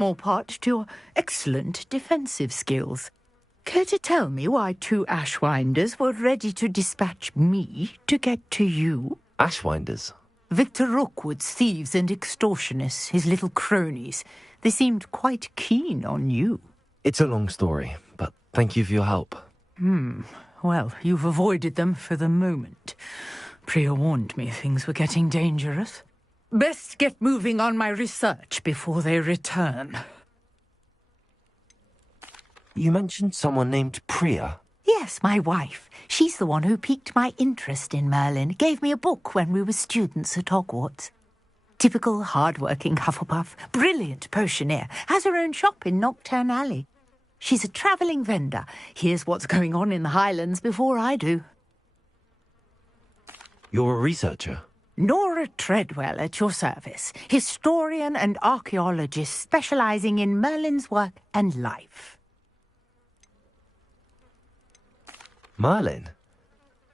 more part to your excellent defensive skills. Care to tell me why 2 Ashwinders were ready to dispatch me to get to you? Ashwinders? Victor Rookwood's thieves and extortionists, his little cronies. They seemed quite keen on you. It's a long story, but thank you for your help. Well, you've avoided them for the moment. Priya warned me things were getting dangerous. Best get moving on my research before they return. You mentioned someone named Priya. Yes, my wife. She's the one who piqued my interest in Merlin. Gave me a book when we were students at Hogwarts. Typical hard-working Hufflepuff, brilliant potioneer, has her own shop in Knockturn Alley. She's a travelling vendor. Hears what's going on in the Highlands before I do. You're a researcher? Nora Treadwell at your service, historian and archaeologist specialising in Merlin's work and life. Merlin?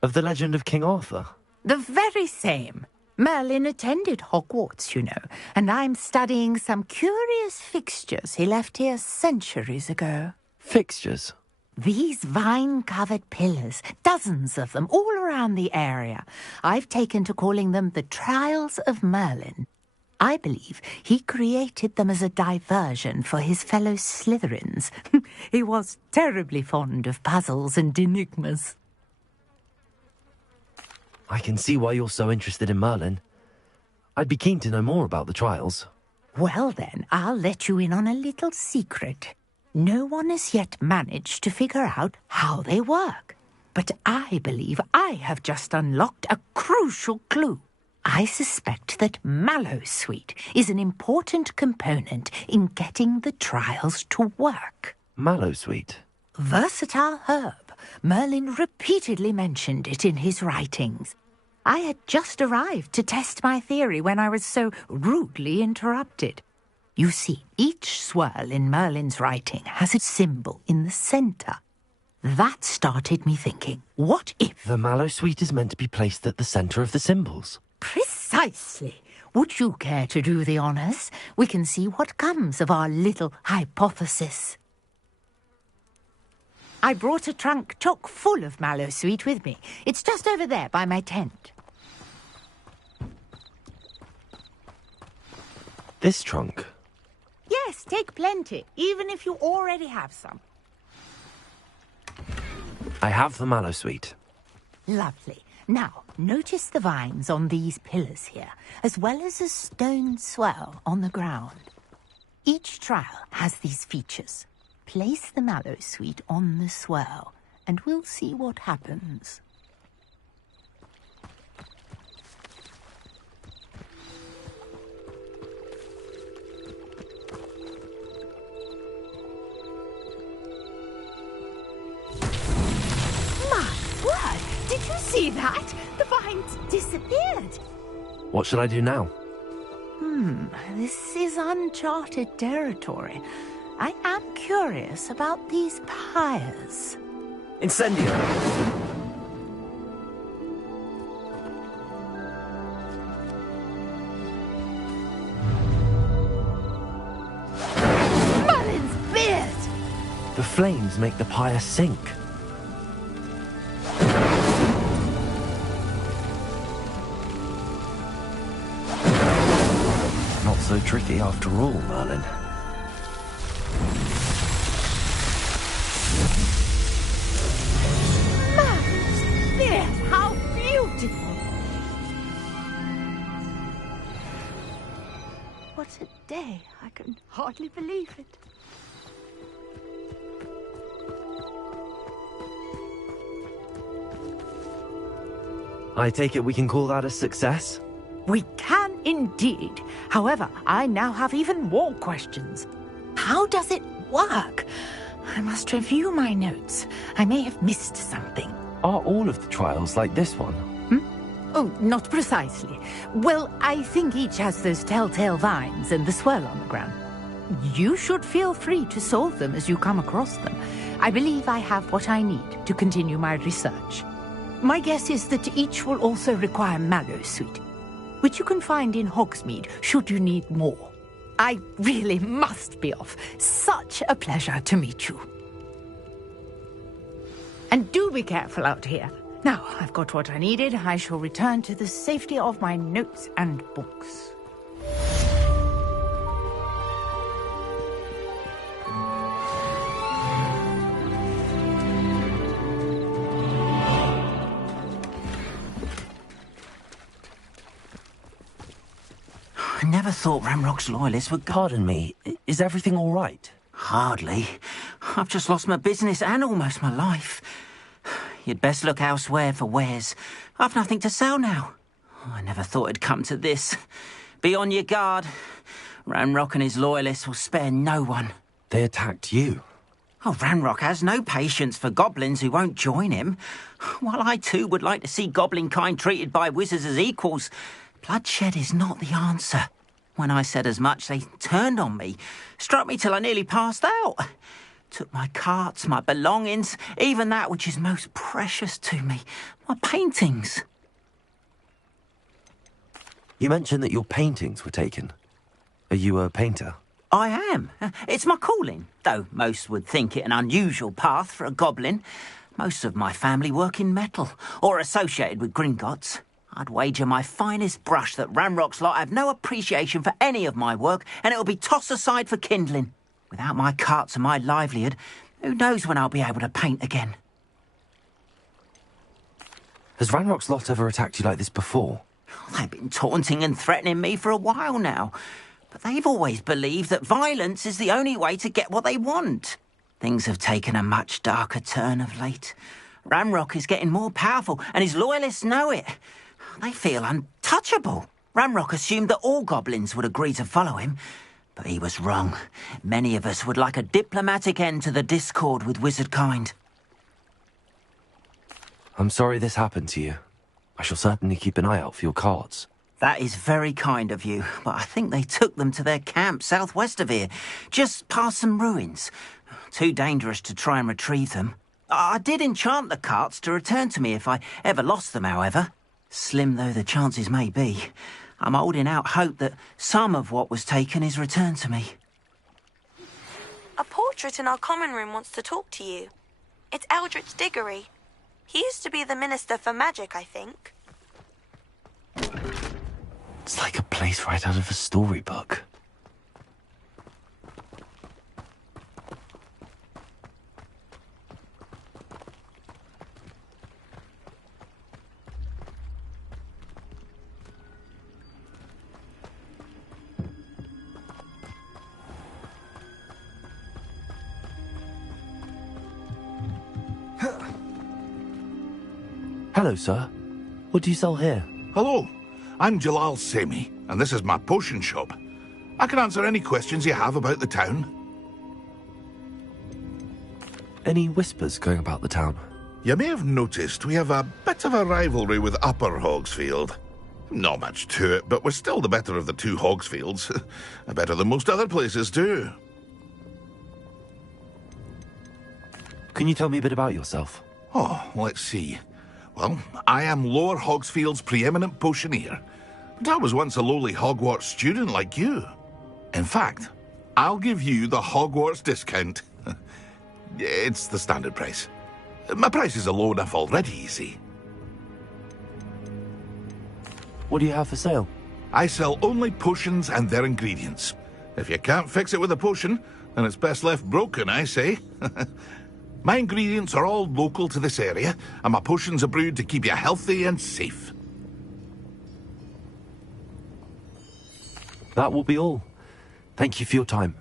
Of the legend of King Arthur? The very same. Merlin attended Hogwarts, you know, and I'm studying some curious fixtures he left here centuries ago. Fixtures? These vine-covered pillars, dozens of them, all around the area. I've taken to calling them the Trials of Merlin. I believe he created them as a diversion for his fellow Slytherins. He was terribly fond of puzzles and enigmas. I can see why you're so interested in Merlin. I'd be keen to know more about the trials. Well then, I'll let you in on a little secret. No one has yet managed to figure out how they work. But I believe I have just unlocked a crucial clue. I suspect that Mallowsweet is an important component in getting the trials to work. Mallowsweet? Versatile herb. Merlin repeatedly mentioned it in his writings. I had just arrived to test my theory when I was so rudely interrupted. You see, each swirl in Merlin's writing has a symbol in the centre. That started me thinking, what if... The Mallowsweet is meant to be placed at the centre of the symbols. Precisely. Would you care to do the honours? We can see what comes of our little hypothesis. I brought a trunk chock full of Mallowsweet with me. It's just over there by my tent. This trunk? Yes, take plenty, even if you already have some. I have the Mallowsweet. Lovely. Now, notice the vines on these pillars here, as well as a stone swell on the ground. Each trial has these features. Place the Mallowsweet on the swell, and we'll see what happens. My word! Did you see that? The vines disappeared. What should I do now? This is uncharted territory. I am curious about these pyres. Incendio! Merlin's beard! The flames make the pyre sink. Not so tricky after all, Merlin. Merlin's beard! How beautiful! What a day! I can hardly believe it. I take it we can call that a success? We can indeed. However, I now have even more questions. How does it work? I must review my notes. I may have missed something. Are all of the trials like this one? Oh, not precisely. Well, I think each has those telltale vines and the swirl on the ground. You should feel free to solve them as you come across them. I believe I have what I need to continue my research. My guess is that each will also require Mallowsweet, which you can find in Hogsmeade should you need more. I really must be off. Such a pleasure to meet you. And do be careful out here. Now, I've got what I needed. I shall return to the safety of my notes and books. I never thought Ramrock's loyalists would... Pardon me, is everything all right? Hardly. I've just lost my business and almost my life. You'd best look elsewhere for wares. I've nothing to sell now. I never thought it'd come to this. Be on your guard. Ramrock and his loyalists will spare no one. They attacked you. Oh, Ramrock has no patience for goblins who won't join him. While I too would like to see goblin kind treated by wizards as equals, bloodshed is not the answer. When I said as much, they turned on me, struck me till I nearly passed out. Took my carts, my belongings, even that which is most precious to me, my paintings. You mentioned that your paintings were taken. Are you a painter? I am. It's my calling, though most would think it an unusual path for a goblin. Most of my family work in metal, or associated with Gringotts. I'd wager my finest brush that Ramrock's lot have no appreciation for any of my work, and it'll be tossed aside for kindling. Without my carts and my livelihood, who knows when I'll be able to paint again? Has Ramrock's lot ever attacked you like this before? They've been taunting and threatening me for a while now, but they've always believed that violence is the only way to get what they want. Things have taken a much darker turn of late. Ramrock is getting more powerful, and his loyalists know it. They feel untouchable. Ramrock assumed that all goblins would agree to follow him, but he was wrong. Many of us would like a diplomatic end to the discord with wizard kind. I'm sorry this happened to you. I shall certainly keep an eye out for your cards. That is very kind of you, but I think they took them to their camp southwest of here, just past some ruins. Too dangerous to try and retrieve them. I did enchant the carts to return to me if I ever lost them, however. Slim though the chances may be, I'm holding out hope that some of what was taken is returned to me. A portrait in our common room wants to talk to you. It's Eldritch Diggory. He used to be the Minister for Magic, I think. It's like a place right out of a storybook. Hello, sir. What do you sell here? Hello, I'm Jalal Semi, and this is my potion shop. I can answer any questions you have about the town. Any whispers going about the town? You may have noticed we have a bit of a rivalry with Upper Hogsfield. Not much to it, but we're still the better of the two Hogsfields. Better than most other places, too. Can you tell me a bit about yourself? Oh, let's see. Well, I am Lower Hogsfield's preeminent potioneer. But I was once a lowly Hogwarts student like you. In fact, I'll give you the Hogwarts discount. It's the standard price. My prices are low enough already, you see. What do you have for sale? I sell only potions and their ingredients. If you can't fix it with a potion, then it's best left broken, I say. My ingredients are all local to this area, and my potions are brewed to keep you healthy and safe. That will be all. Thank you for your time.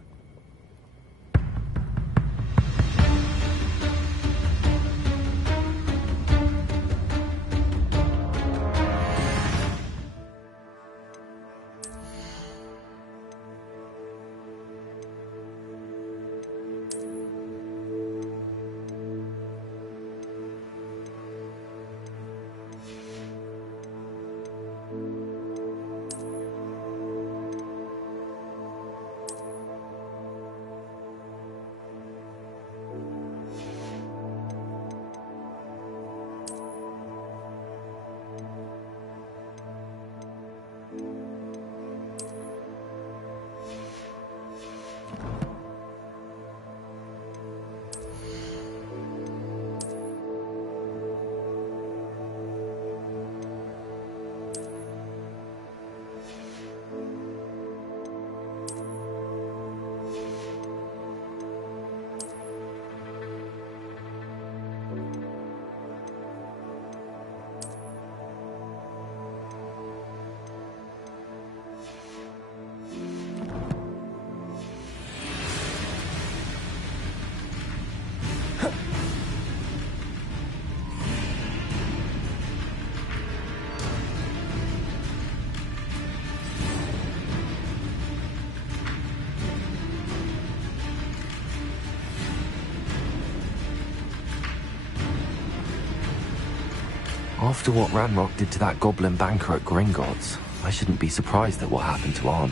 After what Ranrock did to that goblin banker at Gringotts, I shouldn't be surprised at what happened to Arn.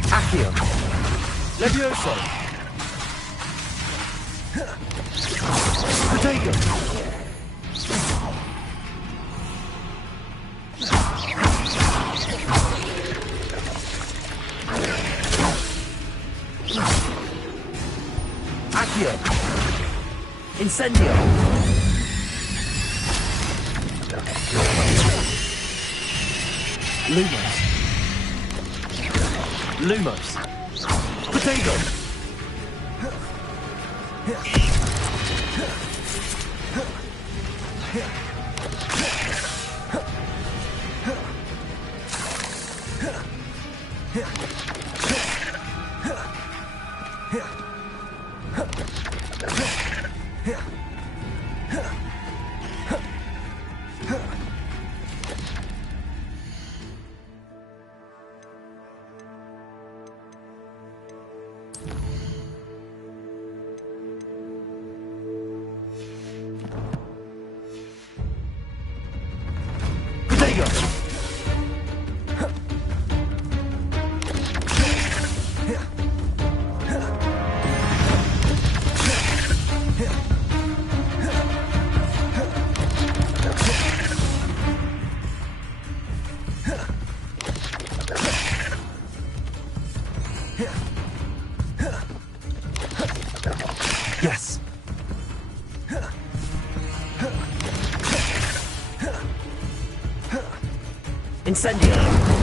Accio! Levioso! Protego! Accio! Incendio! Lumos! Lumos! Potato! Yes. Incendio.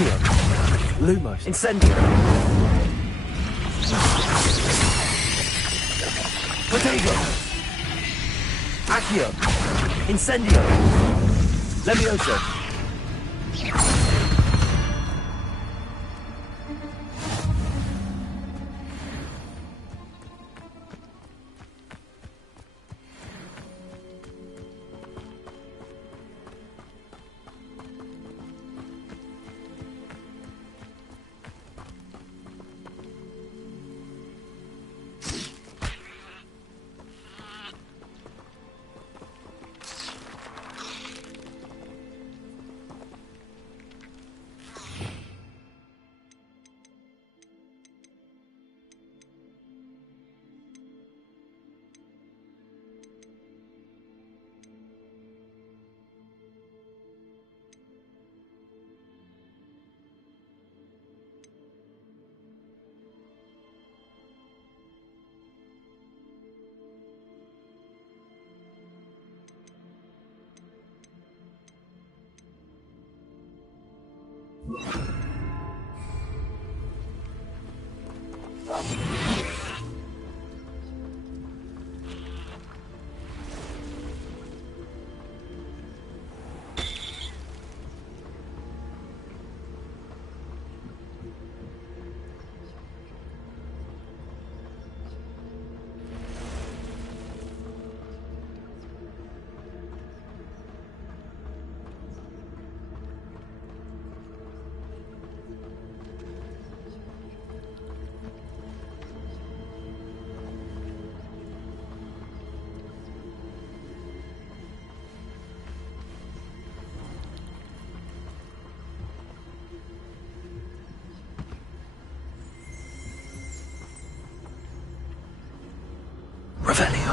Accio. Lumos. Incendio. Potato. Accio. Incendio. Levioso. Revelio.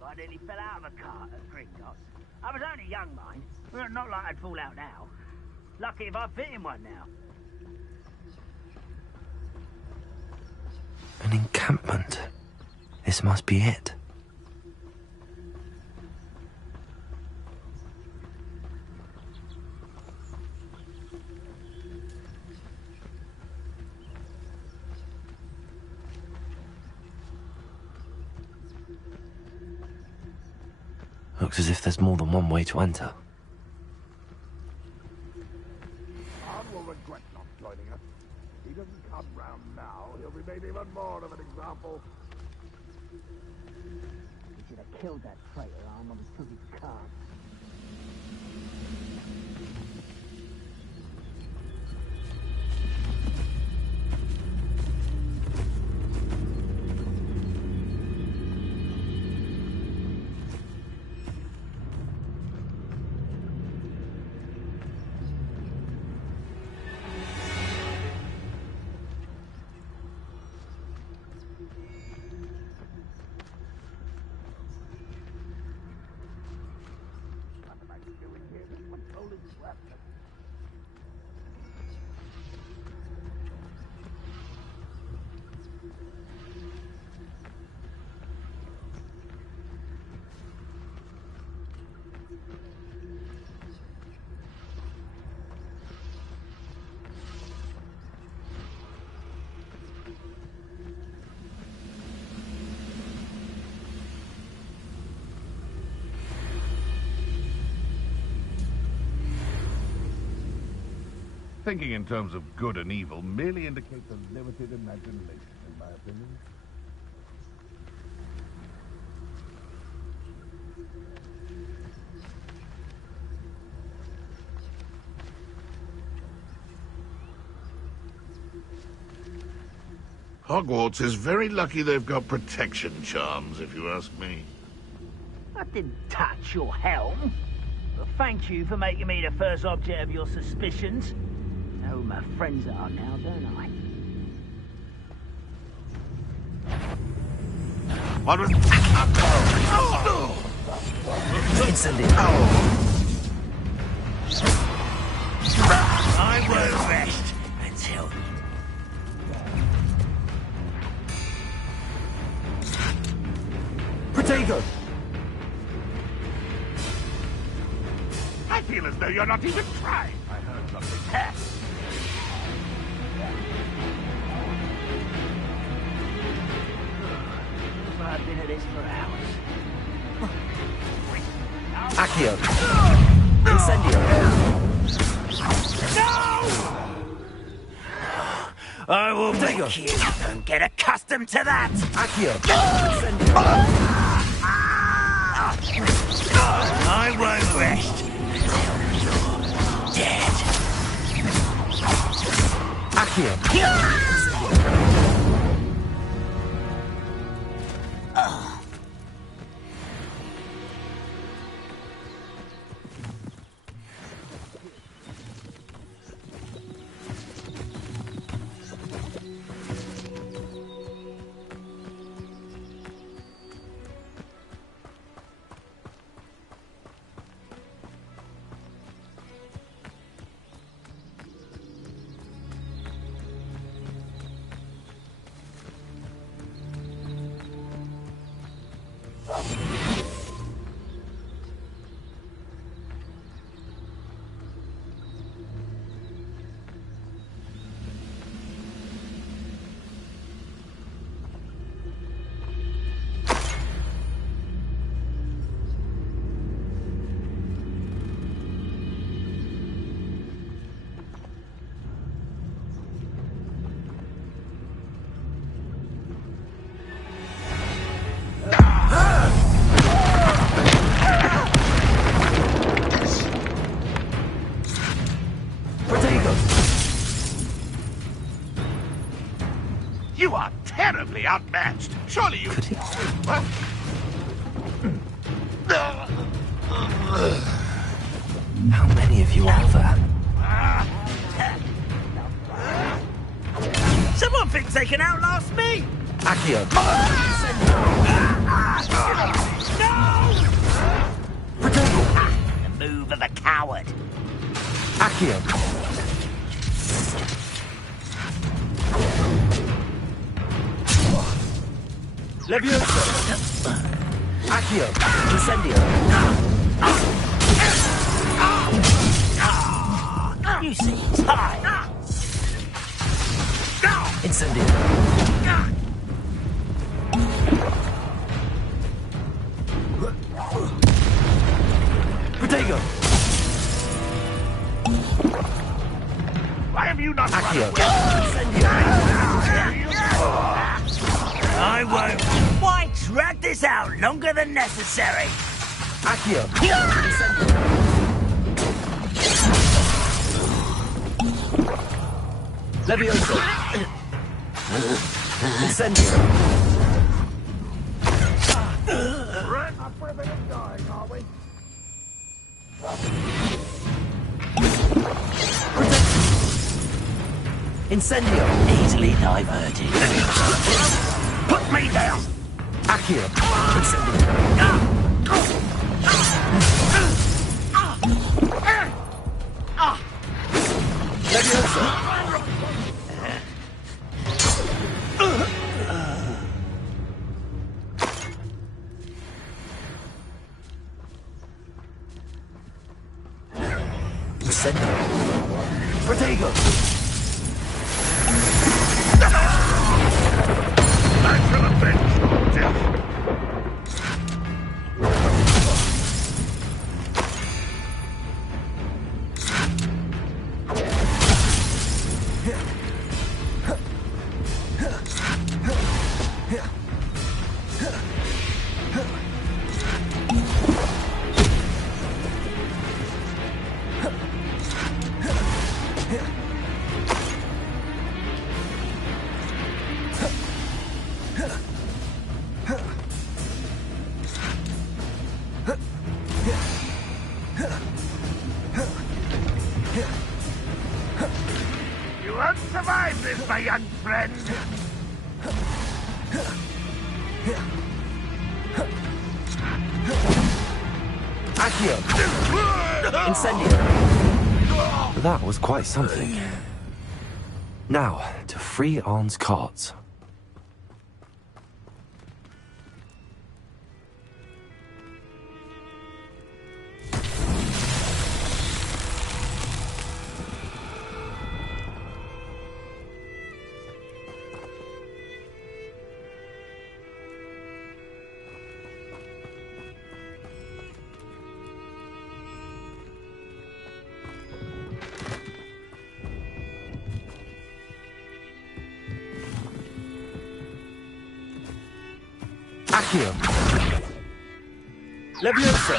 I nearly fell out of a cart at Gringotts. I was only young, mind. Well, not like I'd fall out now. Lucky if I fit in one now. An encampment. This must be it. Looks as if there's more than one way to enter. Khan will regret not joining us. If he doesn't come round now, he'll be made even more of an example. We should have killed that traitor arm when we took his cart. thinking in terms of good and evil merely indicates a limited imagination, in my opinion. Hogwarts is very lucky they've got protection charms, if you ask me. I didn't touch your helm. But thank you for making me the first object of your suspicions. Know who my friends are now, don't I? What was... Incendio. I won't rest until... Protego! I feel as though you're not even trying. I heard something. I've been at this for hours. Accio. Incendio. I will Protego. make you and get accustomed to that. Accio. Incendio. I won't rest until you're dead. Accio. You are terribly outmatched. Surely you... Could he? What? How many of you are there? Someone thinks they can outlast me. Accio. No! Protego. The move of a coward. Accio. Levioso. Accio. Incendio. You see, it's high. Incendio. Protego. Why have you not... Accio. I won't. Why drag this out longer than necessary? Accio. Levioso. Incendio. Not further than dying, are we? Incendio. Easily diverted. Put me down. Accio. Incendio. Levioso. Incendio. Protego. I shall avenge your death. You won't survive this, my young friend. Accio! Incendio! That was quite something. Now, to free Arn's carts. Accio! Levioso!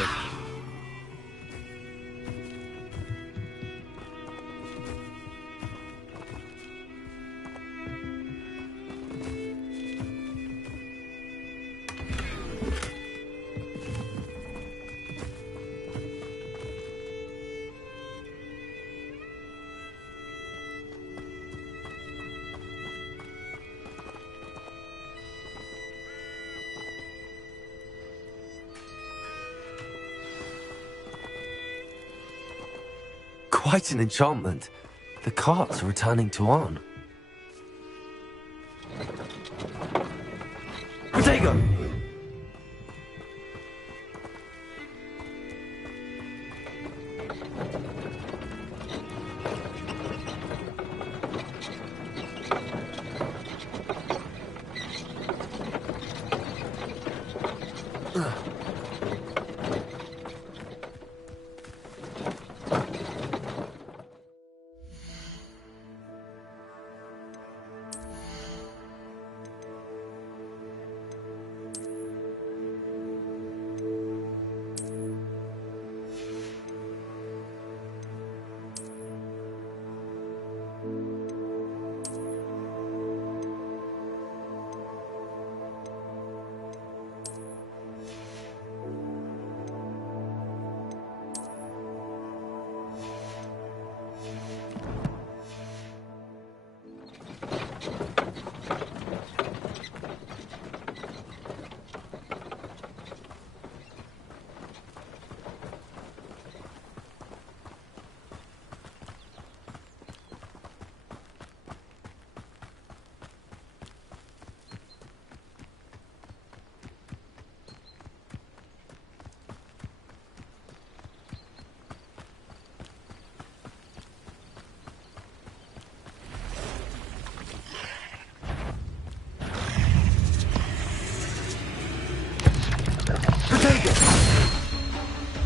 Quite an enchantment. The carts are returning to Arn. Protego!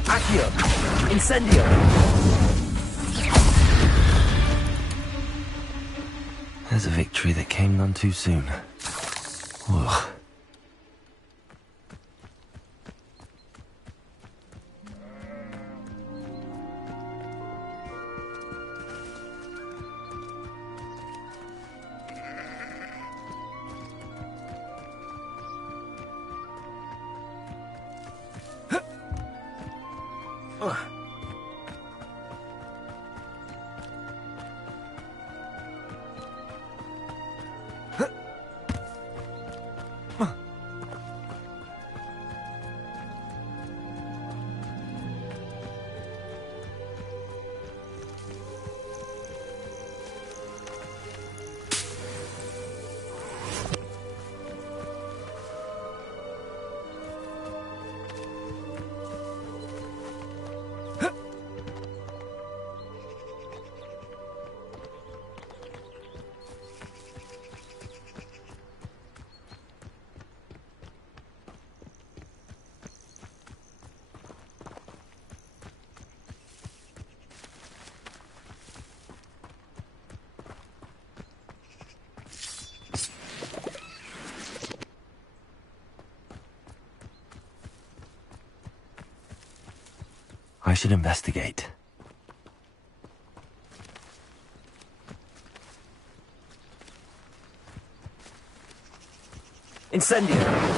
Accio! Incendio! There's a victory that came none too soon. Ugh. I should investigate. Incendio!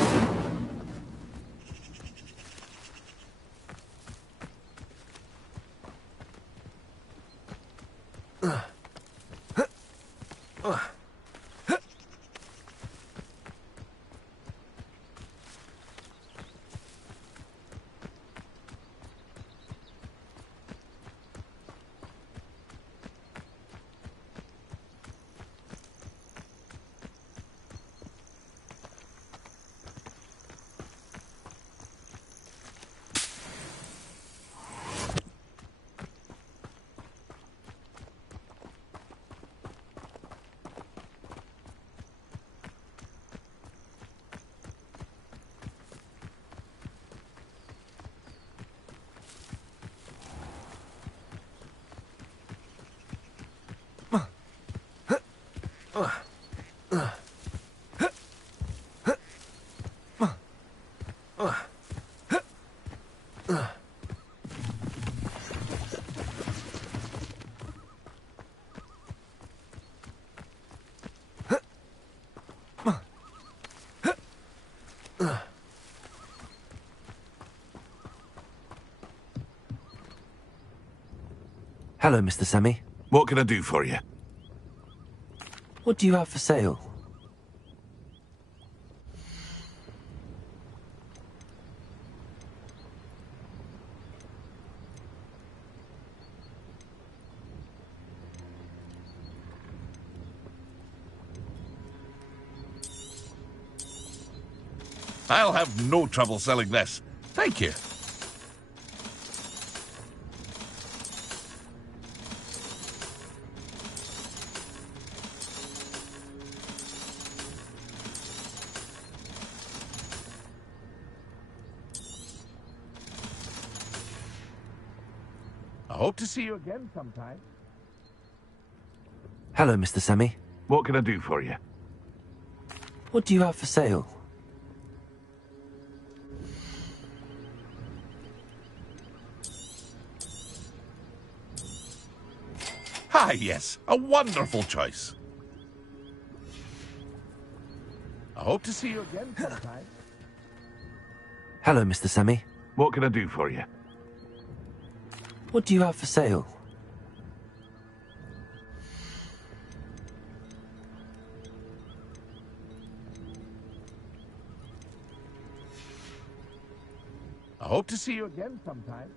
Hello, Mr. Sammy. What can I do for you? What do you have for sale? I'll have no trouble selling this. Thank you. I hope to see you again sometime. Hello, Mr. Sammy. What can I do for you? What do you have for sale? Ah, yes. A wonderful choice. I hope to see you again sometime. Hello, Mr. Sammy. What can I do for you? What do you have for sale? I hope to see you again sometime.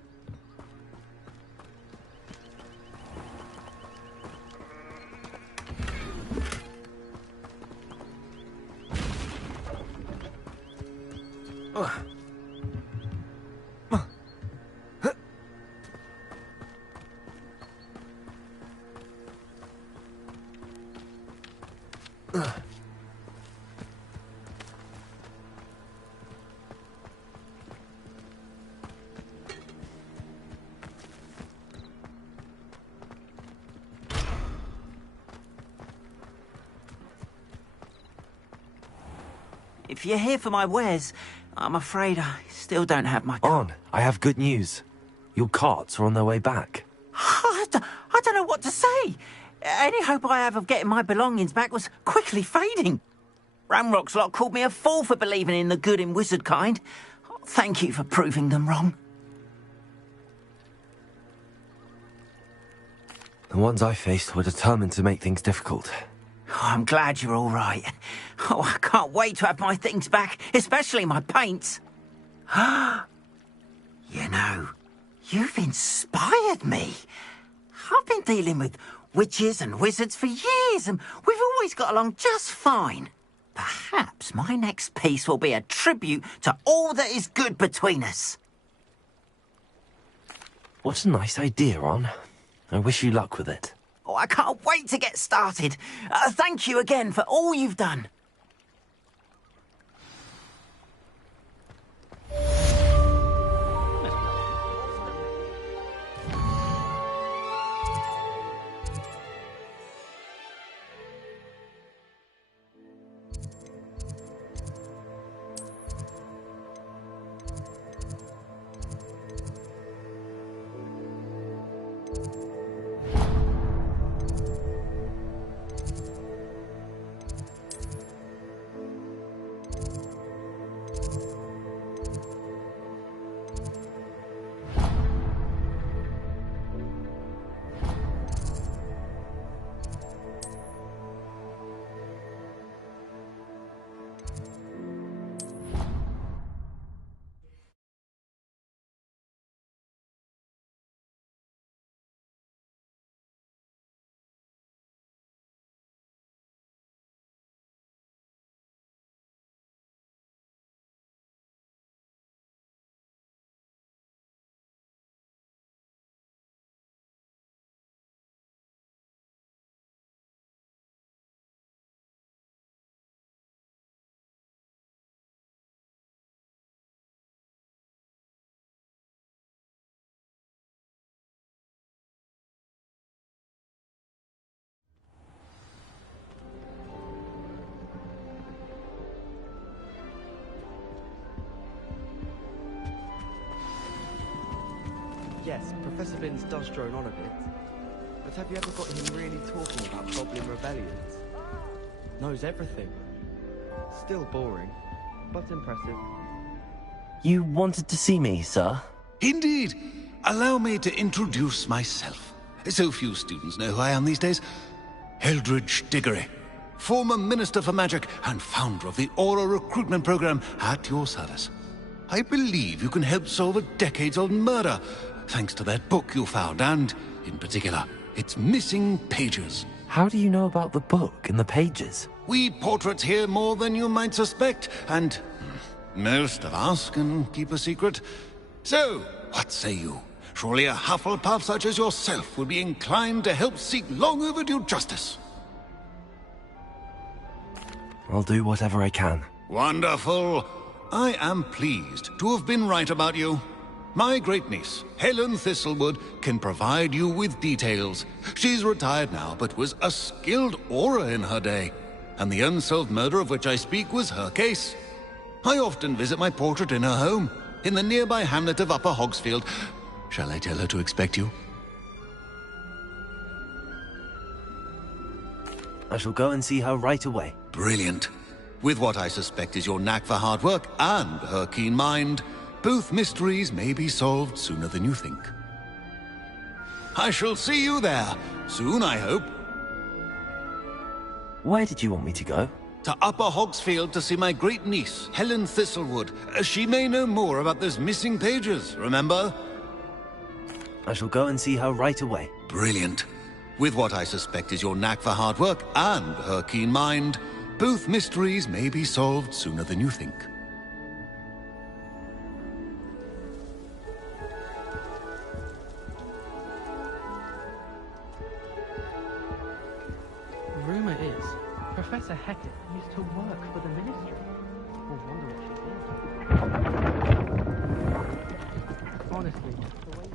If you're here for my wares, I'm afraid I still don't have my car. On, I have good news. Your carts are on their way back. I don't know what to say. Any hope I have of getting my belongings back was quickly fading. Ramrock's lot called me a fool for believing in the good in wizard kind. Thank you for proving them wrong. The ones I faced were determined to make things difficult. Oh, I'm glad you're all right. Oh, I can't wait to have my things back, especially my paints. You know, you've inspired me. I've been dealing with witches and wizards for years, and we've always got along just fine. Perhaps my next piece will be a tribute to all that is good between us. What a nice idea, Ron. I wish you luck with it. Oh, I can't wait to get started. Thank you again for all you've done. yes, Professor Binns does drone on a bit. But have you ever got him really talking about Goblin rebellions? Knows everything. Still boring, but impressive. You wanted to see me, sir? Indeed. Allow me to introduce myself. So few students know who I am these days. Eldridge Diggory, former Minister for Magic and founder of the Aura recruitment program at your service. I believe you can help solve a decades-old murder, thanks to that book you found, and, in particular, its missing pages. How do you know about the book and the pages? We portraits hear more than you might suspect, and most of us can keep a secret. So, what say you? Surely a Hufflepuff such as yourself would be inclined to help seek long overdue justice. I'll do whatever I can. Wonderful. I am pleased to have been right about you. My great-niece, Helen Thistlewood, can provide you with details. She's retired now, but was a skilled aura in her day. And the unsolved murder of which I speak was her case. I often visit my portrait in her home, in the nearby hamlet of Upper Hogsfield. Shall I tell her to expect you? I shall go and see her right away. Brilliant. With what I suspect is your knack for hard work and her keen mind, both mysteries may be solved sooner than you think. I shall see you there, soon I hope. Where did you want me to go? To Upper Hogsfield to see my great-niece, Helen Thistlewood. She may know more about those missing pages, remember? I shall go and see her right away. Brilliant. With what I suspect is your knack for hard work and her keen mind, both mysteries may be solved sooner than you think. Rumor is, Professor Hecat used to work for the Ministry. We'll wonder what she did. Honestly, the way...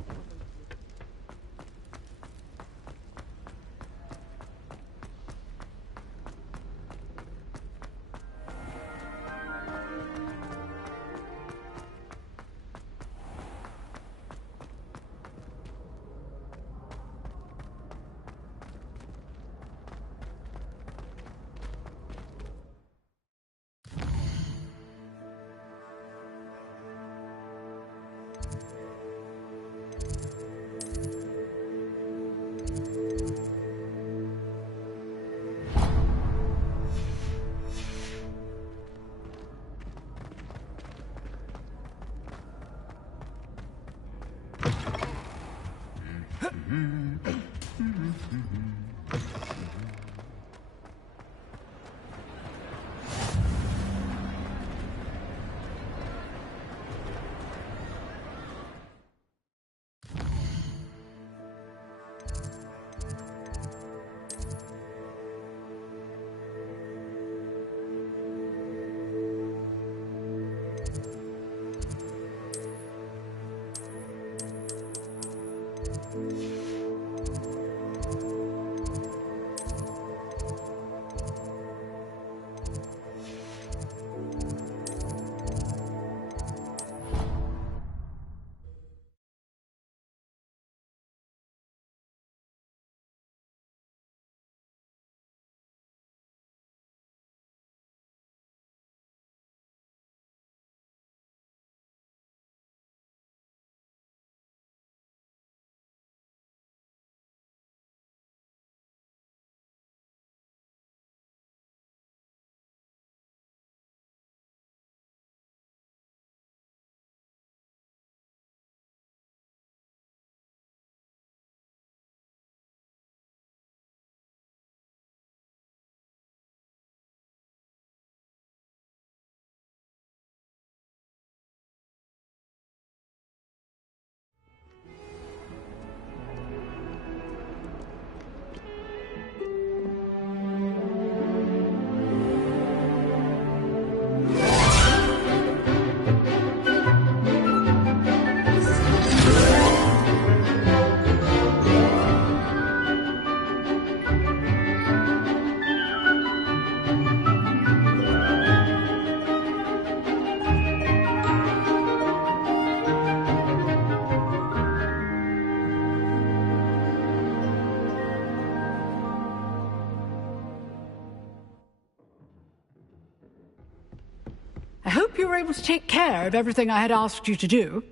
hope you were able to take care of everything I had asked you to do.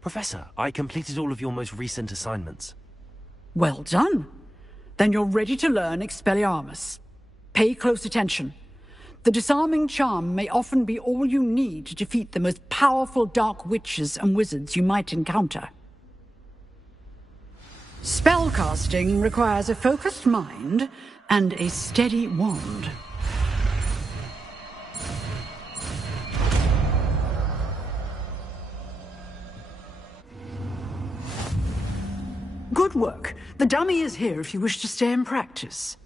Professor, I completed all of your most recent assignments. Well done. Then you're ready to learn Expelliarmus. Pay close attention. The disarming charm may often be all you need to defeat the most powerful dark witches and wizards you might encounter. Spellcasting requires a focused mind and a steady wand. Good work. The dummy is here if you wish to stay and practice.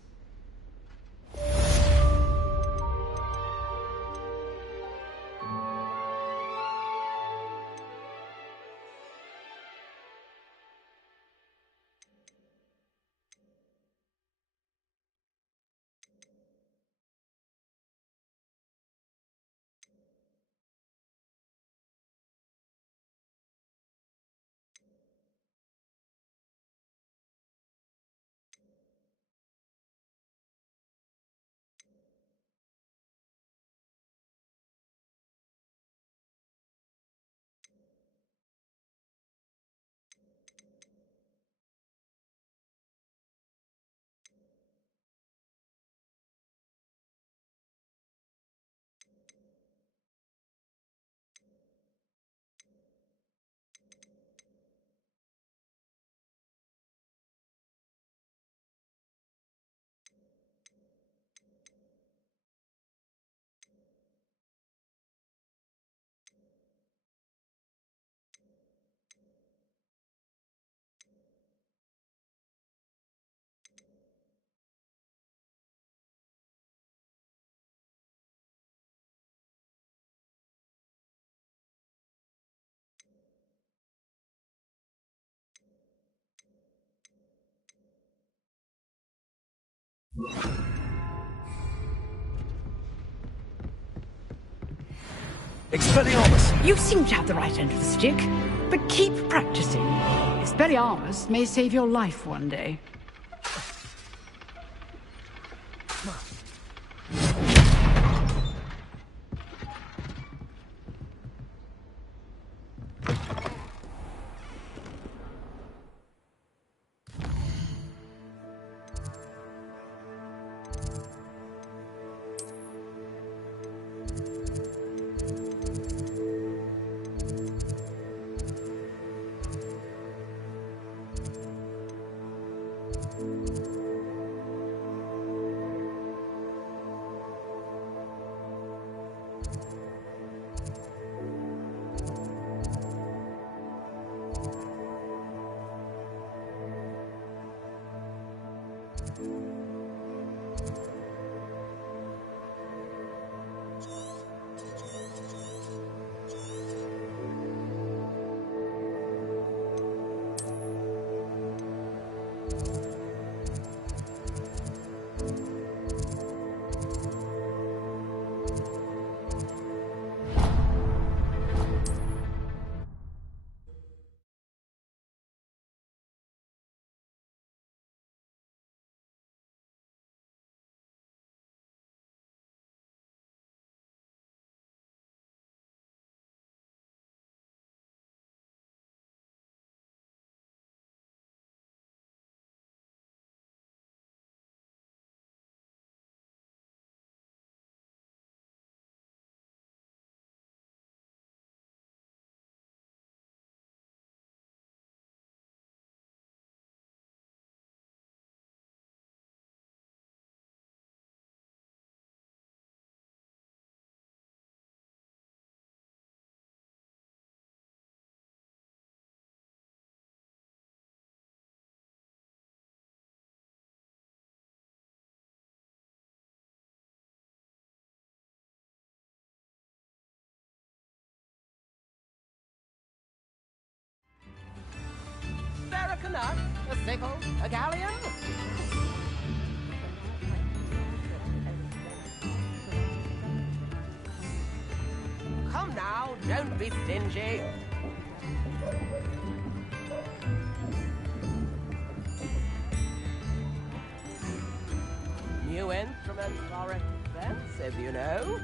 Expelliarmus! You seem to have the right end of the stick, but keep practicing. Expelliarmus may save your life one day. A nut, a sickle, a galleon. Come now, don't be stingy. New instruments are expensive, you know.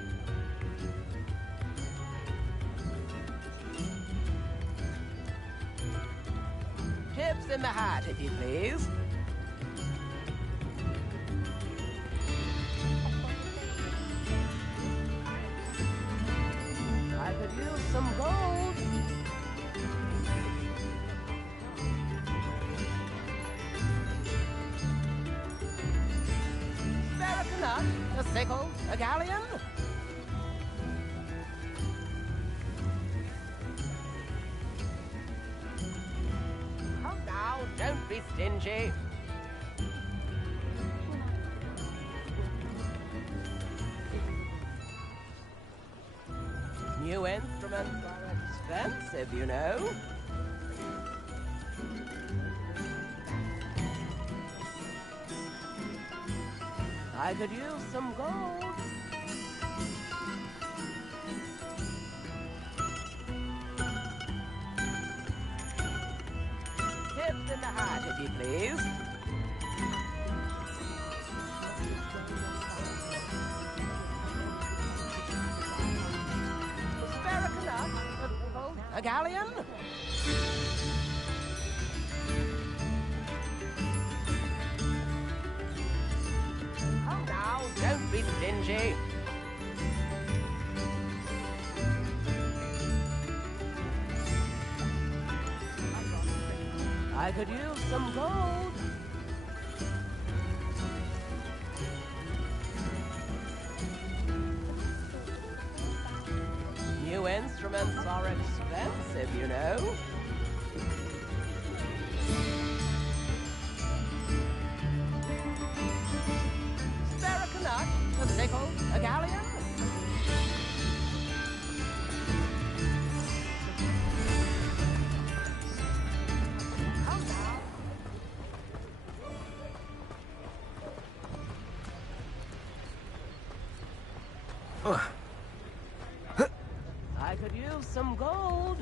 in the hat, if you please. I could use some gold. Spare a canut, a sickle, a galleon. Come now, don't be stingy. New instruments are expensive, you know. I could use some gold. Tips in the hat, if you please. Spare a canut, a pickle, a galleon. Come now, don't be stingy. I could use some gold. New instruments are expensive, you know. Spare a canut, a sickle, a galleon. Come now. I could use some gold.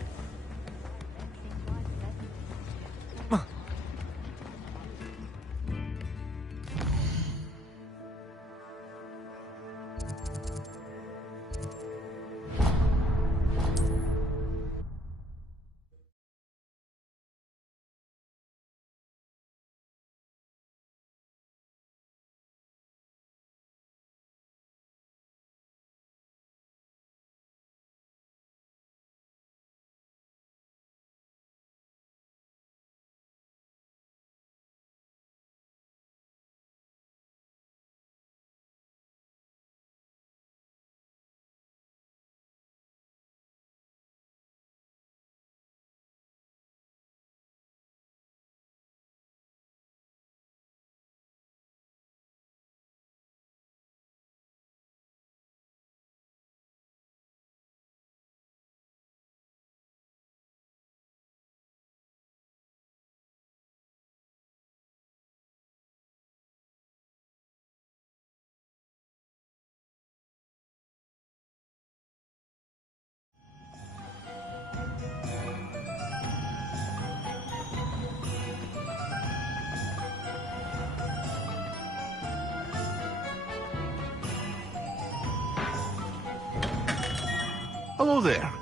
Hello there.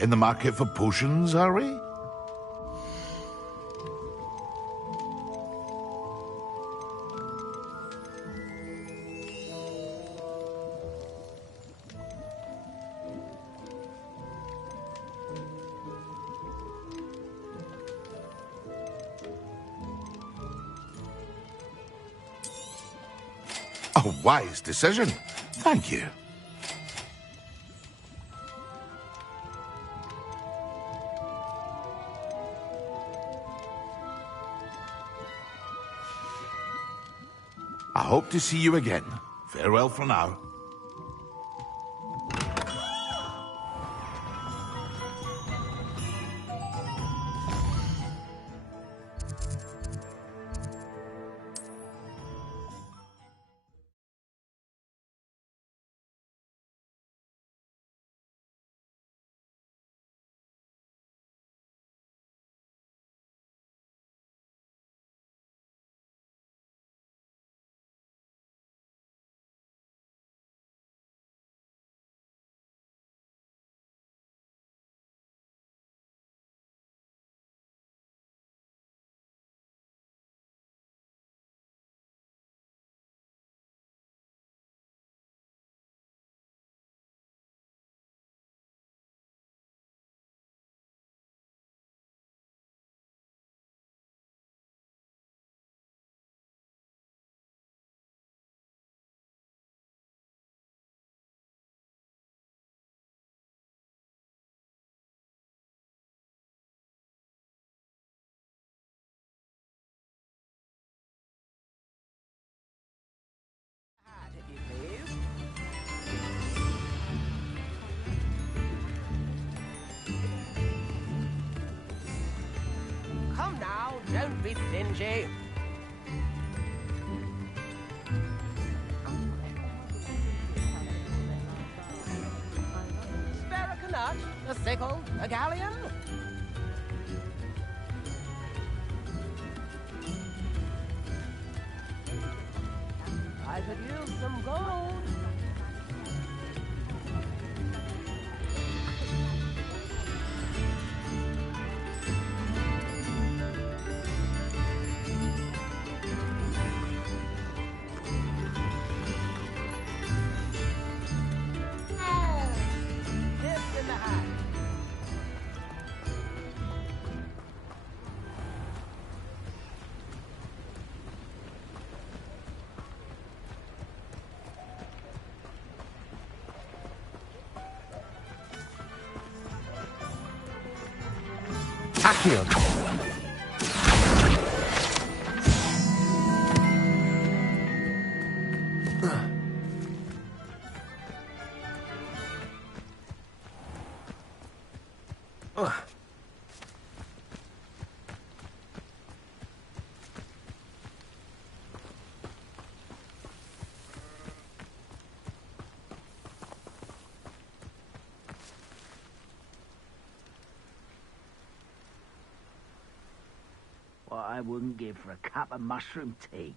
In the market for potions, are we? A wise decision. Thank you. I hope to see you again. Farewell for now. Don't be stingy. Spare a canut, a sickle, a galleon. I could use some gold. Tips in the hat. Accio. What I wouldn't give for a cup of mushroom tea.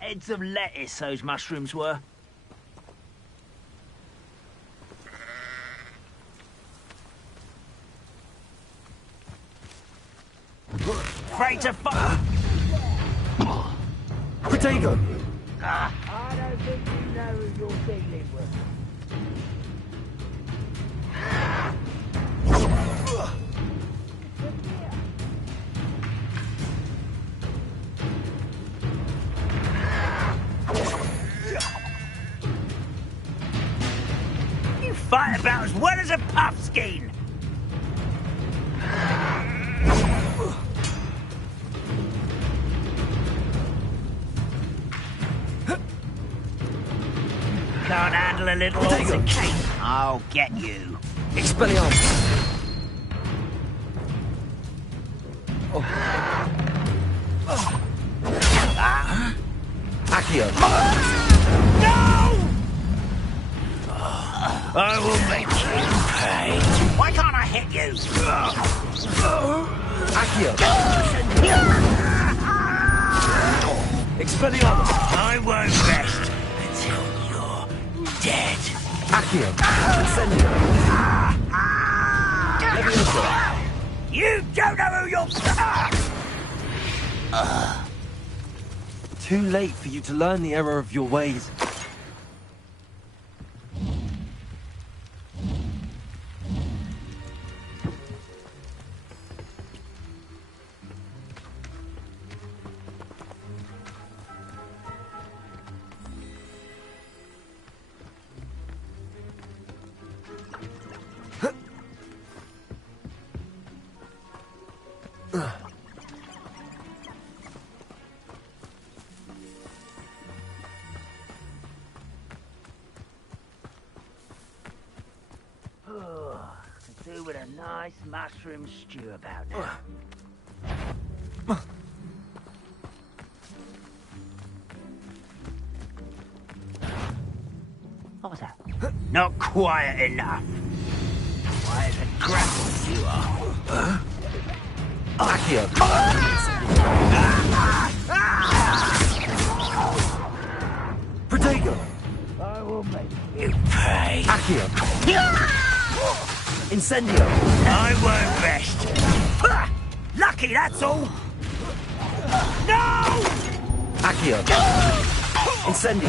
Heads of lettuce, those mushrooms were. Afraid to fuck. Potato. I don't think you know who you're dealing with. You fight about as well as a puffskein. Can't handle a little altercation. I'll get you. Expelliarmus. Accio. No! I will make you pay. Why can't I hit you? Accio. Expelliarmus. I won't rest until you're dead. Accio. Incendio. Leviosa. You don't know who you're... Too late for you to learn the error of your ways. Could do with a nice mushroom stew about now. What was that? Not quiet enough. Quiet as a grapple you are. Accio. Protego. I will make You pay. Accio. Incendio. I won't rest. Lucky, that's all. No! Accio. Incendio.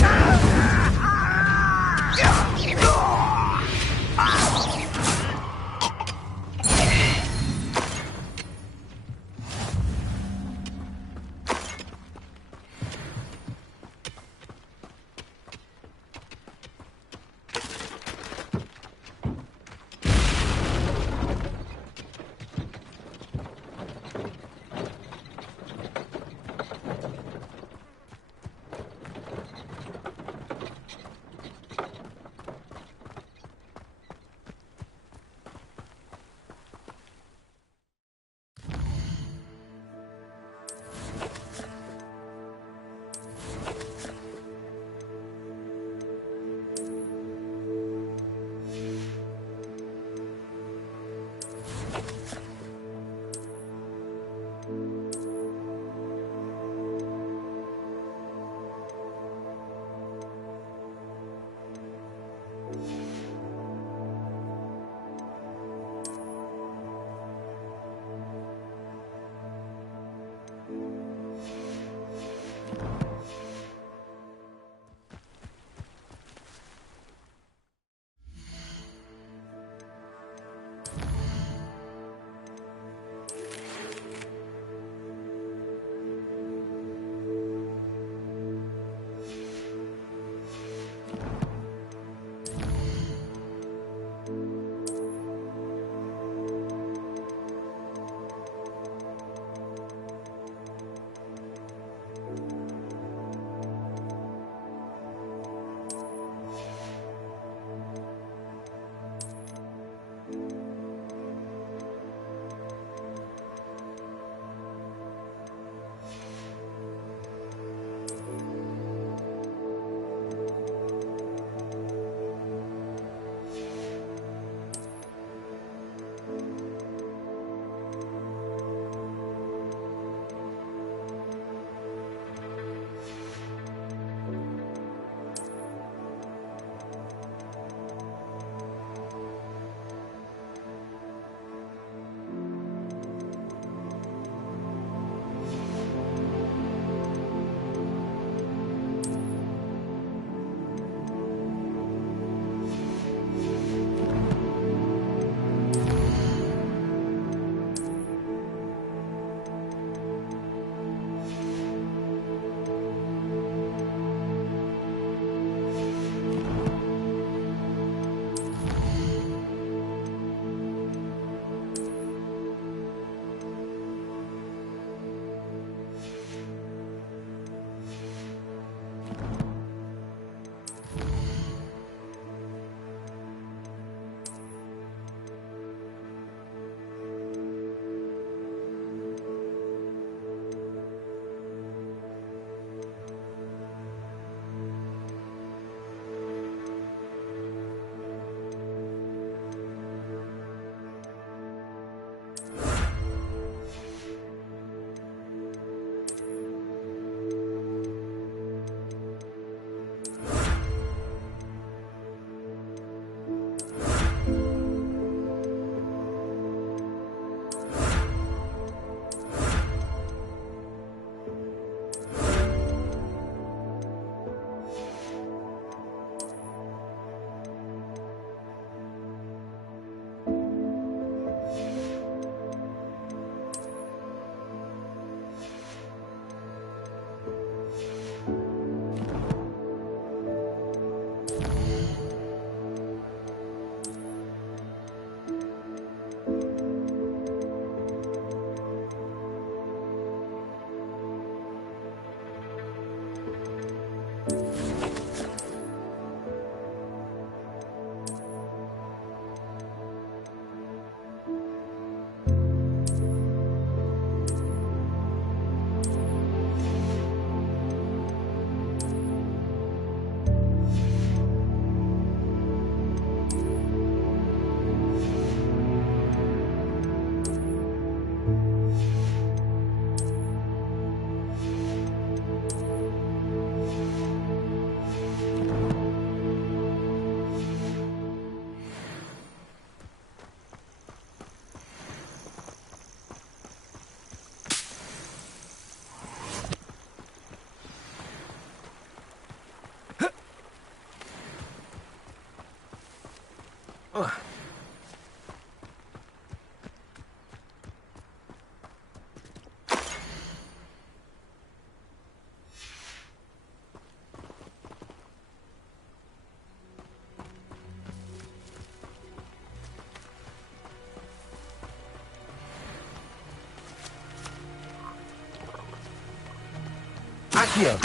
Accio!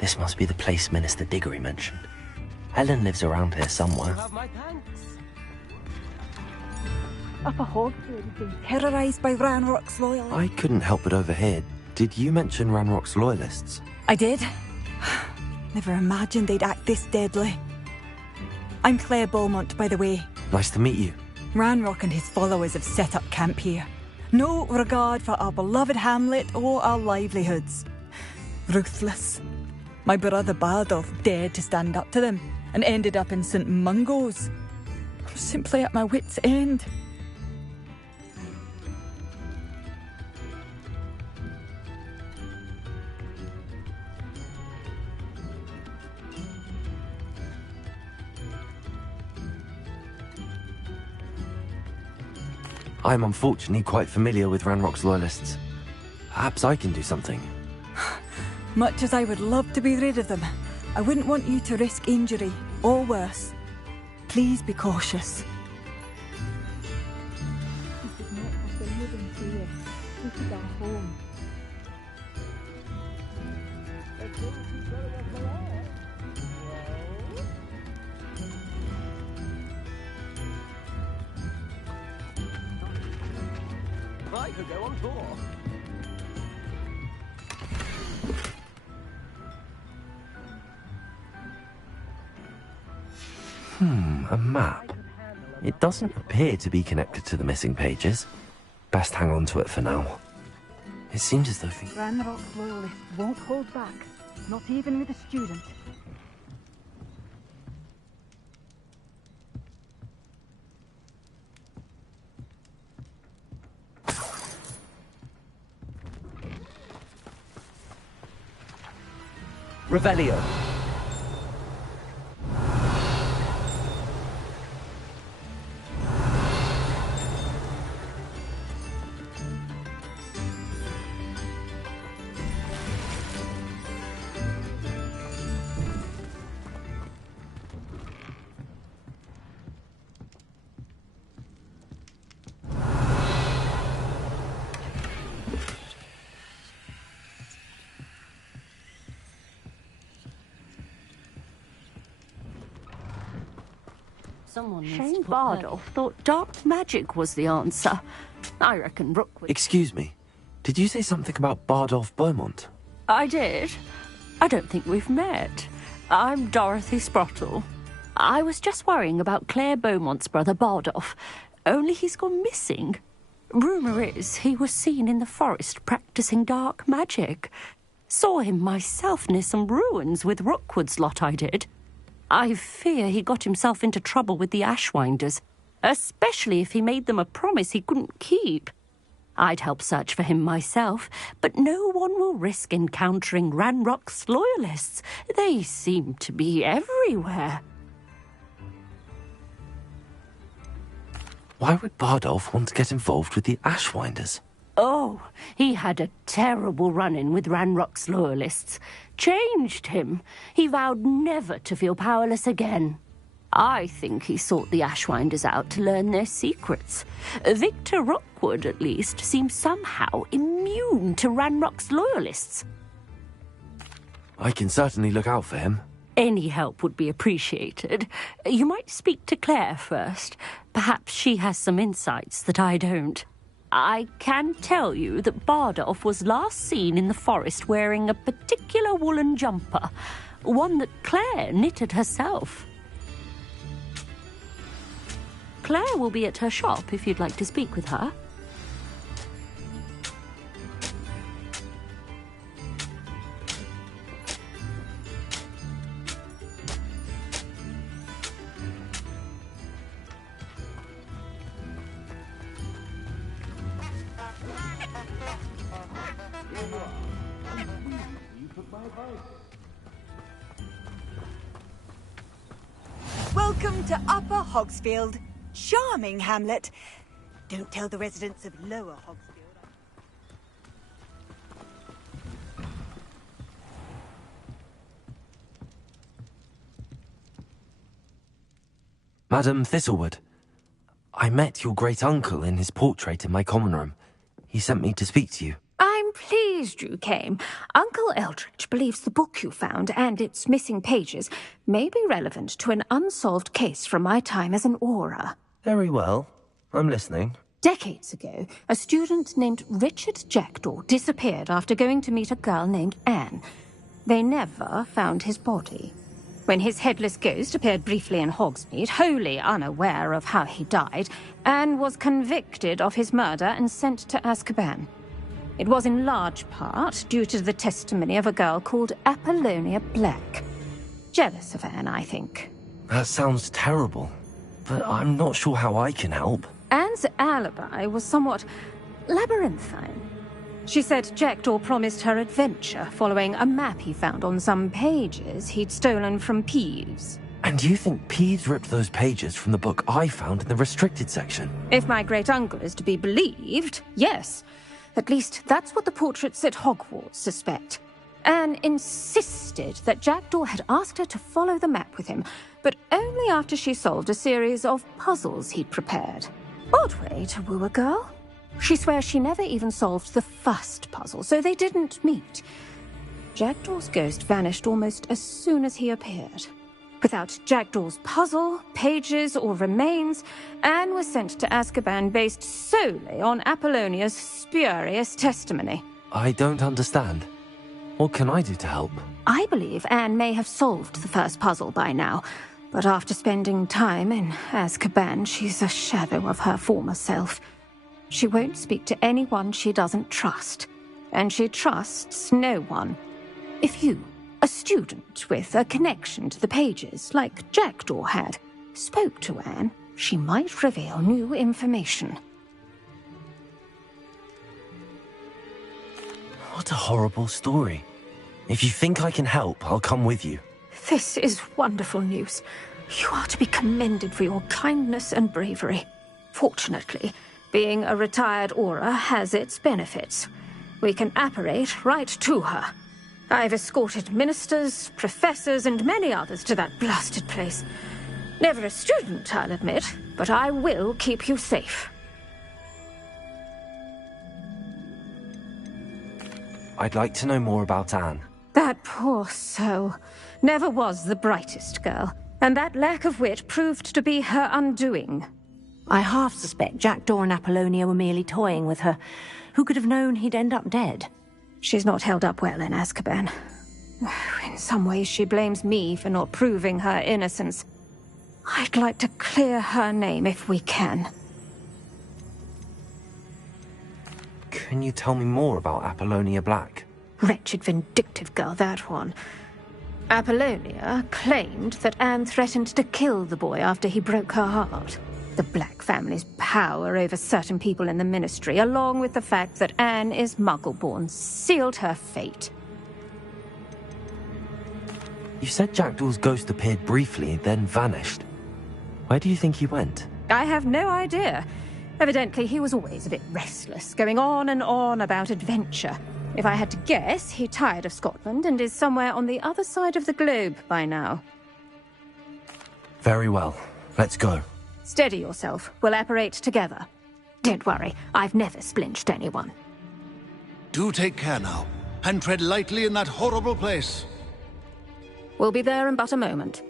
This must be the place Minister Diggory mentioned. Helen lives around here somewhere. Have my thanks. Upper Hogfield has been terrorised by Ranrock's loyalists. I couldn't help but overhear. Did you mention Ranrock's loyalists? I did. Never imagined they'd act this deadly. I'm Claire Beaumont, by the way. Nice to meet you. Ranrock and his followers have set up camp here. No regard for our beloved hamlet or our livelihoods. Ruthless. My brother Bardolph dared to stand up to them and ended up in St. Mungo's. I'm simply at my wit's end. I'm unfortunately quite familiar with Ranrock's loyalists. Perhaps I can do something. Much as I would love to be rid of them, I wouldn't want you to risk injury, or worse. Please be cautious. This is not what we're living here. This is our home. I could go on tour. A map. It doesn't appear to be connected to the missing pages. Best hang on to it for now. It seems as though Ranrock's loyalists won't hold back, not even with a student. Revelio. Shane Bardolph thought dark magic was the answer. I reckon Rook would... Excuse me. Did you say something about Bardolph Beaumont? I did. I don't think we've met. I'm Dorothy Sprottle. I was just worrying about Claire Beaumont's brother Bardolph. Only he's gone missing. Rumour is he was seen in the forest practising dark magic. Saw him myself near some ruins with Rookwood's lot I did. I fear he got himself into trouble with the Ashwinders, especially if he made them a promise he couldn't keep. I'd help search for him myself, but no one will risk encountering Ranrock's loyalists. They seem to be everywhere. Why would Bardolph want to get involved with the Ashwinders? Oh, he had a terrible run-in with Ranrock's loyalists. Changed him. He vowed never to feel powerless again. I think he sought the Ashwinders out to learn their secrets. Victor Rookwood, at least, seems somehow immune to Ranrock's loyalists. I can certainly look out for him. Any help would be appreciated. You might speak to Claire first. Perhaps she has some insights that I don't. I can tell you that Bardolph was last seen in the forest wearing a particular woolen jumper, one that Claire knitted herself. Claire will be at her shop if you'd like to speak with her. Welcome to Upper Hogsfield. Charming hamlet. Don't tell the residents of Lower Hogsfield. Madam Thistlewood, I met your great-uncle in his portrait in my common room. He sent me to speak to you. I'm pleased you came. Uncle Eldridge believes the book you found and its missing pages may be relevant to an unsolved case from my time as an Auror. Very well. I'm listening. Decades ago, a student named Richard Jackdaw disappeared after going to meet a girl named Anne. They never found his body. When his headless ghost appeared briefly in Hogsmeade, wholly unaware of how he died, Anne was convicted of his murder and sent to Azkaban. It was in large part due to the testimony of a girl called Apollonia Black. Jealous of Anne, I think. That sounds terrible, but I'm not sure how I can help. Anne's alibi was somewhat labyrinthine. She said Jackdaw promised her adventure following a map he found on some pages he'd stolen from Peeves. And you think Peeves ripped those pages from the book I found in the restricted section? If my great-uncle is to be believed, yes. At least that's what the portraits at Hogwarts suspect. Anne insisted that Jackdaw had asked her to follow the map with him, but only after she solved a series of puzzles he'd prepared. Odd way to woo a girl. She swears she never even solved the first puzzle, so they didn't meet. Jackdaw's ghost vanished almost as soon as he appeared. Without Jackdaw's puzzle, pages, or remains, Anne was sent to Azkaban based solely on Apollonia's spurious testimony. I don't understand. What can I do to help? I believe Anne may have solved the first puzzle by now, but after spending time in Azkaban, she's a shadow of her former self. She won't speak to anyone she doesn't trust, and she trusts no one. If you, a student with a connection to the pages, like Jackdaw had, spoke to Anne, she might reveal new information. What a horrible story. If you think I can help, I'll come with you. This is wonderful news. You are to be commended for your kindness and bravery. Fortunately, being a retired Auror has its benefits. We can apparate right to her. I've escorted ministers, professors, and many others to that blasted place. Never a student, I'll admit, but I will keep you safe. I'd like to know more about Anne. That poor soul never was the brightest girl, and that lack of wit proved to be her undoing. I half suspect Jackdaw and Apollonia were merely toying with her. Who could have known he'd end up dead? She's not held up well in Azkaban. In some ways, she blames me for not proving her innocence. I'd like to clear her name if we can. Can you tell me more about Apollonia Black? Wretched, vindictive girl, that one. Apollonia claimed that Anne threatened to kill the boy after he broke her heart. The Black family's power over certain people in the Ministry, along with the fact that Anne is Muggle-born, sealed her fate. You said Jackdaw's ghost appeared briefly, then vanished. Where do you think he went? I have no idea. Evidently, he was always a bit restless, going on and on about adventure. If I had to guess, he tired of Scotland and is somewhere on the other side of the globe by now. Very well. Let's go. Steady yourself. We'll apparate together. Don't worry, I've never splinched anyone. Do take care now, and tread lightly in that horrible place. We'll be there in but a moment.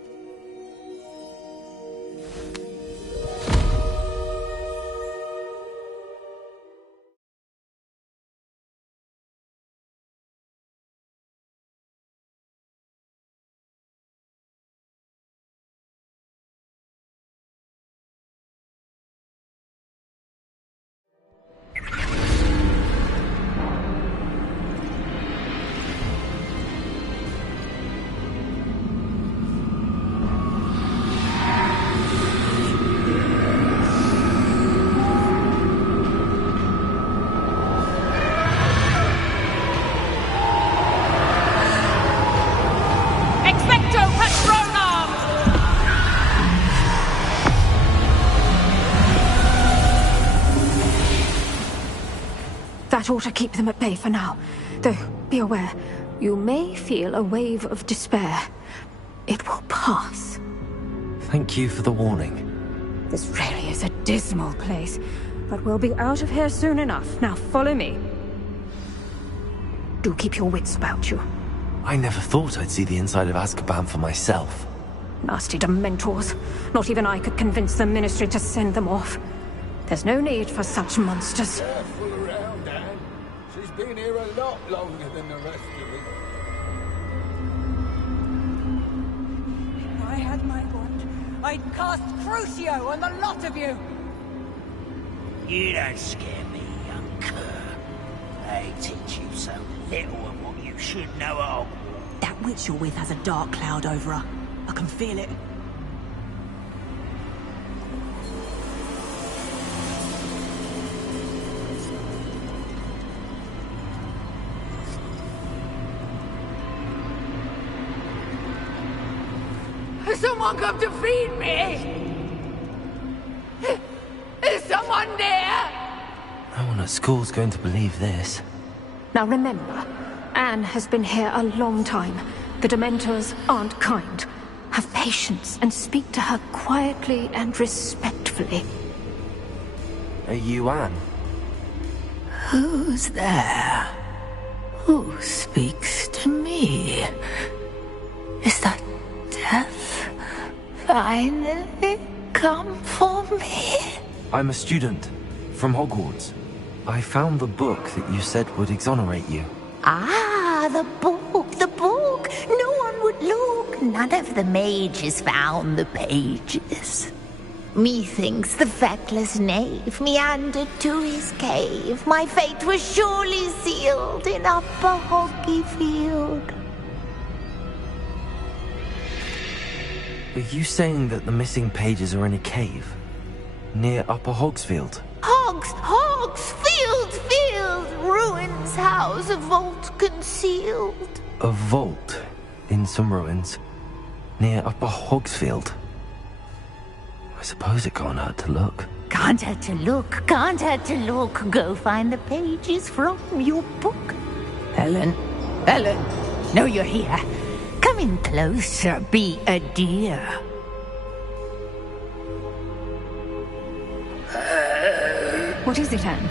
That ought to keep them at bay for now. Though, be aware, you may feel a wave of despair. It will pass. Thank you for the warning. This really is a dismal place, but we'll be out of here soon enough. Now follow me. Do keep your wits about you. I never thought I'd see the inside of Azkaban for myself. Nasty Dementors. Not even I could convince the Ministry to send them off. There's no need for such monsters. Careful around, Anne. She's been here a lot longer than the rest of us. If I had my wand, I'd cast Crucio on the lot of you! You don't scare me, young cur. They teach you so little of what you should know at Hogwarts. That witch you're with has a dark cloud over her. I can feel it. Has someone come to feed me? Is someone there? No one at school's going to believe this. Now remember, Anne has been here a long time. The Dementors aren't kind. Have patience and speak to her quietly and respectfully. Are you Anne? Who's there? Who speaks to me? Is that death finally come for me? I'm a student from Hogwarts. I found the book that you said would exonerate you. Ah, the book, the book. No one would look. None of the mages found the pages. Methinks the feckless knave meandered to his cave. My fate was surely sealed in Upper Hoggyfield. Are you saying that the missing pages are in a cave? Near Upper Hogsfield? Field, ruins house, a vault concealed. A vault in some ruins near Upper Hogsfield? I suppose it can't hurt to look. Can't hurt to look, can't hurt to look. Go find the pages from your book. Helen, no, you're here. Come in closer, be a dear. What is it, Anne?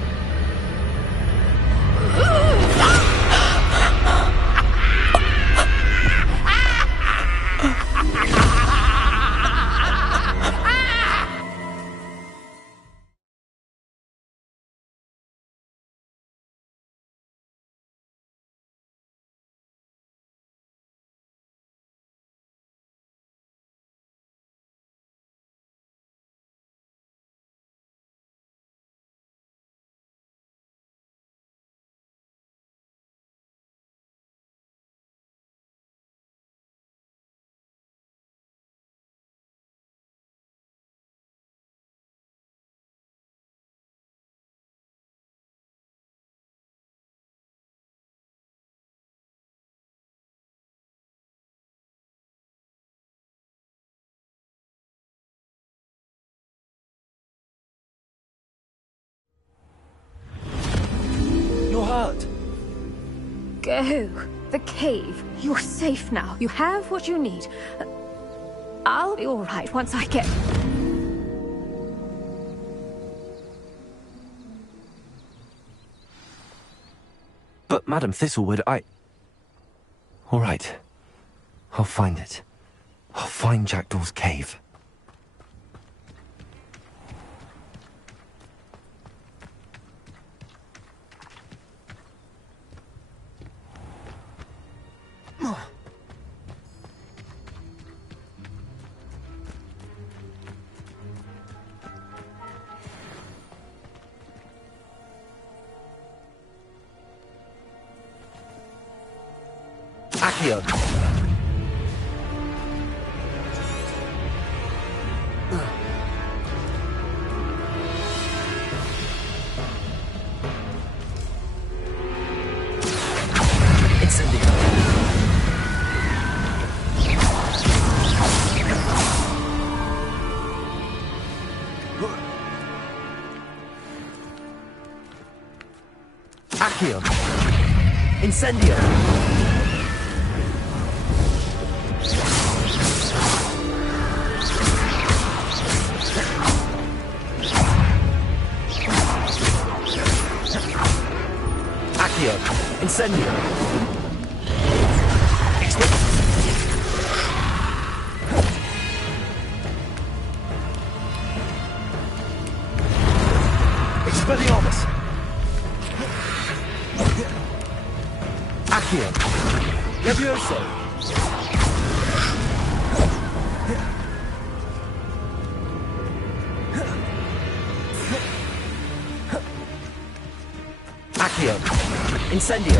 Hurt. Go. The cave. You're safe now. You have what you need. I'll be all right once I get... But, Madam Thistlewood, All right. I'll find it. I'll find Jackdaw's cave. Accio. Incendio. Accio. Incendio. Incendio. Expelliarmus. Accio. Levioso. Accio. Incendio.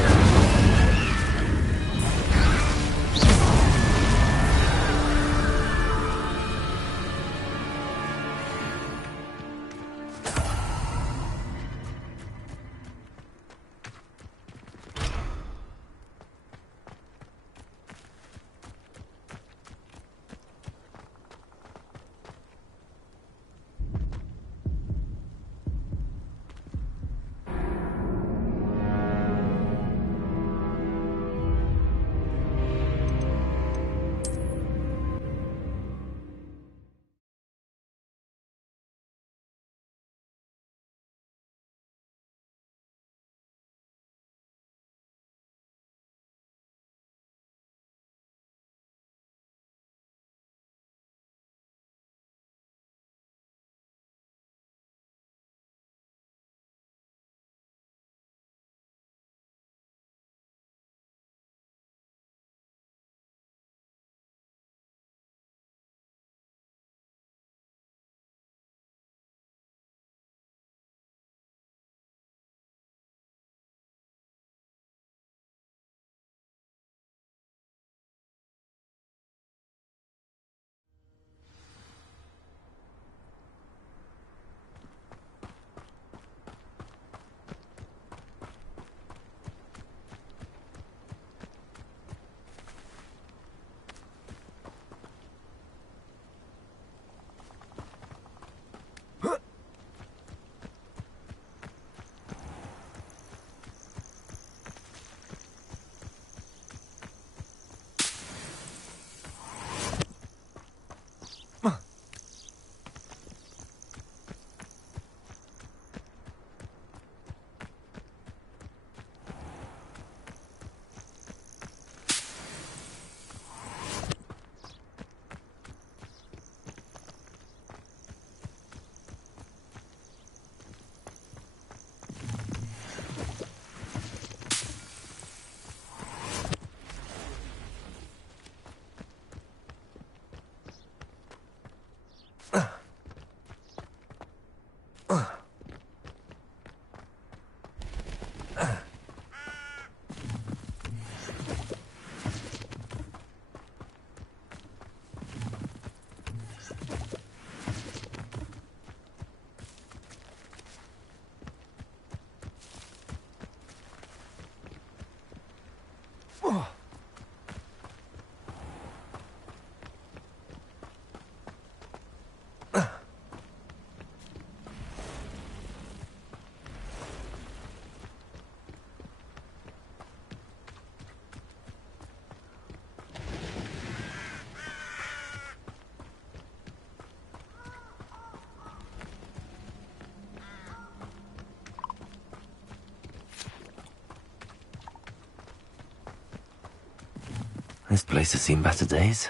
This place has seen better days.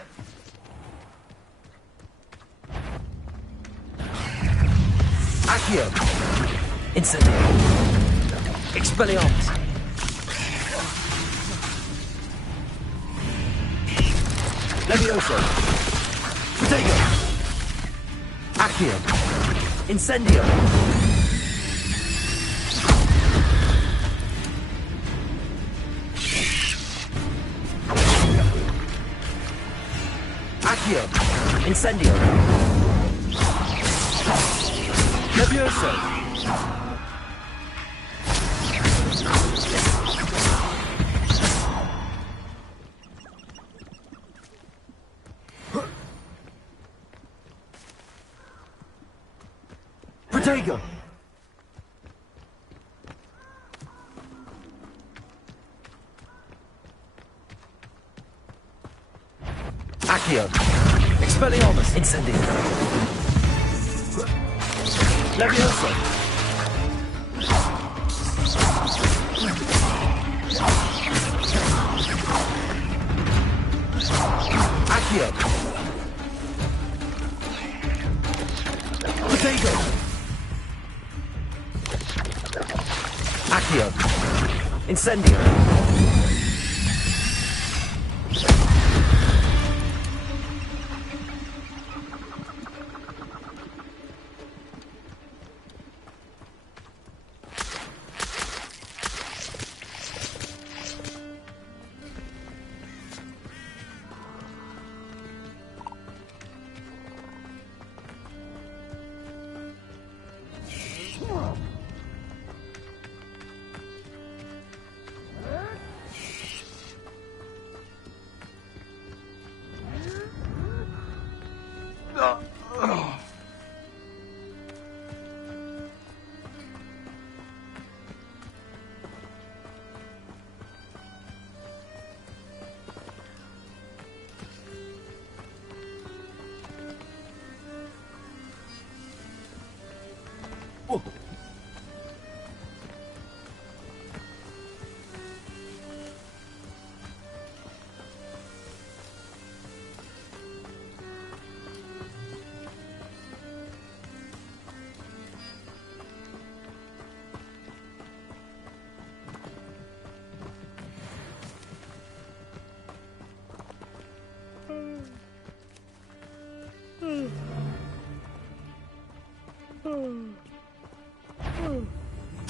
Accio! Incendio! Expelliarmus! Levioso! Protego! Accio! Incendio! Accio! Incendio! Levioso! Protego! Accio! Expelliarmus! Incendio! Levioso! Accio! Protego! Accio! Incendio!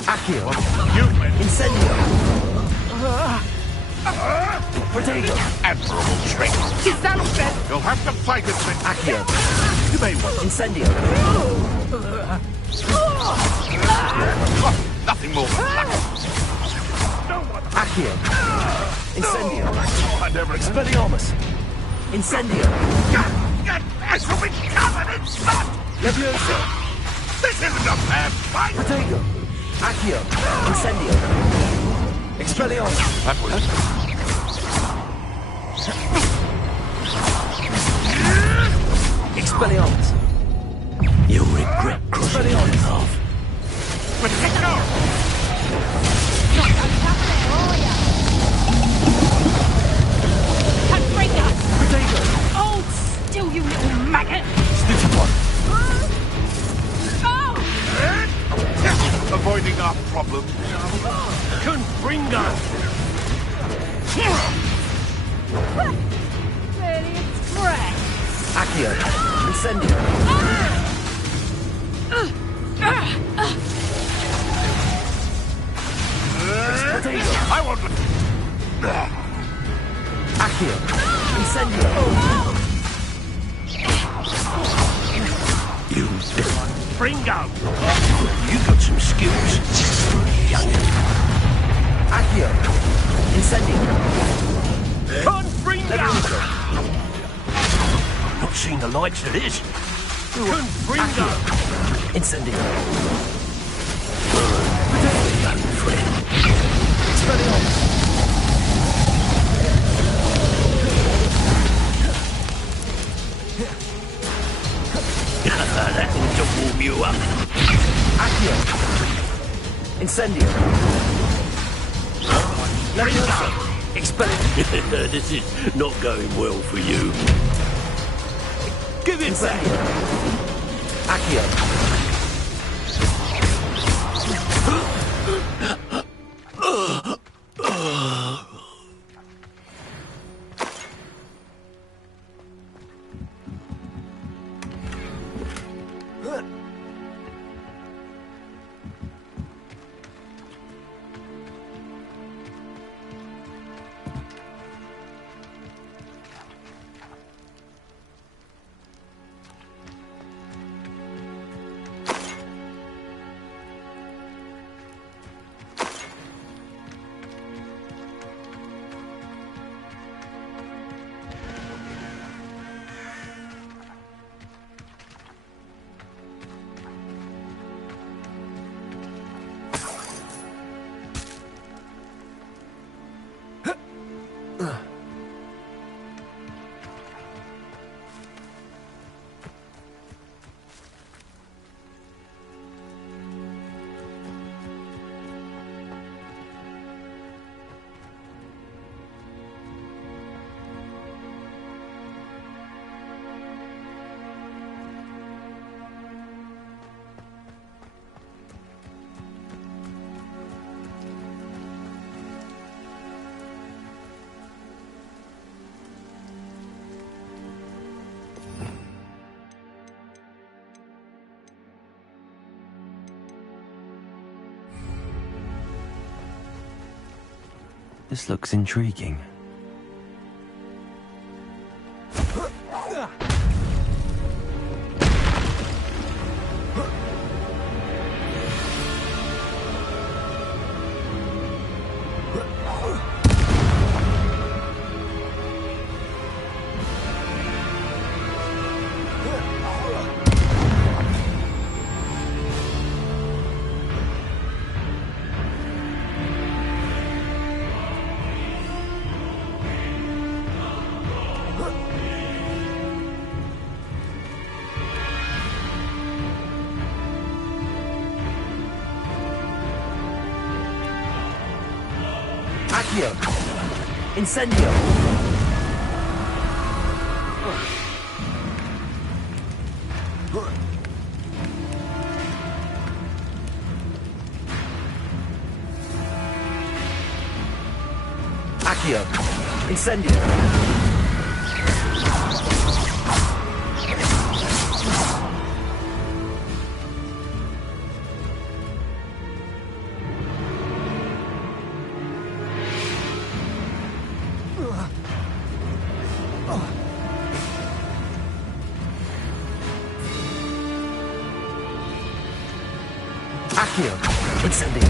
Accio! Incendio! Protego! Admirable trick. You'll have to fight it, Sir. Accio! You may want Incendio! nothing more than luck. Accio! Incendio! I never Expelliarmus! Incendio! This will be covered in blood! Levioso! This isn't a fair fight! Protego! Accio! Incendio! Expelliarmus! That was... Expelliarmus! You'll regret crossing my path. Protego! Protego! Hold still, you little maggot! Stupid one! Avoiding our problem. Confringo! Really express! Accio! Incendio! Protego! I won't... Accio! Incendio! You Fringo! You got some skills, youngin'. Accio! Incendio! Confringo! Not seen the likes of this. Confringo! Incendio! Young friend. Expelliarmus! That ought to warm you up. Accio! Incendio! Levioso! Expelliarmus. This is not going well for you. Give it back. Accio. This looks intriguing. Accio. Incendio. Accio. Incendio. Accio. Incendio.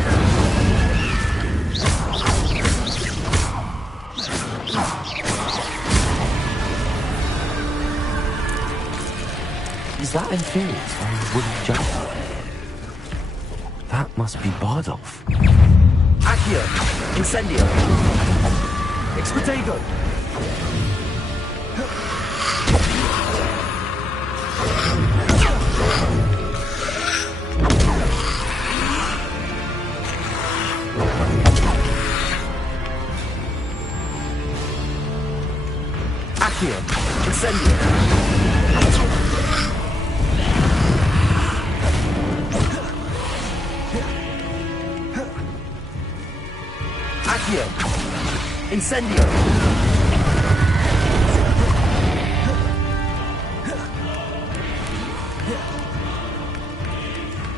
Is that inferior to a wooden jump? That must be Bardolph. Accio. Incendio. Expotego. Accio. Incendio. Accio. Incendio.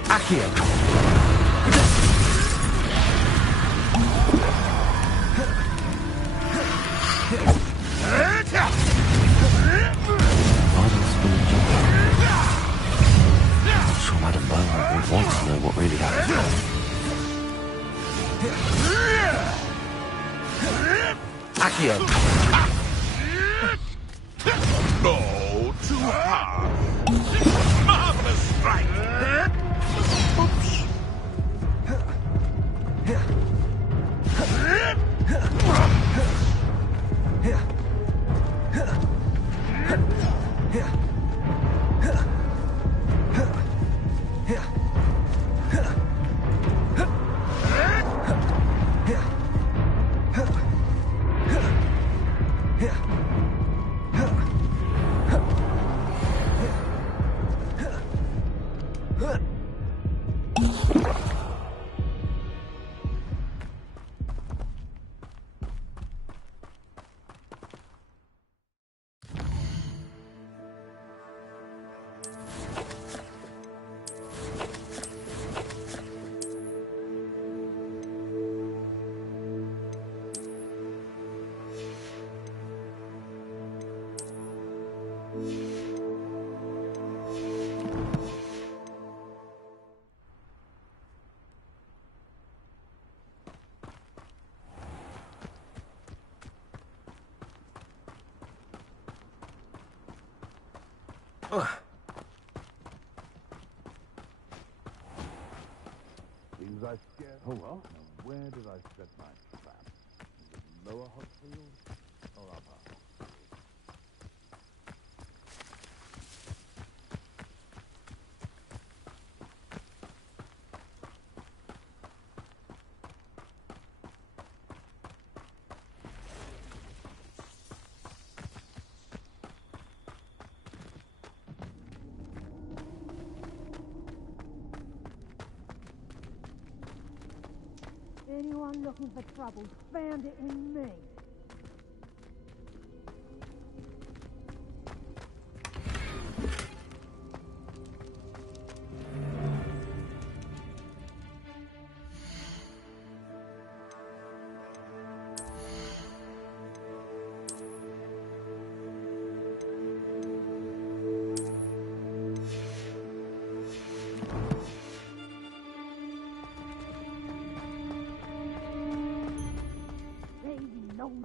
Accio. Bardolph's wooden jump. I'm sure Madame Bowman would want to know what really happened. Accio. No, too hard. Marvelous strike. Oops. Seems I scared. Oh well. Now where did I set my trap? Is it lower Hogsfield or upper? Anyone looking for trouble found it in me.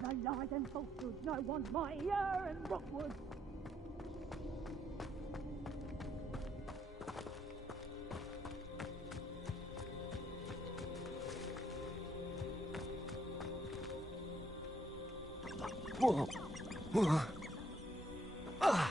The lies and falsehoods no one's mightier in Rookwood. Whoa. Whoa. Ah.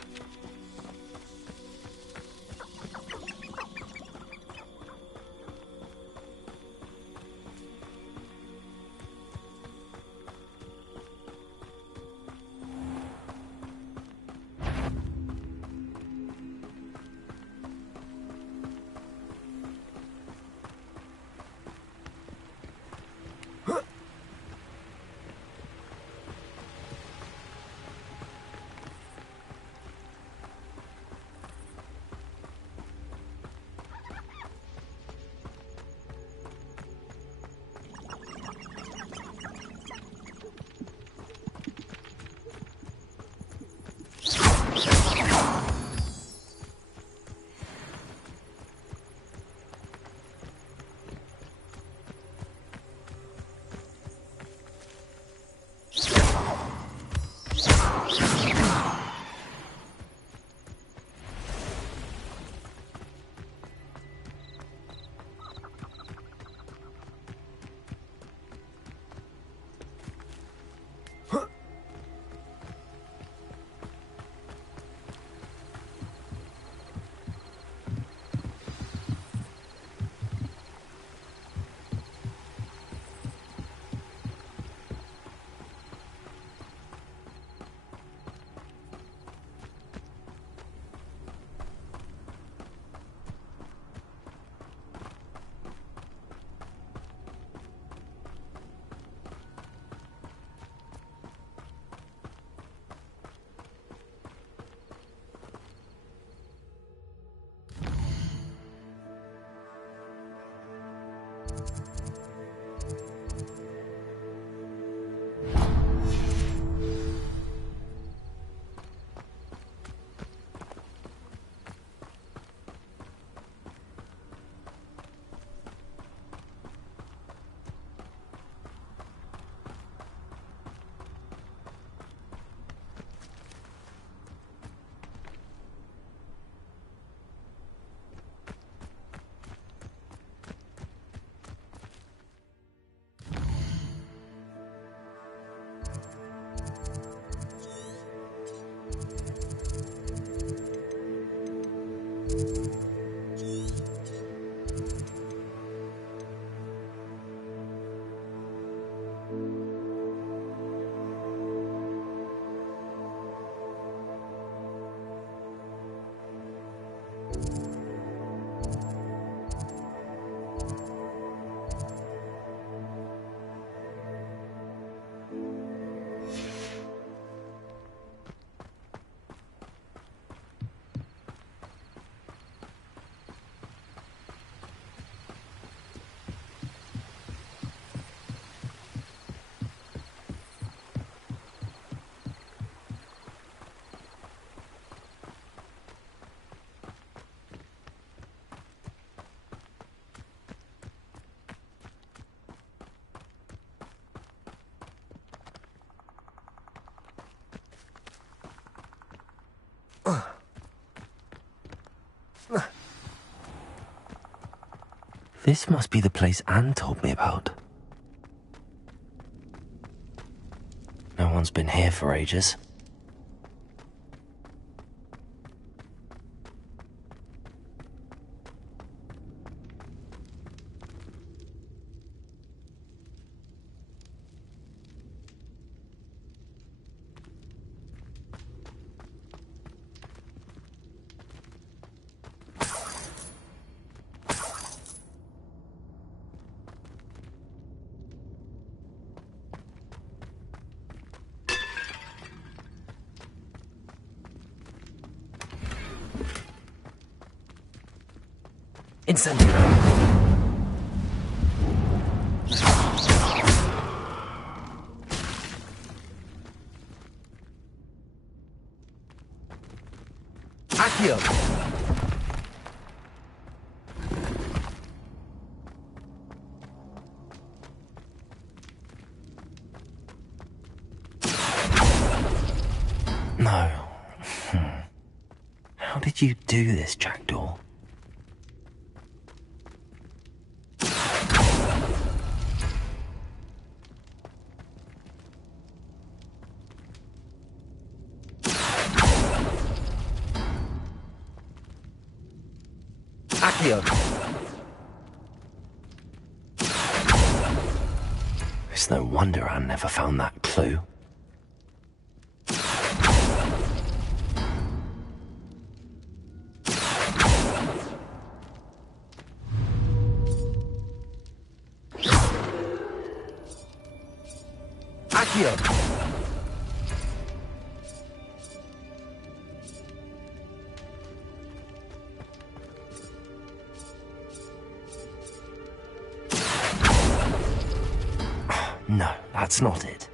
This must be the place Anne told me about. No one's been here for ages. Incendiary. Accio. No. How did you do this, Jackdaw? It's no wonder I never found that clue. Accio! No, that's not it.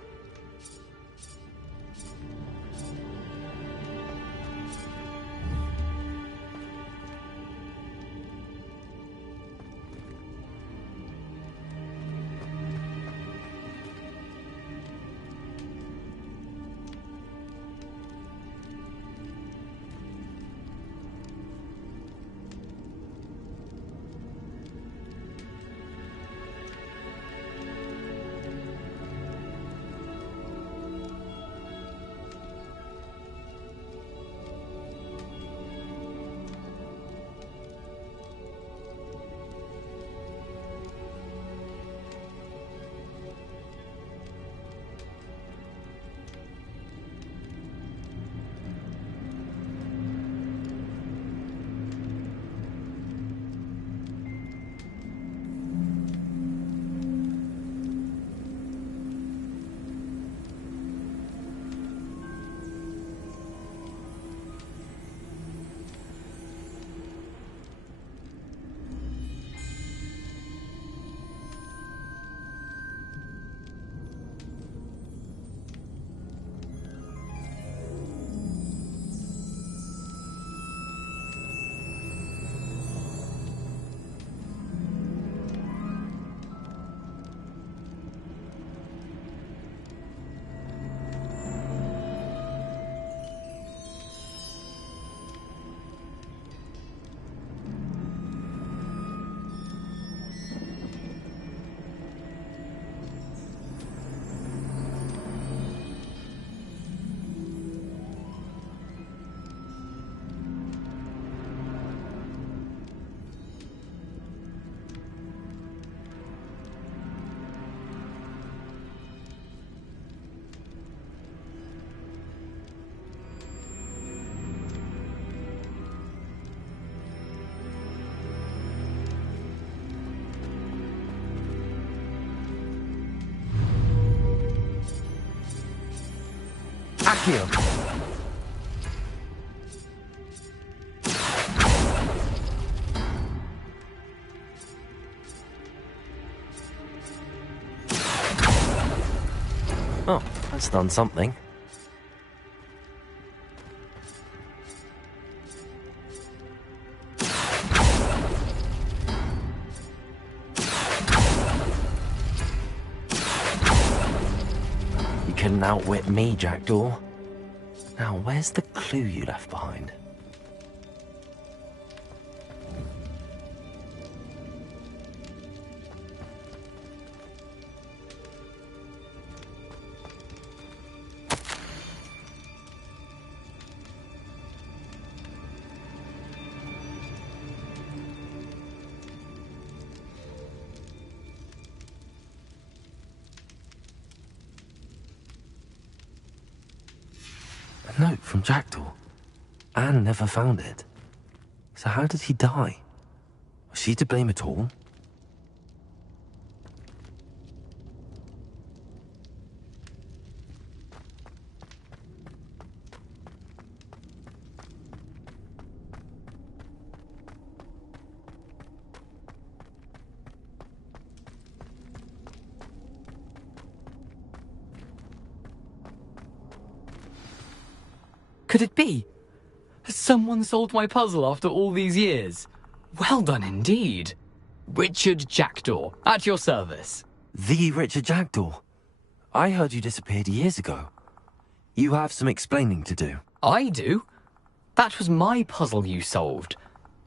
Accio. Oh, that's done something. You couldn't outwit me, Jackdaw. Now, where's the clue you left behind? note from Jackdaw. Anne never found it. So how did he die? Was she to blame at all? Could it be? Has someone solved my puzzle after all these years? Well done indeed. Richard Jackdaw, at your service. The Richard Jackdaw? I heard you disappeared years ago. You have some explaining to do. I do? That was my puzzle you solved.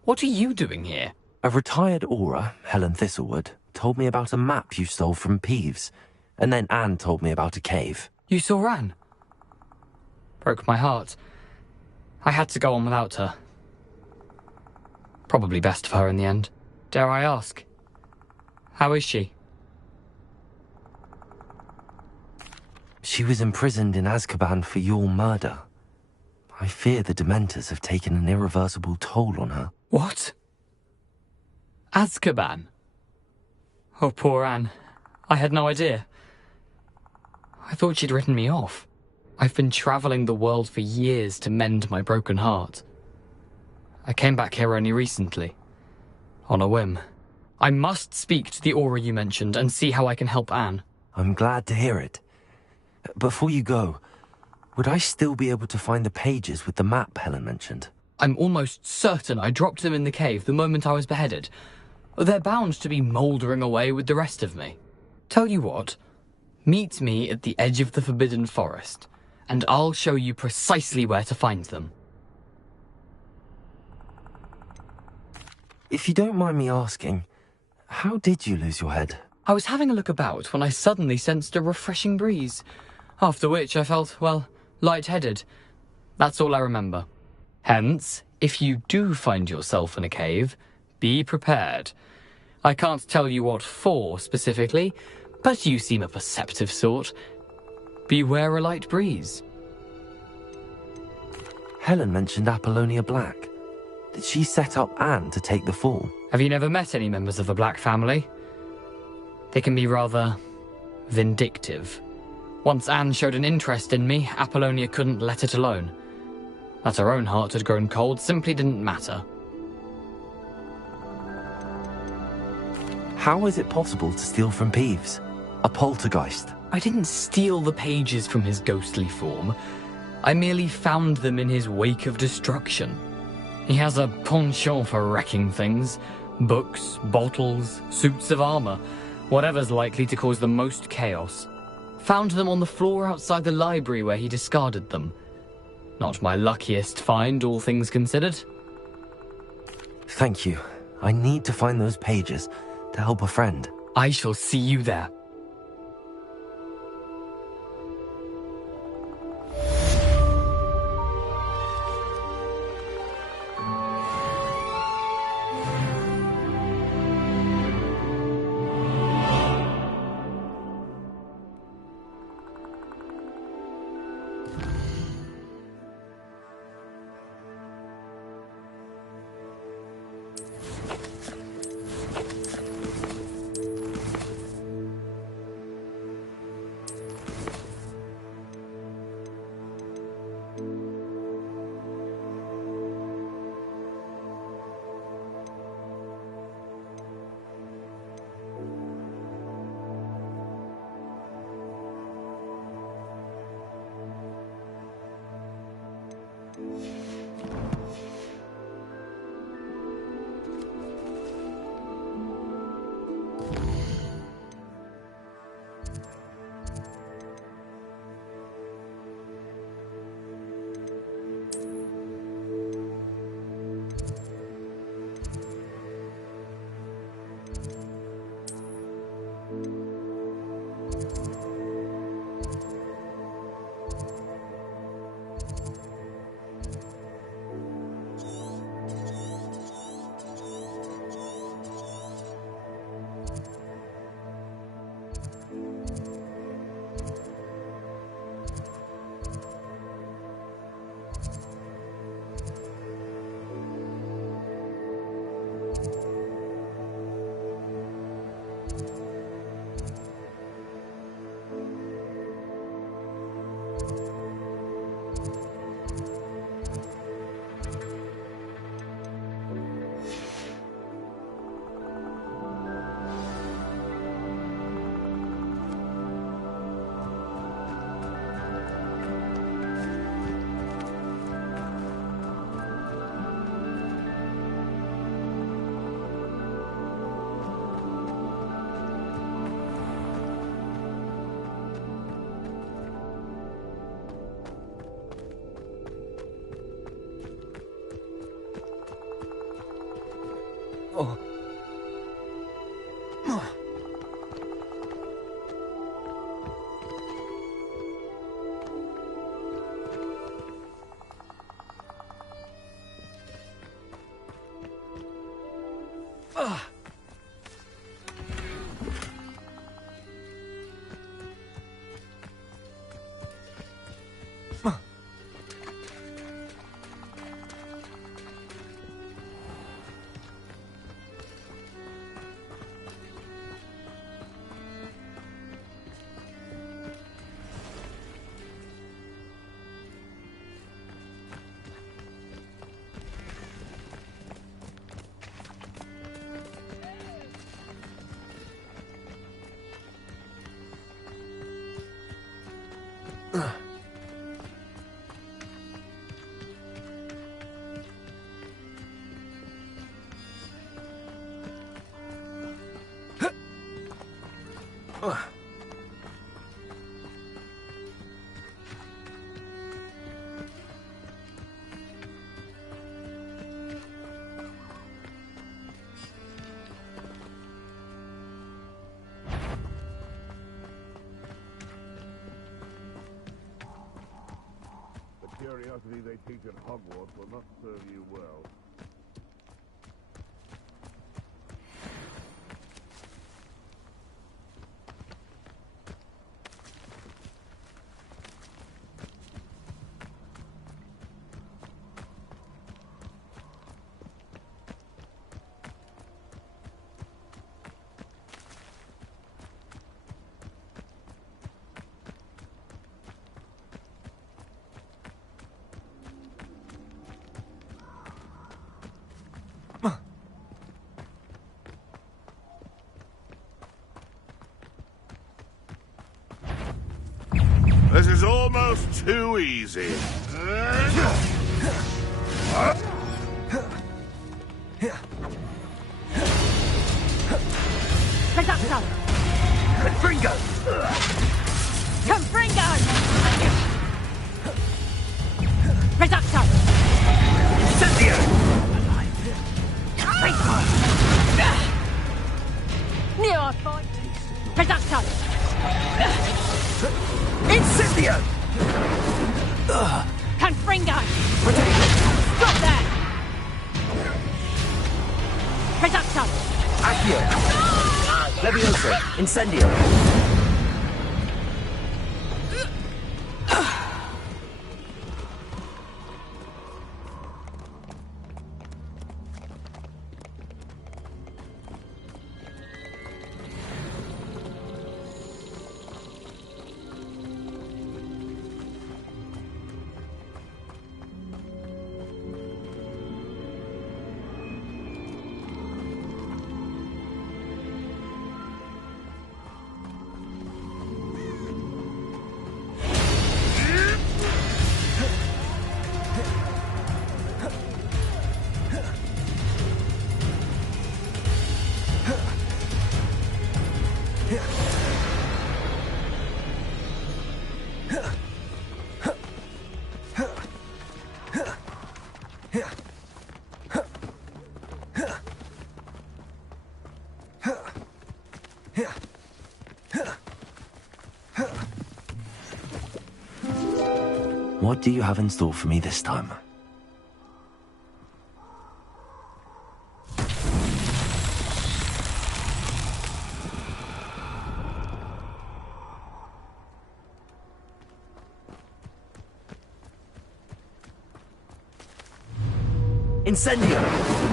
What are you doing here? A retired aura, Helen Thistlewood, told me about a map you stole from Peeves, and then Anne told me about a cave. You saw Anne? Broke my heart. I had to go on without her. Probably best for her in the end. Dare I ask? How is she? She was imprisoned in Azkaban for your murder. I fear the Dementors have taken an irreversible toll on her. What? Azkaban? Oh, poor Anne. I had no idea. I thought she'd written me off. I've been travelling the world for years to mend my broken heart. I came back here only recently. On a whim. I must speak to the aura you mentioned and see how I can help Anne. I'm glad to hear it. Before you go, would I still be able to find the pages with the map Helen mentioned? I'm almost certain I dropped them in the cave the moment I was beheaded. They're bound to be mouldering away with the rest of me. Tell you what, meet me at the edge of the Forbidden Forest, and I'll show you precisely where to find them. If you don't mind me asking, how did you lose your head? I was having a look about when I suddenly sensed a refreshing breeze, after which I felt, well, lightheaded. That's all I remember. Hence, if you do find yourself in a cave, be prepared. I can't tell you what for specifically, but you seem a perceptive sort. Beware a light breeze. Helen mentioned Apollonia Black. Did she set up Anne to take the fall? Have you never met any members of the Black family? They can be rather vindictive. Once Anne showed an interest in me, Apollonia couldn't let it alone. That her own heart had grown cold simply didn't matter. How is it possible to steal from Peeves? A poltergeist? I didn't steal the pages from his ghostly form. I merely found them in his wake of destruction. He has a penchant for wrecking things. Books, bottles, suits of armor. Whatever's likely to cause the most chaos. Found them on the floor outside the library where he discarded them. Not my luckiest find, all things considered. Thank you. I need to find those pages to help a friend. I shall see you there. The curiosity they teach at Hogwarts will not serve you well. This is almost too easy. Reducto! Confringo! Confringo! Reducto! Incendio! Neopoint! Reducto! Incendio! Confringo! Stop that! Reducto! Accio! Levioso! Incendio! What do you have in store for me this time? Incendio!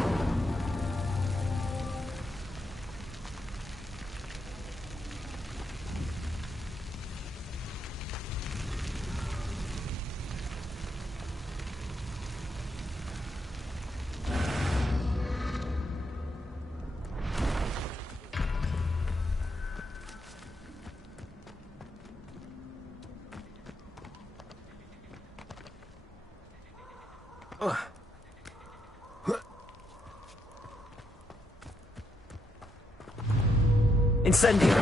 Incendio!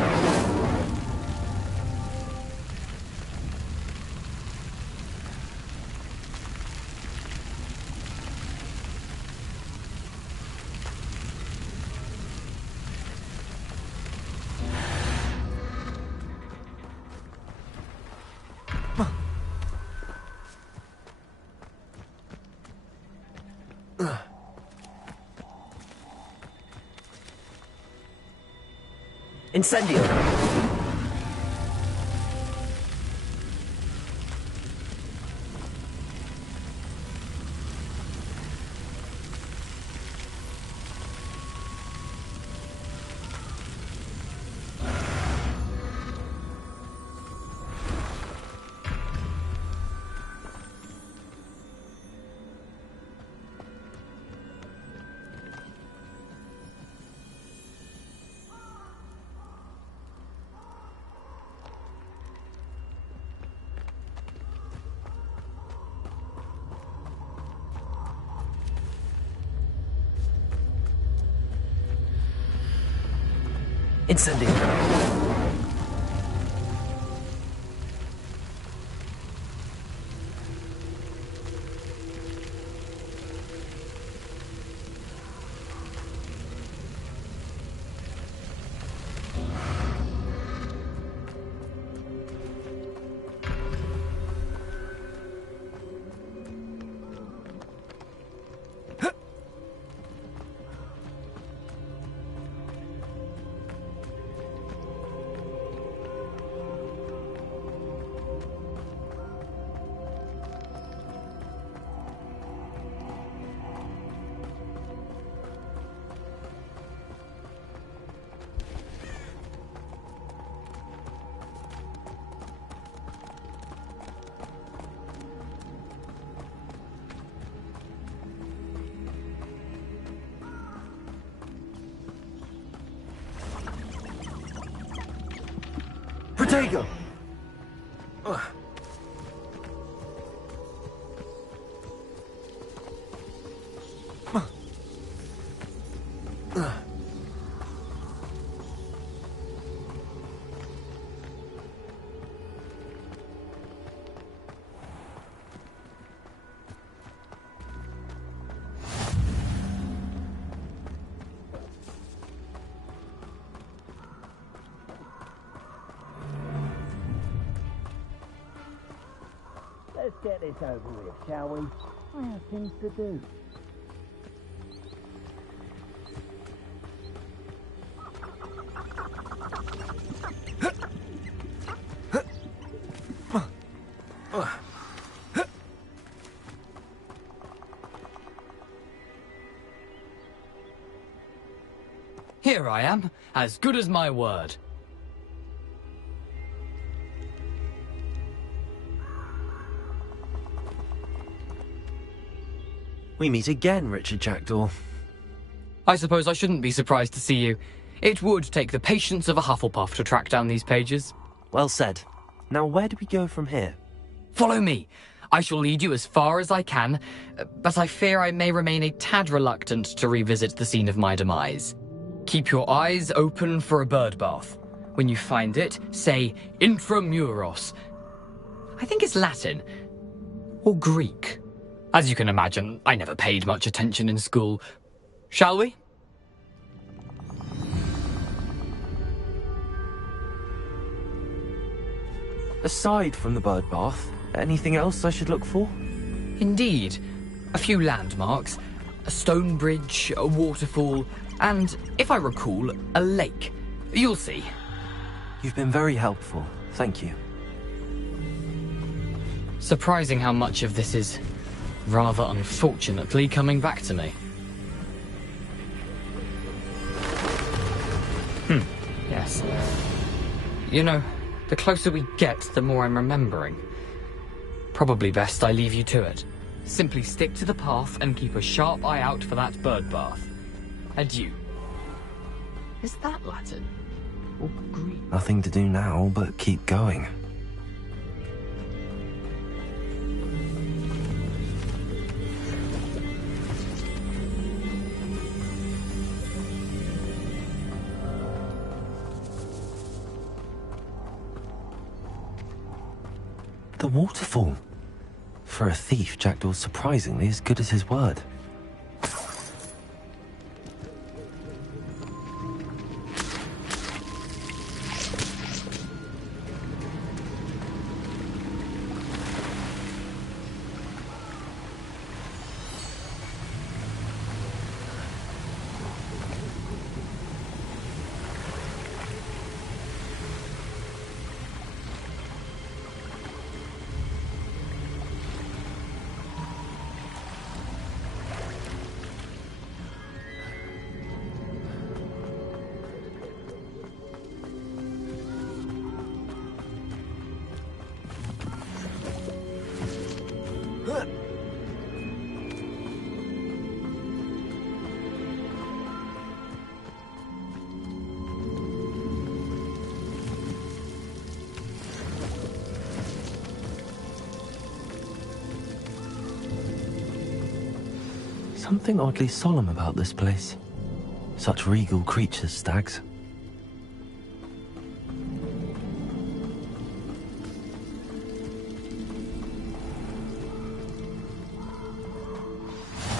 Incendio! Incendio! Protego! Let's get this over with, shall we? I have things to do. Here I am, as good as my word. We meet again, Richard Jackdaw. I suppose I shouldn't be surprised to see you. It would take the patience of a Hufflepuff to track down these pages. Well said. Now where do we go from here? Follow me. I shall lead you as far as I can, but I fear I may remain a tad reluctant to revisit the scene of my demise. Keep your eyes open for a bird bath. When you find it, say intramuros. I think it's Latin. Or Greek. As you can imagine, I never paid much attention in school. Shall we? Aside from the bird bath, anything else I should look for? Indeed. A few landmarks. A stone bridge, a waterfall, and, if I recall, a lake. You'll see. You've been very helpful. Thank you. Surprising how much of this is, rather unfortunately, coming back to me. Yes. You know, the closer we get, the more I'm remembering. Probably best I leave you to it. Simply stick to the path and keep a sharp eye out for that bird bath. Adieu. Is that Latin? Or Greek? Nothing to do now but keep going. The waterfall. For a thief, Jackdaw's surprisingly as good as his word. something oddly solemn about this place. Such regal creatures, stags.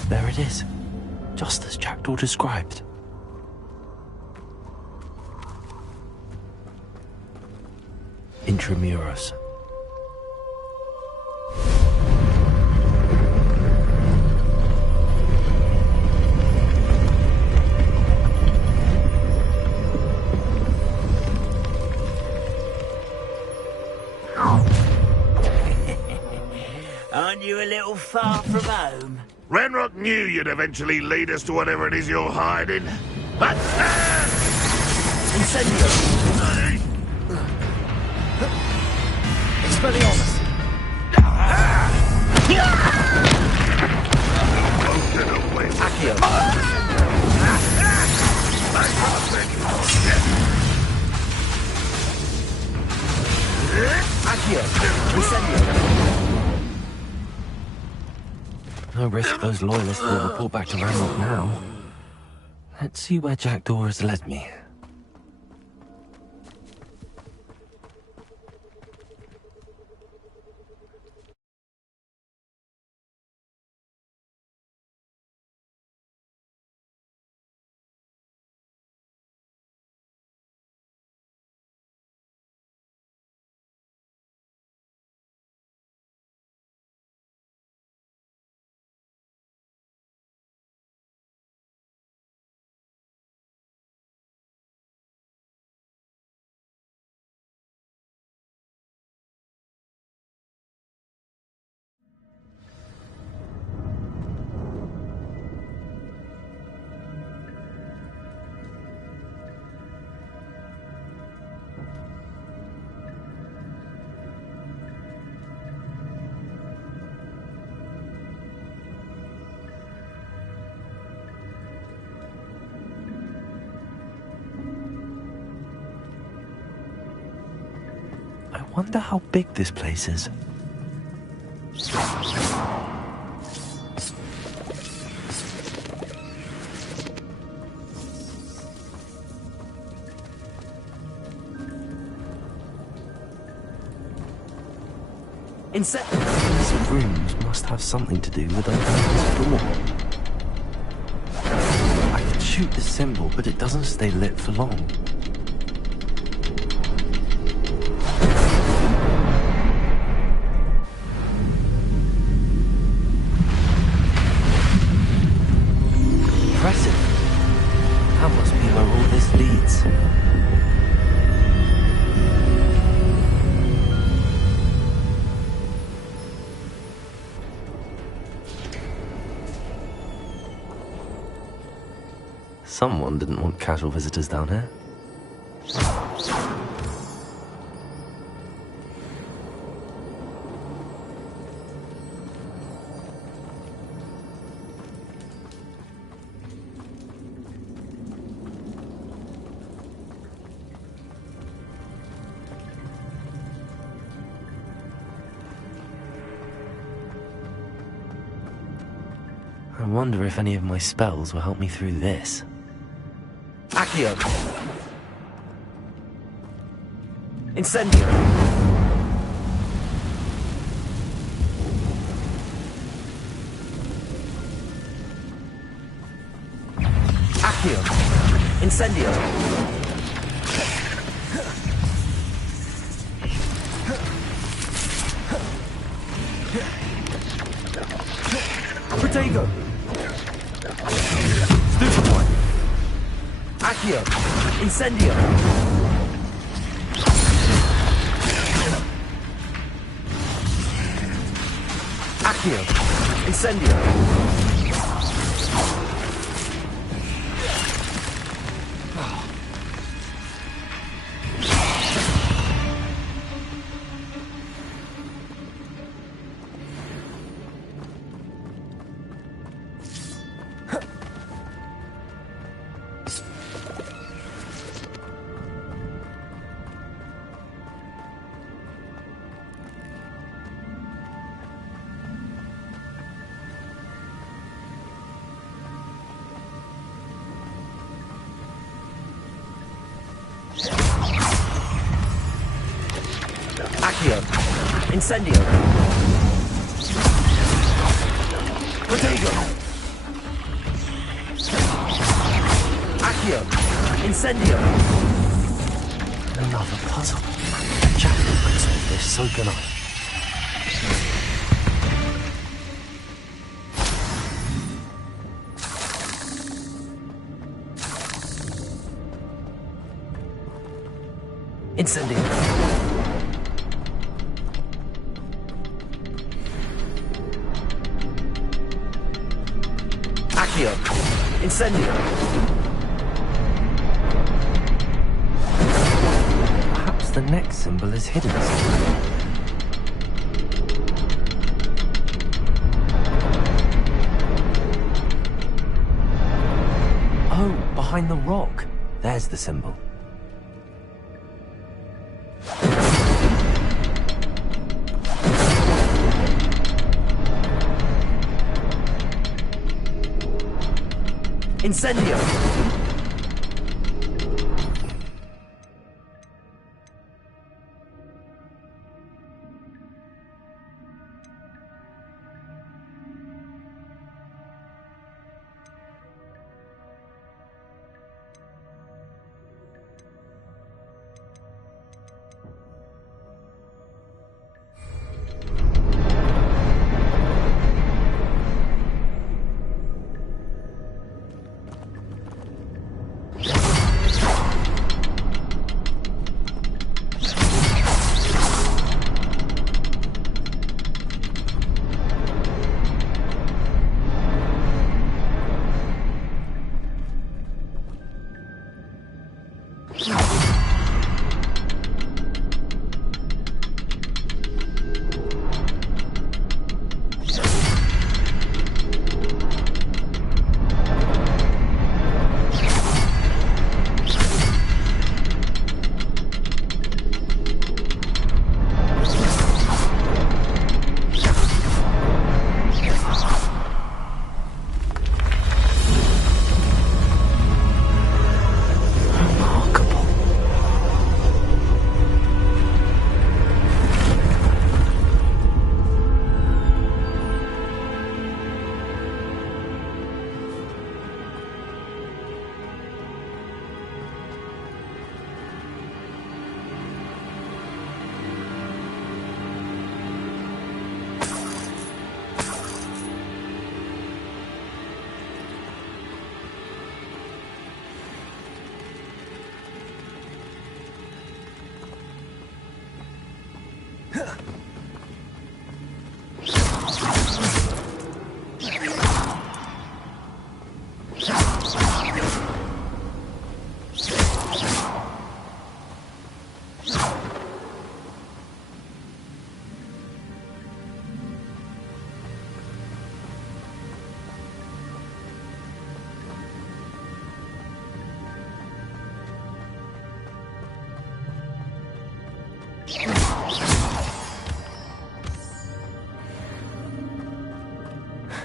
There it is, just as Jackdaw described. Intramuros. Aren't you a little far from home? Renrock knew you'd eventually lead us to whatever it is you're hiding. But Incendio! Expelliarmus! Accio! Accio! Incendio! No risk those loyalists will report back to Ranrock now. Let's see where Jackdaw has led me. I wonder how big this place is. These rooms must have something to do with opening this door. I can shoot the symbol, but it doesn't stay lit for long. Impressive. That must be where all this leads. Someone didn't want casual visitors down here. I wonder if any of my spells will help me through this. Accio! Incendio! Accio! Incendio! Protego! Stupefy! Accio! Incendio! Accio! Incendio! Incendio. Protego. Accio. Incendio. Another puzzle. Jackal could solve this, so can I. Incendio. Accio. Incendio. Perhaps the next symbol is hidden somewhere. Oh, behind the rock. There's the symbol. Incendio.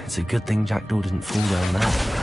It's a good thing Jackdaw didn't fall down there.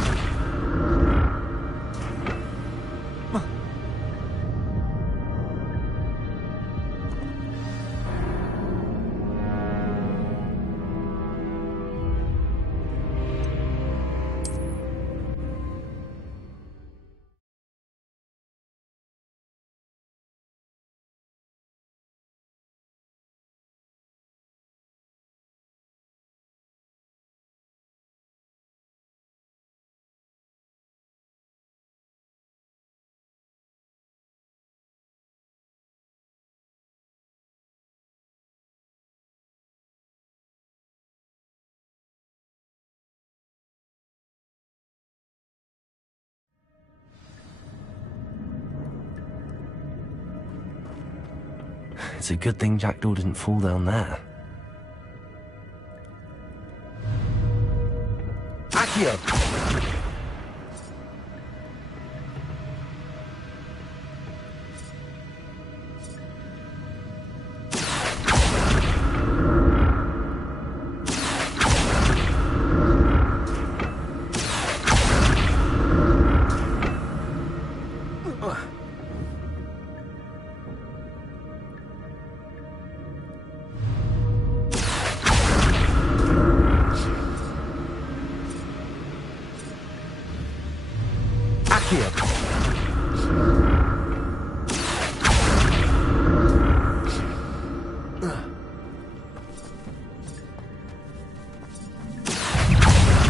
It's a good thing Jackdaw didn't fall down there. Accio. Accio.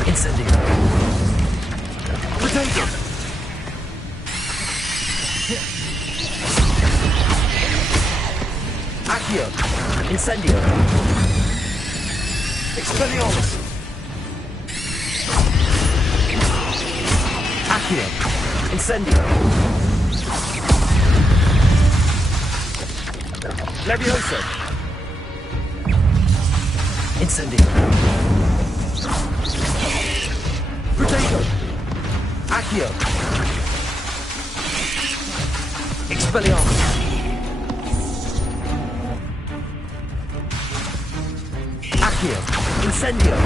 Incendio. Potato! Accio. Incendio. Expelliarmus. Accio. Incendio. Levioso. Incendio. Potato. Accio. Expelliarmus. Accio. Incendio.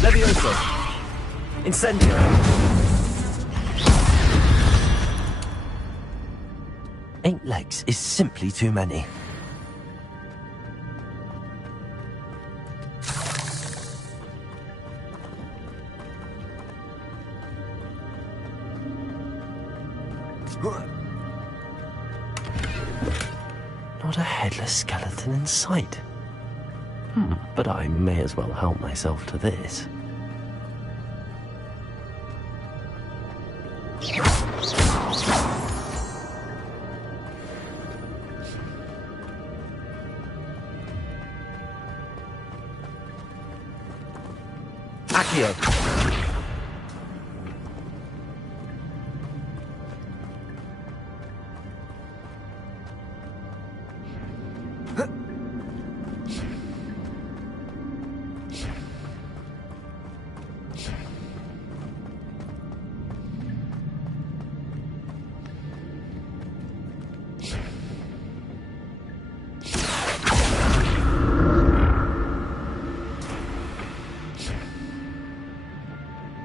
Levioso. Incendio. 8 legs is simply too many. Not a headless skeleton in sight. But I may as well help myself to this. Accio.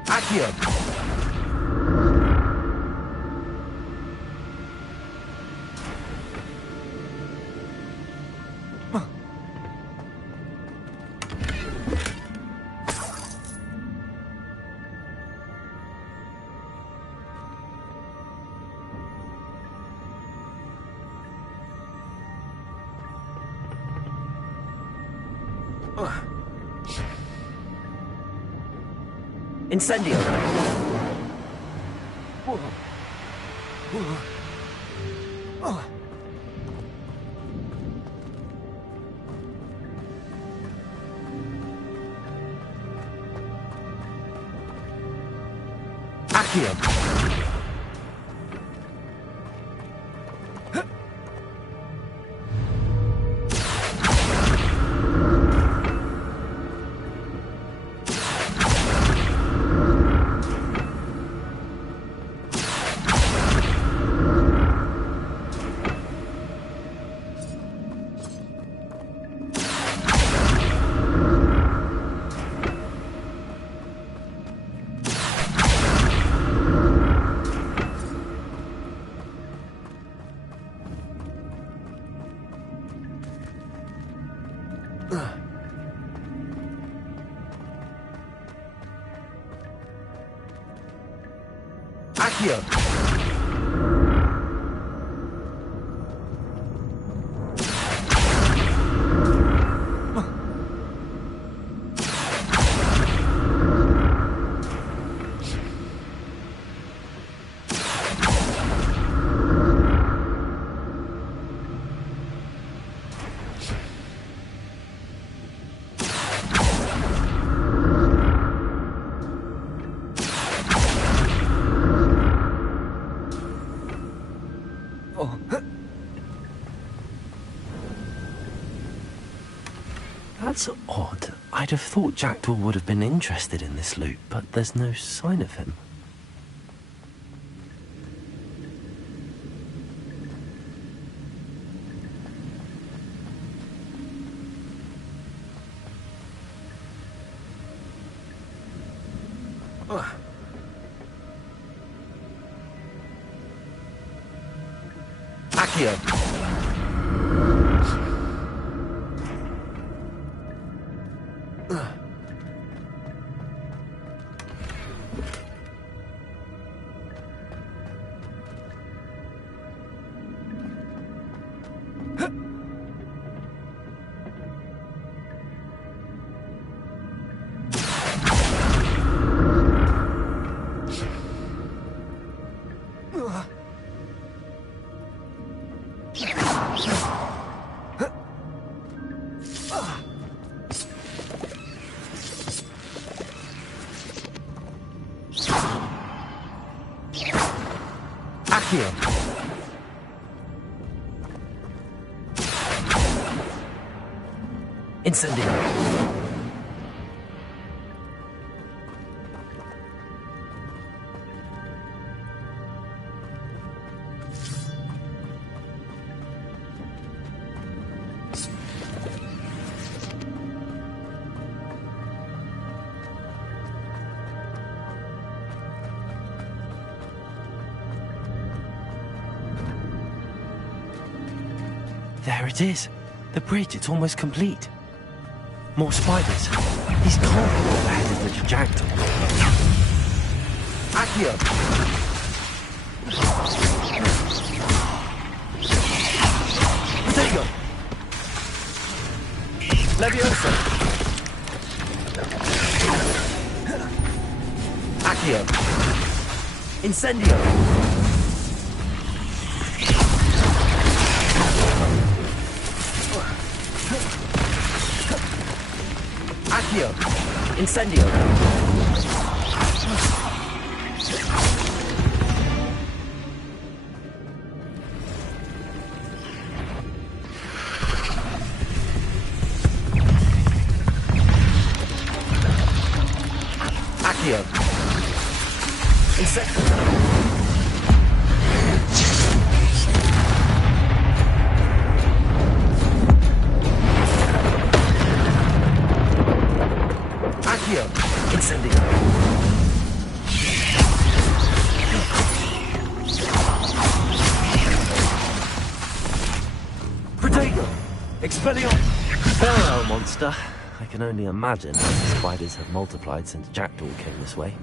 Accio. Incendio. Accio. Accio. That's odd. I'd have thought Jackdaw would have been interested in this loot, but there's no sign of him. Accio. Incendio. There it is. The bridge, it's almost complete. More spiders. These can't be all the head of Richard Jackdaw. Accio. Protego. Leviosa. Accio. Incendio. Accio. Incendio. Accio. Incendio. Incendio. Protego! Expellion! Farewell, monster. I can only imagine how the spiders have multiplied since Jackdaw came this way.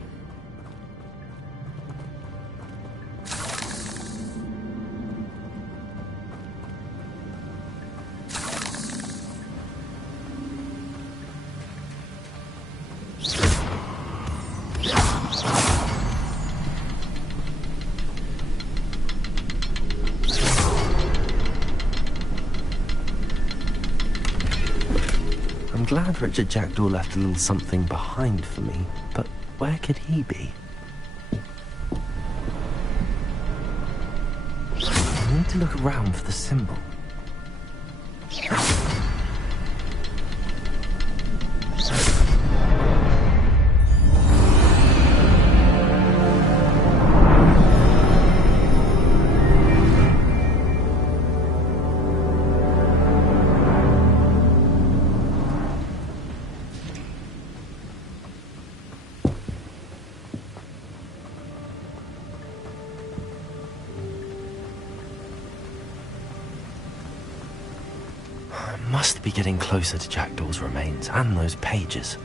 I'm glad Richard Jackdaw left a little something behind for me, but where could he be? I need to look around for the symbol. Must be getting closer to Jackdaw's remains and those pages.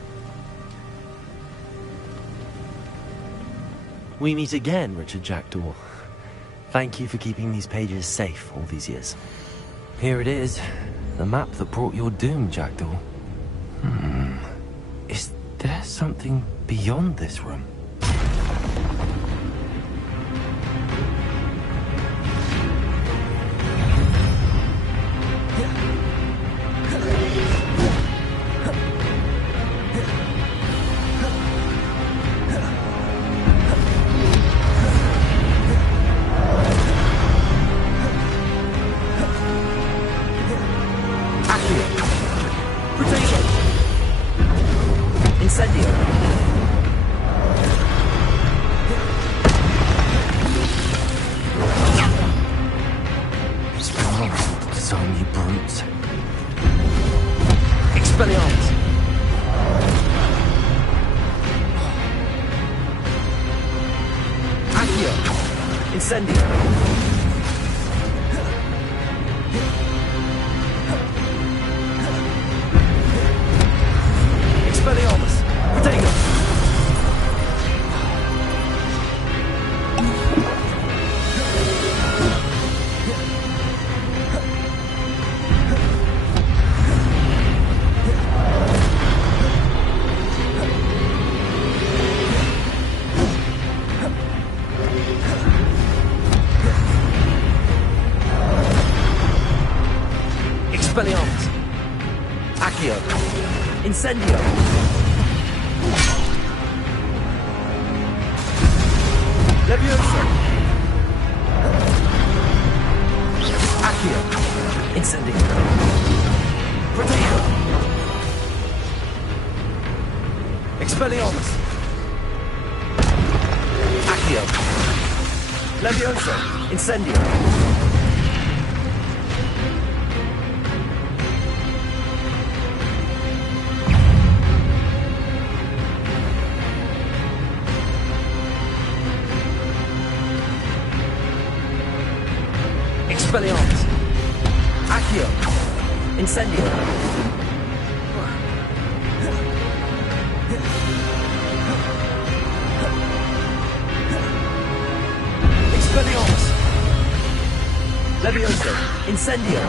We meet again, Richard Jackdaw. Thank you for keeping these pages safe all these years. Here it is, the map that brought your doom, Jackdaw. Is there something beyond this room? Accio. Incendio. Levioso. Accio. Incendio. Protejo. Expelliarmus. Accio. Levioso. Incendio. Expelliarmus. Accio. Incendio. Expelliarmus. Levioso. Incendio.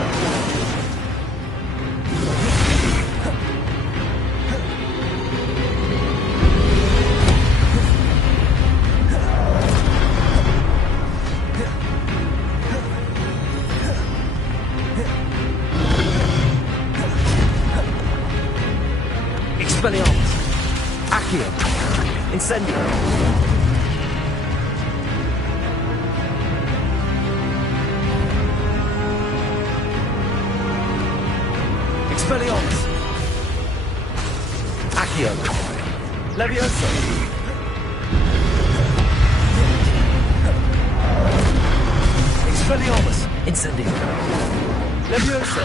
Expelliarmus. Accio. Incendio. Expelliarmus. Accio. Levioso. Expelliarmus. Incendio. Levioso.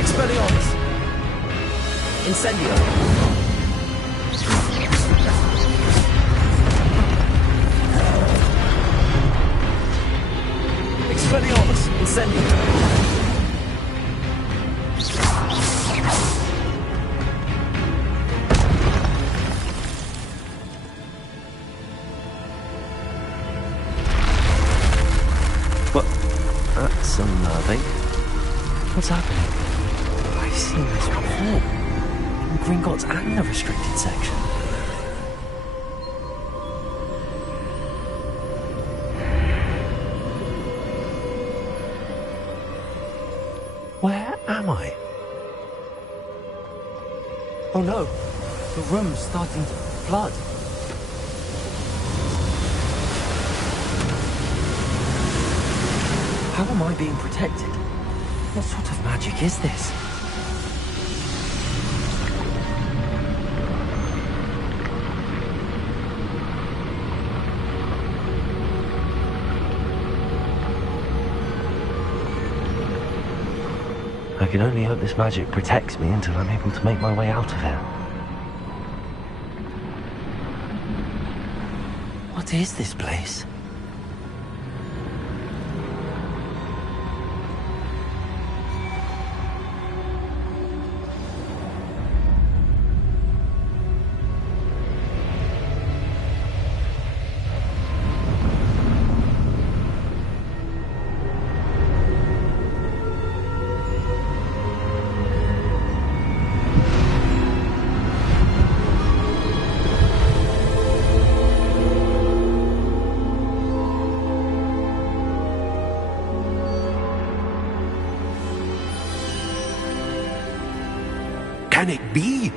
Expelliarmus. Incendio. Expelliarmus. Incendio. What? That's unnerving. What's happening? I've seen this before. In Gringotts and the restricted section. Where am I? Oh no, the room's starting to flood. How am I being protected? What sort of magic is this? I can only hope this magic protects me until I'm able to make my way out of here. What is this place? Can it be?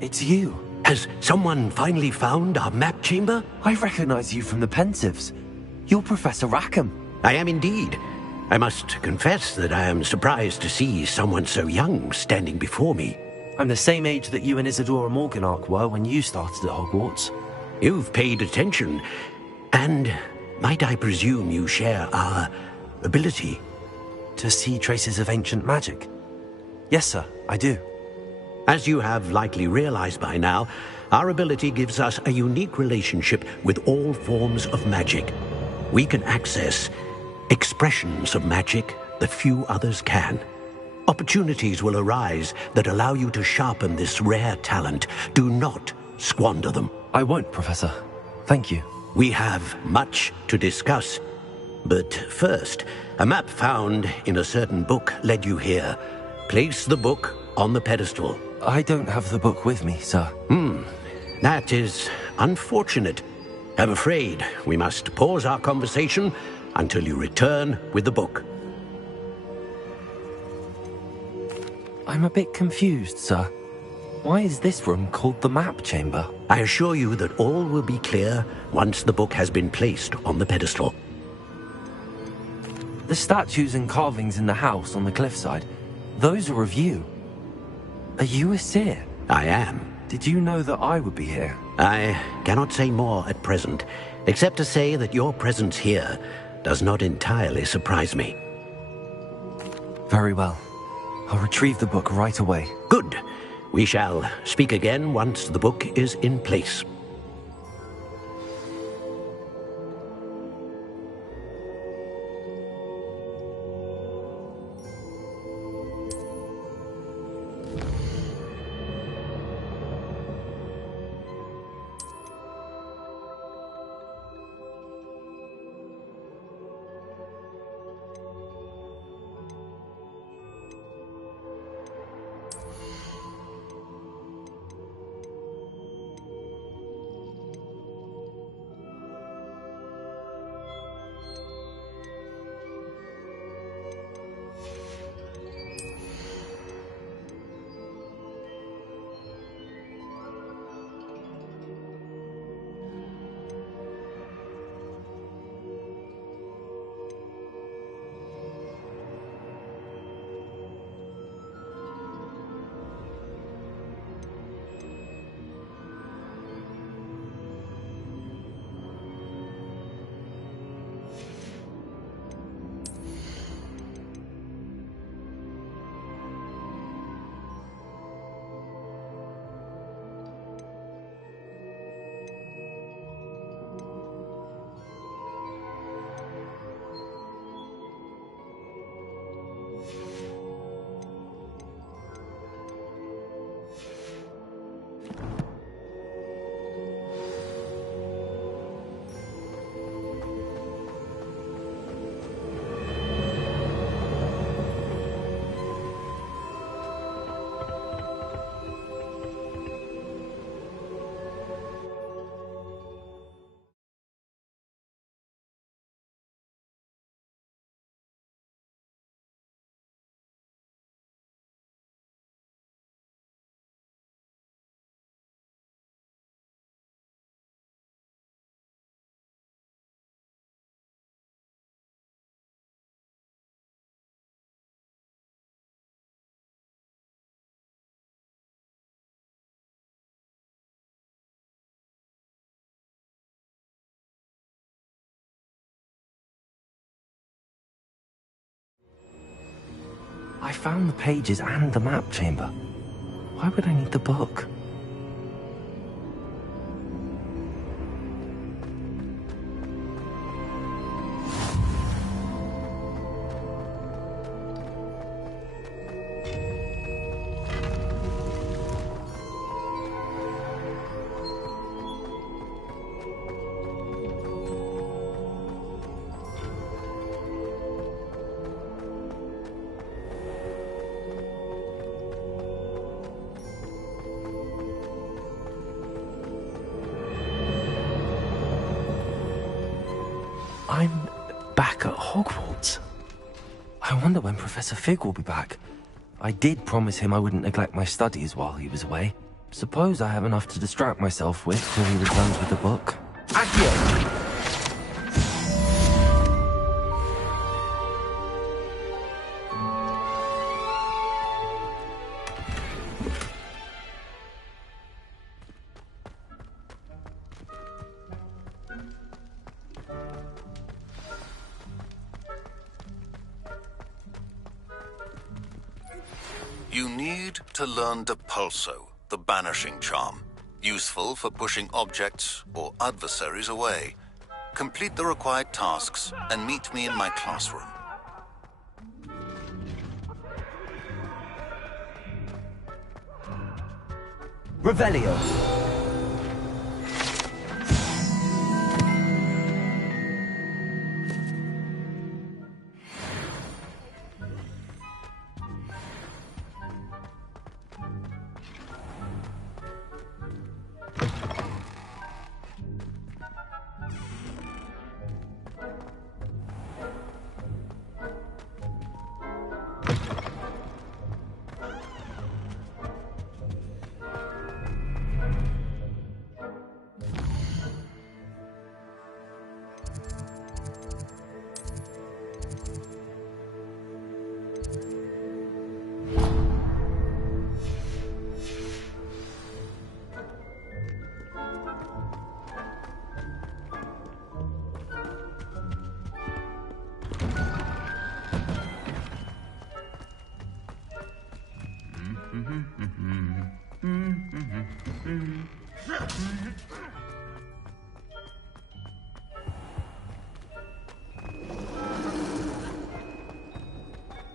It's you. Has someone finally found our map chamber? I recognize you from the Pensieves. You're Professor Rackham. I am indeed. I must confess that I am surprised to see someone so young standing before me. I'm the same age that you and Isadora Morganach were when you started at Hogwarts. You've paid attention, and might I presume you share our ability? To see traces of ancient magic? Yes, sir, I do. As you have likely realized by now, our ability gives us a unique relationship with all forms of magic. We can access expressions of magic that few others can. Opportunities will arise that allow you to sharpen this rare talent. Do not squander them. I won't, Professor. Thank you. We have much to discuss. But first, a map found in a certain book led you here. Place the book on the pedestal. I don't have the book with me, sir. That is unfortunate. I'm afraid we must pause our conversation until you return with the book. I'm a bit confused, sir. Why is this room called the map chamber? I assure you that all will be clear once the book has been placed on the pedestal. The statues and carvings in the house on the cliffside, those are of you. Are you a seer? I am. Did you know that I would be here? I cannot say more at present, except to say that your presence here does not entirely surprise me. Very well. I'll retrieve the book right away. Good. We shall speak again once the book is in place. I found the pages and the map chamber. Why would I need the book? I'm back at Hogwarts. I wonder when Professor Fig will be back. I did promise him I wouldn't neglect my studies while he was away. Suppose I have enough to distract myself with till he returns with the book. Accio! You need to learn Depulso, the banishing charm. Useful for pushing objects or adversaries away. Complete the required tasks and meet me in my classroom. Revelio.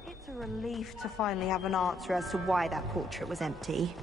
It's a relief to finally have an answer as to why that portrait was empty.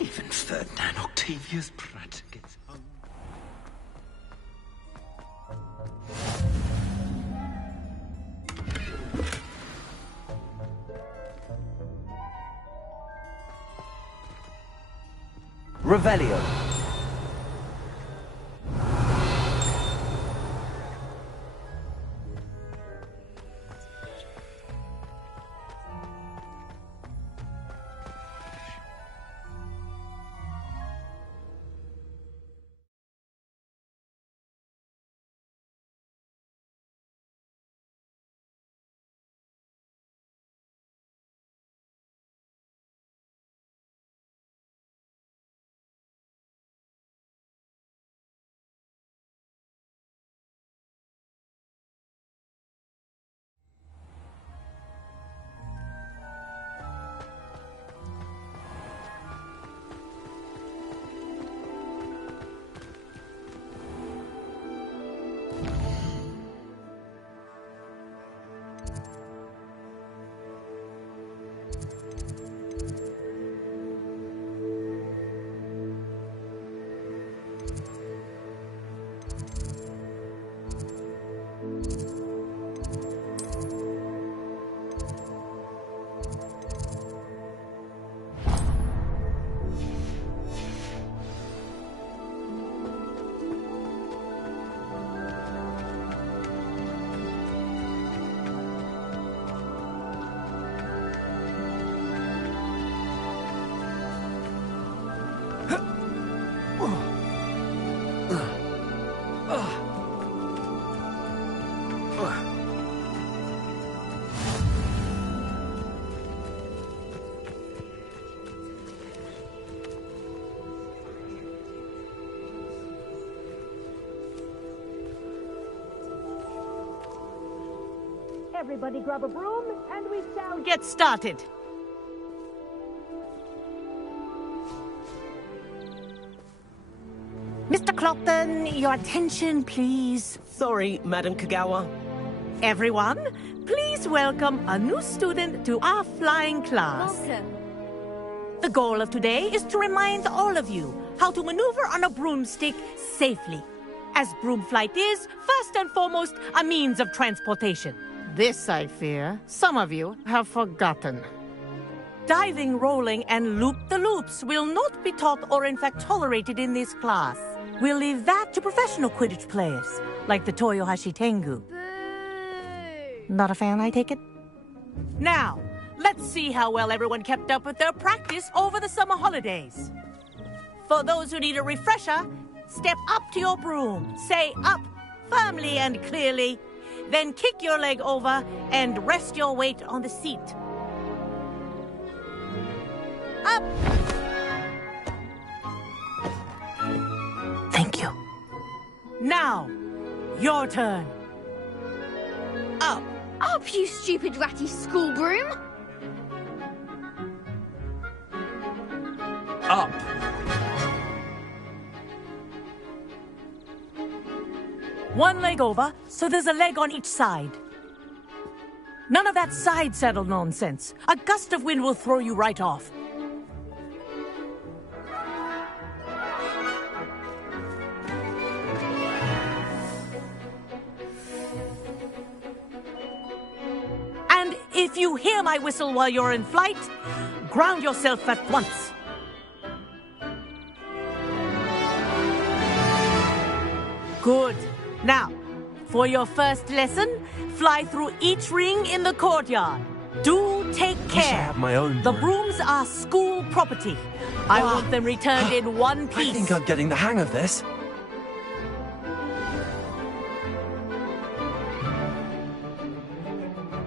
Even Ferdinand Octavius Pratt gets hung. Revelio. Everybody grab a broom, and we shall Get started. Mr. Clopton, your attention, please. Sorry, Madam Kagawa. Everyone, please welcome a new student to our flying class. Welcome. The goal of today is to remind all of you how to maneuver on a broomstick safely, as broom flight is, first and foremost, a means of transportation. This, I fear, some of you have forgotten. Diving, rolling, and loop-the-loops will not be taught or in fact tolerated in this class. We'll leave that to professional Quidditch players, like the Toyohashi Tengu. Not a fan, I take it? Now, let's see how well everyone kept up with their practice over the summer holidays. For those who need a refresher, step up to your broom. Say up firmly and clearly. Then kick your leg over and rest your weight on the seat. Up! Thank you. Now, your turn. Up. Up, you stupid ratty school broom! Up. One leg over, so there's a leg on each side. None of that side saddle nonsense. A gust of wind will throw you right off. And if you hear my whistle while you're in flight, ground yourself at once. Good. Now, for your first lesson, fly through each ring in the courtyard. Do take care. I have my own The broom. brooms are school property. I want them returned in one piece. I think I'm getting the hang of this.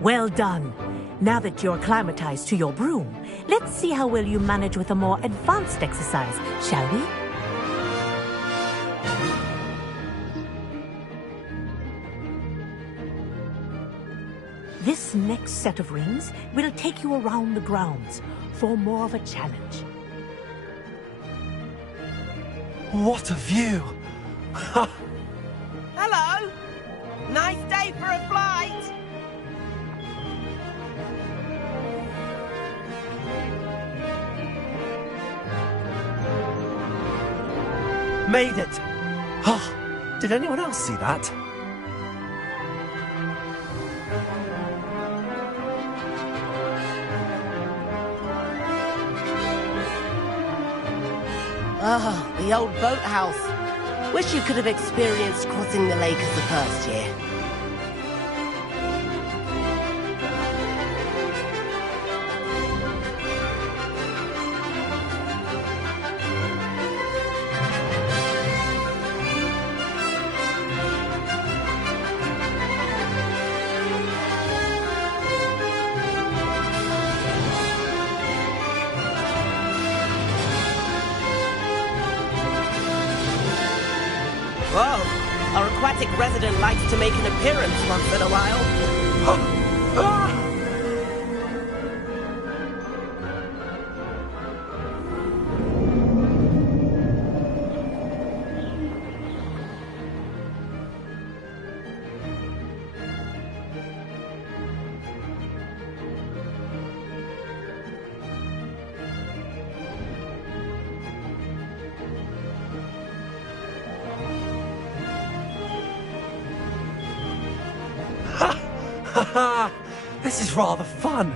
Well done. Now that you're acclimatized to your broom, let's see how well you manage with a more advanced exercise, shall we? This next set of rings will take you around the grounds for more of a challenge. What a view! Hello! Nice day for a flight! Made it! Oh, did anyone else see that? Ah, the old boathouse. Wish you could have experienced crossing the lake as the first year. Whoa, our aquatic resident likes to make an appearance once in a while. This is rather fun.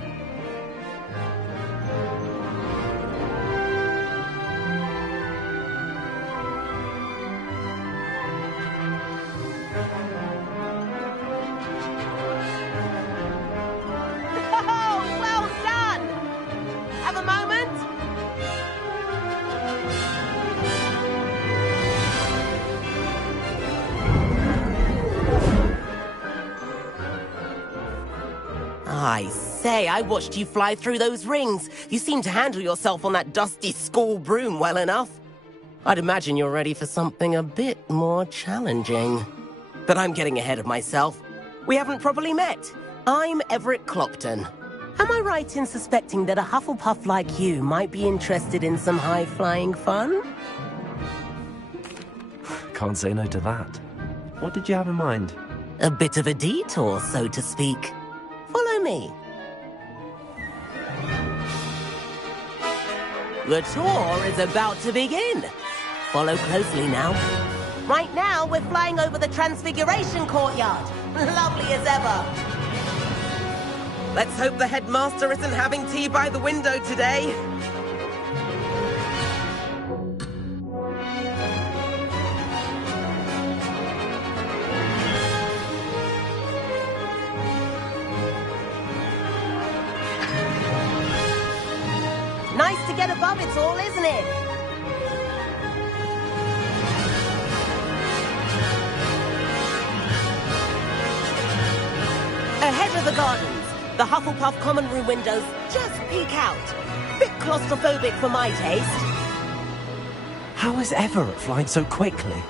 Oh, well done! Have a moment? I say, I watched you fly through those rings. You seem to handle yourself on that dusty school broom well enough. I'd imagine you're ready for something a bit more challenging. But I'm getting ahead of myself. We haven't properly met. I'm Everett Clopton. Am I right in suspecting that a Hufflepuff like you might be interested in some high-flying fun? Can't say no to that. What did you have in mind? A bit of a detour, so to speak. Follow me. The tour is about to begin. Follow closely now. Right now, we're flying over the Transfiguration Courtyard. Lovely as ever. Let's hope the headmaster isn't having tea by the window today. Nice to get above it all, isn't it? the gardens. The Hufflepuff common room windows just peek out. Bit claustrophobic for my taste. How is Everett flying so quickly?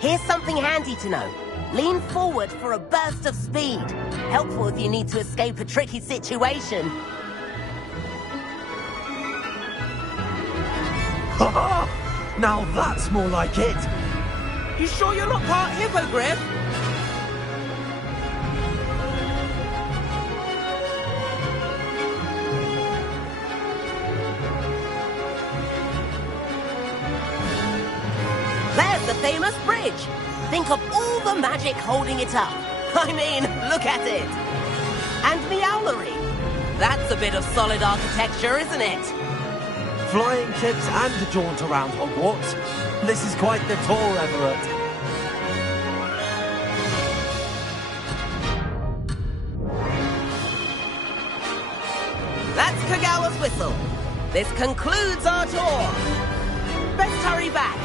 Here's something handy to know. Lean forward for a burst of speed. Helpful if you need to escape a tricky situation. Now that's more like it! You sure you're not part hippogriff? There's the famous bridge. Think of all the magic holding it up. I mean, look at it. And the owlery. That's a bit of solid architecture, isn't it? Flying tips and a jaunt around Hogwarts. This is quite the tour, Everett. That's Kagawa's whistle. This concludes our tour. Best hurry back.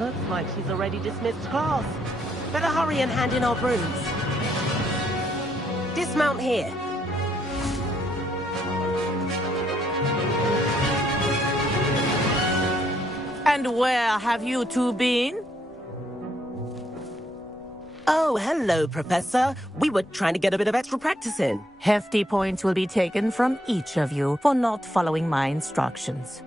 Looks like she's already dismissed class. Better hurry and hand in our brooms. Dismount here. And where have you two been? Oh, hello, Professor. We were trying to get a bit of extra practice in. Hefty points will be taken from each of you for not following my instructions.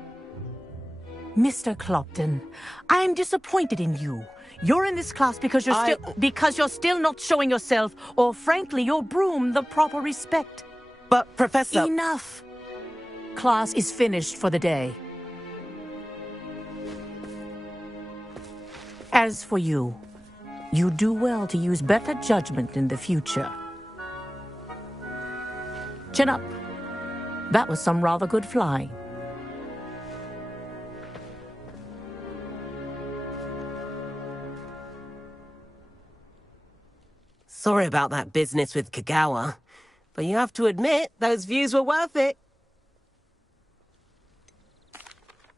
Mr. Clopton, I'm disappointed in you. You're in this class because you're still not showing yourself, or frankly, your broom the proper respect. But, Professor... Enough. Class is finished for the day. As for you, you do well to use better judgment in the future. Chin up. That was some rather good flying. Sorry about that business with Kagawa, but you have to admit, those views were worth it.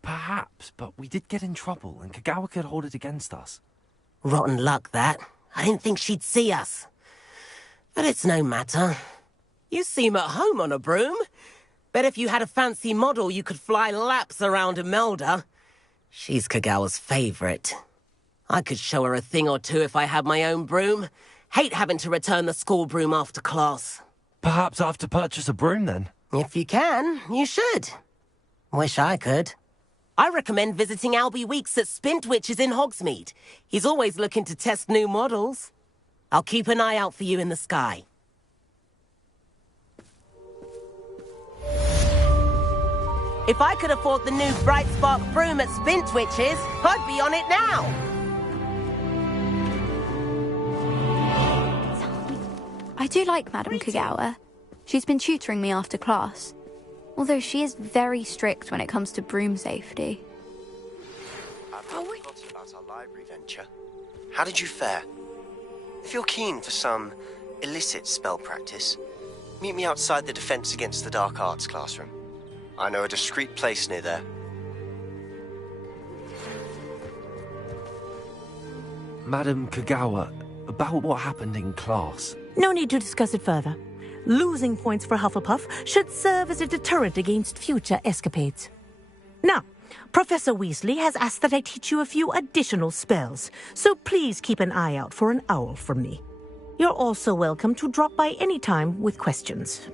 Perhaps, but we did get in trouble, and Kagawa could hold it against us. Rotten luck, that. I didn't think she'd see us. But it's no matter. You seem at home on a broom. Bet if you had a fancy model, you could fly laps around Imelda. She's Kagawa's favorite. I could show her a thing or two if I had my own broom. Hate having to return the school broom after class. Perhaps I have to purchase a broom, then? If you can, you should. Wish I could. I recommend visiting Albie Weeks at Spintwitches in Hogsmeade. He's always looking to test new models. I'll keep an eye out for you in the sky. If I could afford the new Bright Spark broom at Spintwitches, I'd be on it now. I do like Madame Kagawa. She's been tutoring me after class. Although she is very strict when it comes to broom safety. I've forgotten about our library venture. How did you fare? If you're keen for some illicit spell practice, meet me outside the Defense Against the Dark Arts classroom. I know a discreet place near there. Madam Kagawa, about what happened in class. No need to discuss it further. Losing points for Hufflepuff should serve as a deterrent against future escapades. Now, Professor Weasley has asked that I teach you a few additional spells, so please keep an eye out for an owl from me. You're also welcome to drop by any time with questions.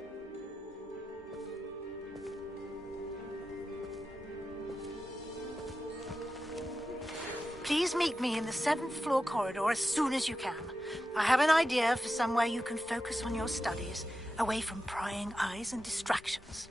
Please meet me in the 7th floor corridor as soon as you can. I have an idea for somewhere you can focus on your studies, away from prying eyes and distractions.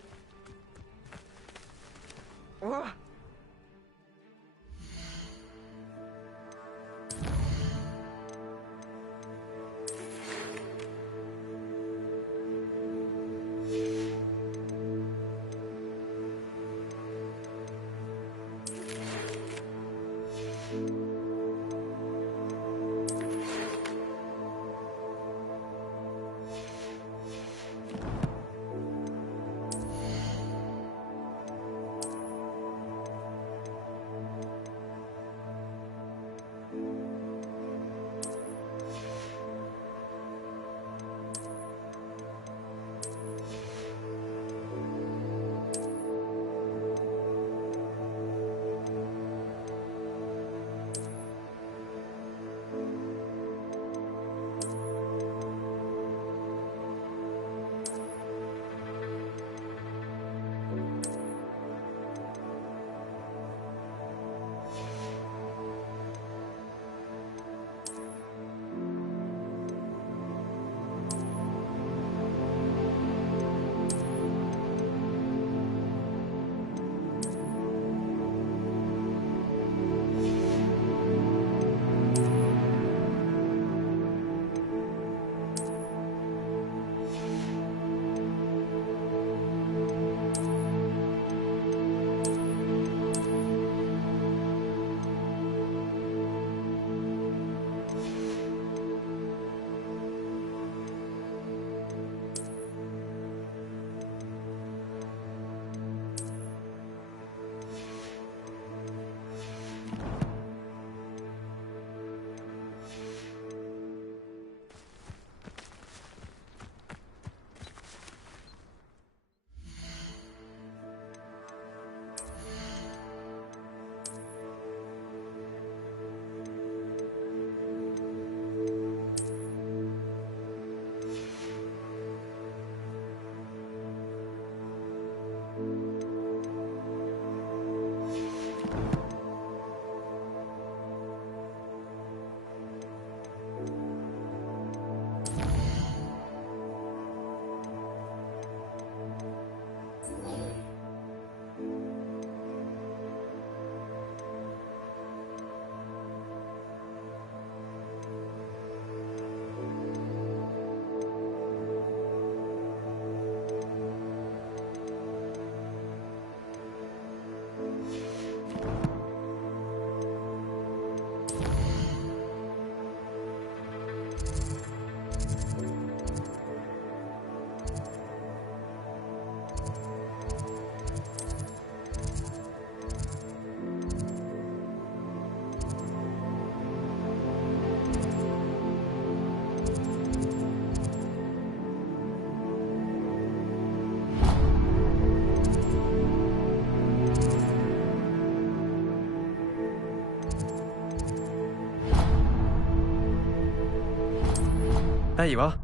There you are.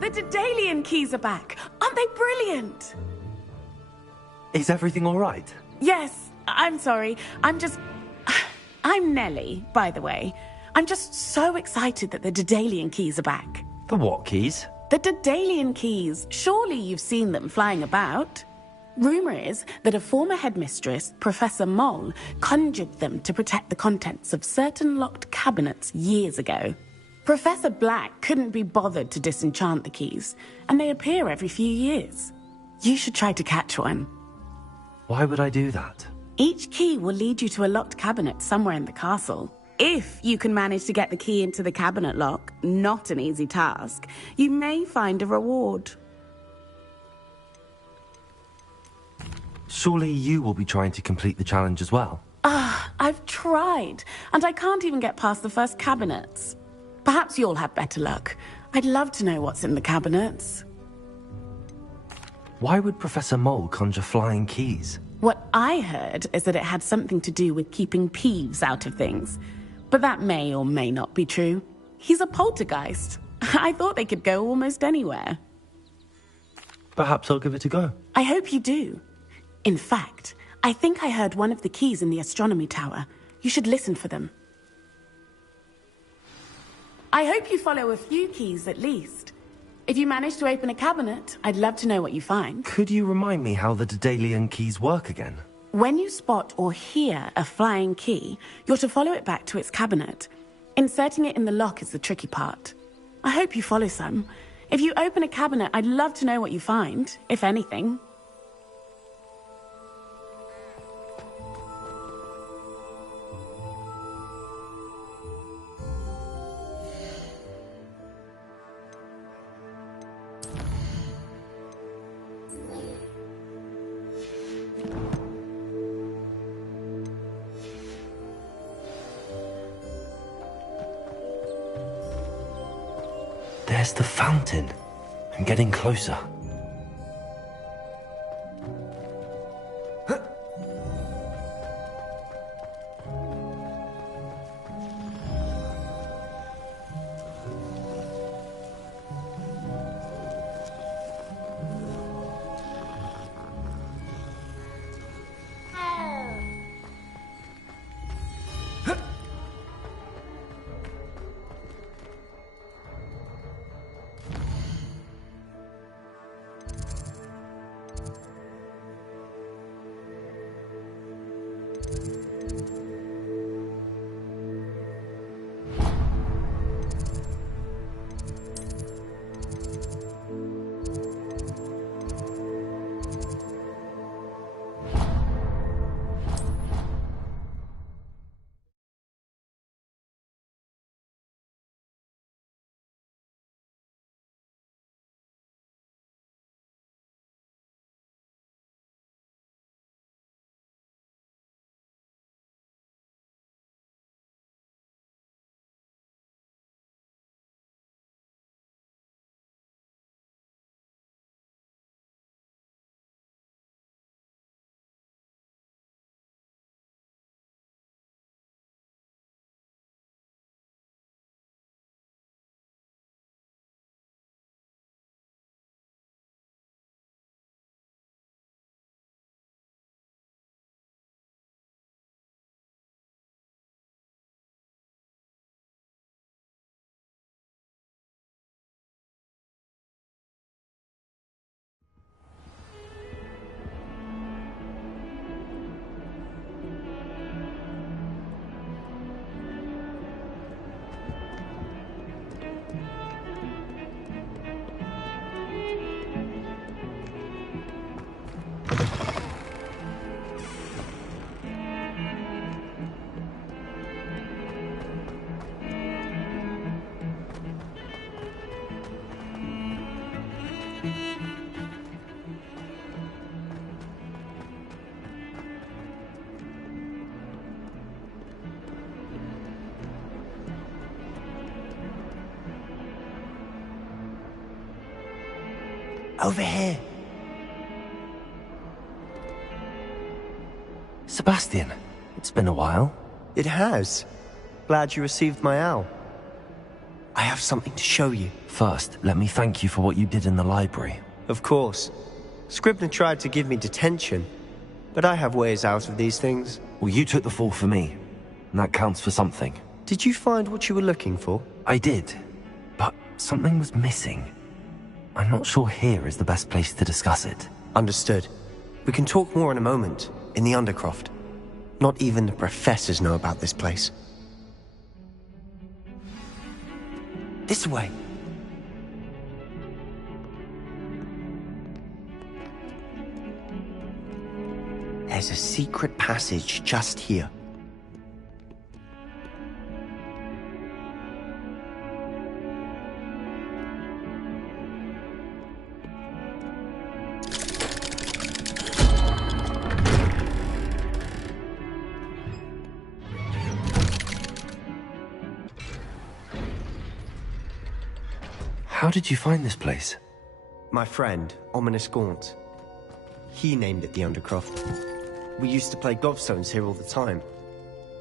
The Daedalian keys are back. Aren't they brilliant? Is everything all right? Yes, I'm sorry. I'm Nellie, by the way. I'm just so excited that the Daedalian keys are back. The what keys? The Daedalian keys. Surely you've seen them flying about. Rumour is that a former headmistress, Professor Moll, conjured them to protect the contents of certain locked cabinets years ago. Professor Black couldn't be bothered to disenchant the keys, and they appear every few years. You should try to catch one. Why would I do that? Each key will lead you to a locked cabinet somewhere in the castle. If you can manage to get the key into the cabinet lock, not an easy task, you may find a reward. Surely you will be trying to complete the challenge as well. I've tried, and I can't even get past the first cabinets. Perhaps you'll have better luck. I'd love to know what's in the cabinets. Why would Professor Mole conjure flying keys? What I heard is that it had something to do with keeping Peeves out of things. But that may or may not be true. He's a poltergeist. I thought they could go almost anywhere. Perhaps I'll give it a go. I hope you do. In fact, I think I heard one of the keys in the astronomy tower. You should listen for them. I hope you follow a few keys at least. If you manage to open a cabinet, I'd love to know what you find. Could you remind me how the Daedalian keys work again? When you spot or hear a flying key, you're to follow it back to its cabinet. Inserting it in the lock is the tricky part. I hope you follow some. If you open a cabinet, I'd love to know what you find, if anything. There's the fountain. I'm getting closer. Over here. Sebastian, it's been a while. It has. Glad you received my owl. I have something to show you. First, let me thank you for what you did in the library. Of course. Scribner tried to give me detention, but I have ways out of these things. Well, you took the fall for me, and that counts for something. Did you find what you were looking for? I did, but something was missing. I'm not sure here is the best place to discuss it. Understood. We can talk more in a moment, in the Undercroft. Not even the professors know about this place. This way. There's a secret passage just here. How did you find this place? My friend, Ominous Gaunt. He named it the Undercroft. We used to play gobstones here all the time.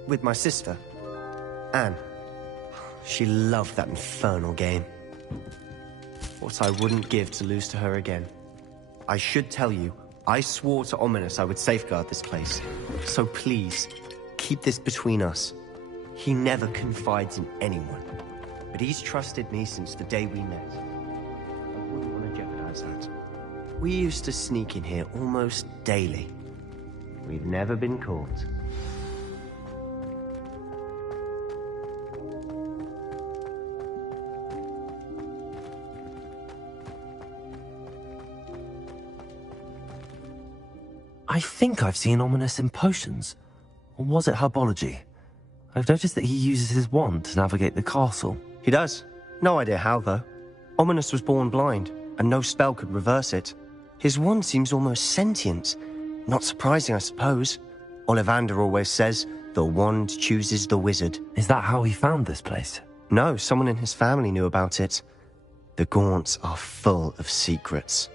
With my sister, Anne. She loved that infernal game. What I wouldn't give to lose to her again. I should tell you, I swore to Ominous I would safeguard this place. So please, keep this between us. He never confides in anyone. But he's trusted me since the day we met. I wouldn't want to jeopardize that. We used to sneak in here almost daily. We've never been caught. I think I've seen Ominous in potions. Or was it herbology? I've noticed that he uses his wand to navigate the castle. He does. No idea how, though. Ominous was born blind, and no spell could reverse it. His wand seems almost sentient. Not surprising, I suppose. Ollivander always says, the wand chooses the wizard. Is that how he found this place? No, someone in his family knew about it. The Gaunts are full of secrets.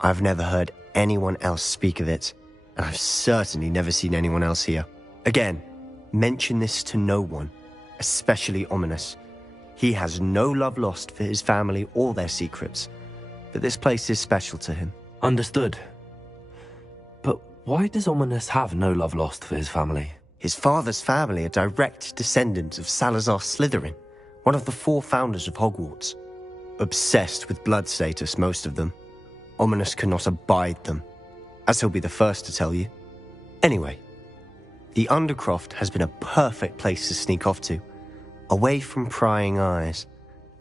I've never heard anyone else speak of it, and I've certainly never seen anyone else here. Again, mention this to no one, especially Ominous. He has no love lost for his family or their secrets, but this place is special to him. Understood. But why does Ominous have no love lost for his family? His father's family are direct descendants of Salazar Slytherin, one of the 4 founders of Hogwarts. Obsessed with blood status, most of them. Ominous cannot abide them, as he'll be the first to tell you. Anyway, the Undercroft has been a perfect place to sneak off to, away from prying eyes,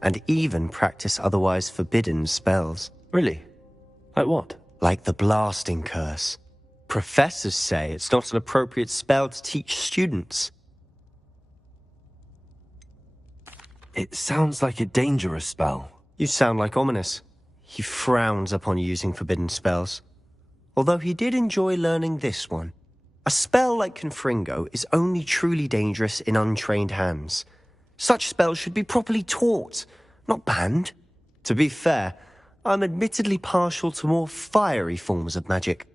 and even practice otherwise forbidden spells. Really? Like what? Like the blasting curse. Professors say it's not an appropriate spell to teach students. It sounds like a dangerous spell. You sound like Ominous. He frowns upon using forbidden spells. Although he did enjoy learning this one. A spell like Confringo is only truly dangerous in untrained hands. Such spells should be properly taught, not banned. To be fair, I'm admittedly partial to more fiery forms of magic.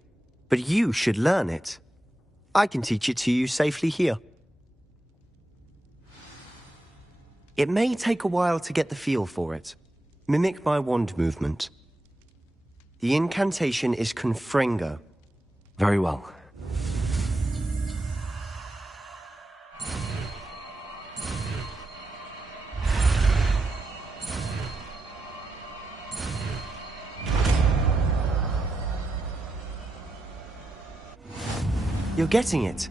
But you should learn it. I can teach it to you safely here. It may take a while to get the feel for it. Mimic my wand movement. The incantation is Confringo. Very well. You're getting it.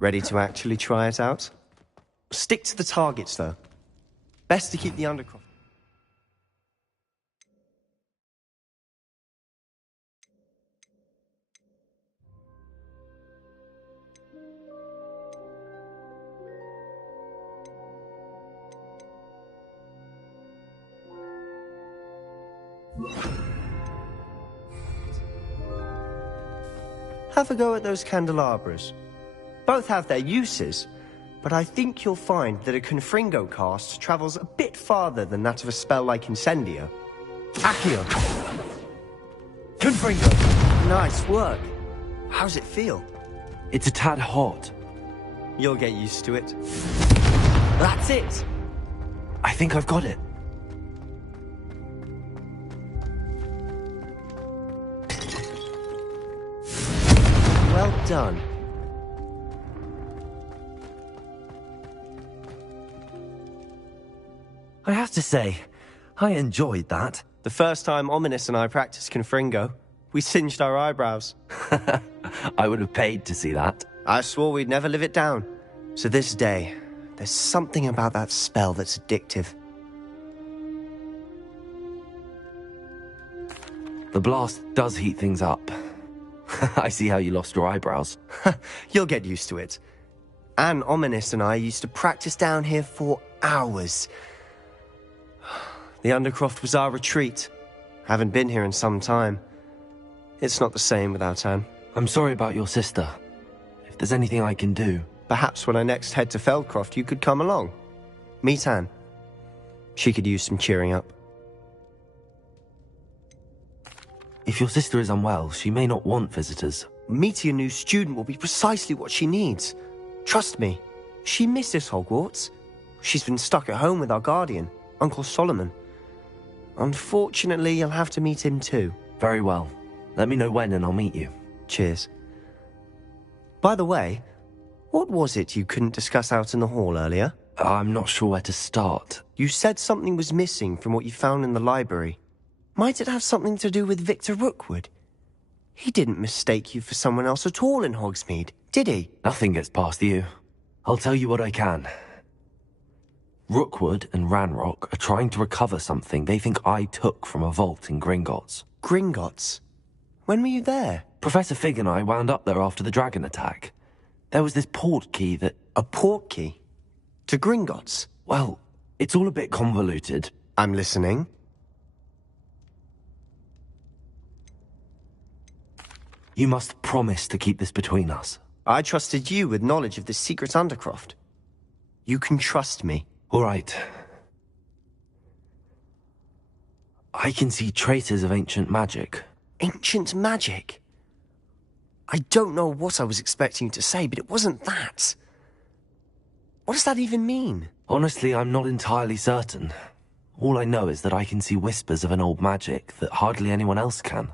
Ready to actually try it out? Stick to the targets, though. Best to keep the Undercroft. Have a go at those candelabras. Both have their uses, but I think you'll find that a Confringo cast travels a bit farther than that of a spell like Incendio. Accio! Confringo! Nice work. How's it feel? It's a tad hot. You'll get used to it. That's it! I think I've got it. Well done. I have to say, I enjoyed that. The first time Ominous and I practiced Confringo, we singed our eyebrows. I would have paid to see that. I swore we'd never live it down. So this day, there's something about that spell that's addictive. The blast does heat things up. I see how you lost your eyebrows. You'll get used to it. Anne Ominous and I used to practice down here for hours. The Undercroft was our retreat. Haven't been here in some time. It's not the same without Anne. I'm sorry about your sister. If there's anything I can do... Perhaps when I next head to Feldcroft, you could come along. Meet Anne. She could use some cheering up. If your sister is unwell, she may not want visitors. Meeting a new student will be precisely what she needs. Trust me, she misses Hogwarts. She's been stuck at home with our guardian, Uncle Solomon. Unfortunately, you'll have to meet him too. Very well. Let me know when and I'll meet you. Cheers. By the way, what was it you couldn't discuss out in the hall earlier? I'm not sure where to start. You said something was missing from what you found in the library. Might it have something to do with Victor Rookwood? He didn't mistake you for someone else at all in Hogsmeade, did he? Nothing gets past you. I'll tell you what I can. Rookwood and Ranrock are trying to recover something they think I took from a vault in Gringotts. Gringotts? When were you there? Professor Fig and I wound up there after the dragon attack. There was this port key that... A port key? To Gringotts? Well, it's all a bit convoluted. I'm listening. You must promise to keep this between us. I trusted you with knowledge of the secret Undercroft. You can trust me. All right. I can see traces of ancient magic. Ancient magic? I don't know what I was expecting you to say, but it wasn't that. What does that even mean? Honestly, I'm not entirely certain. All I know is that I can see whispers of an old magic that hardly anyone else can.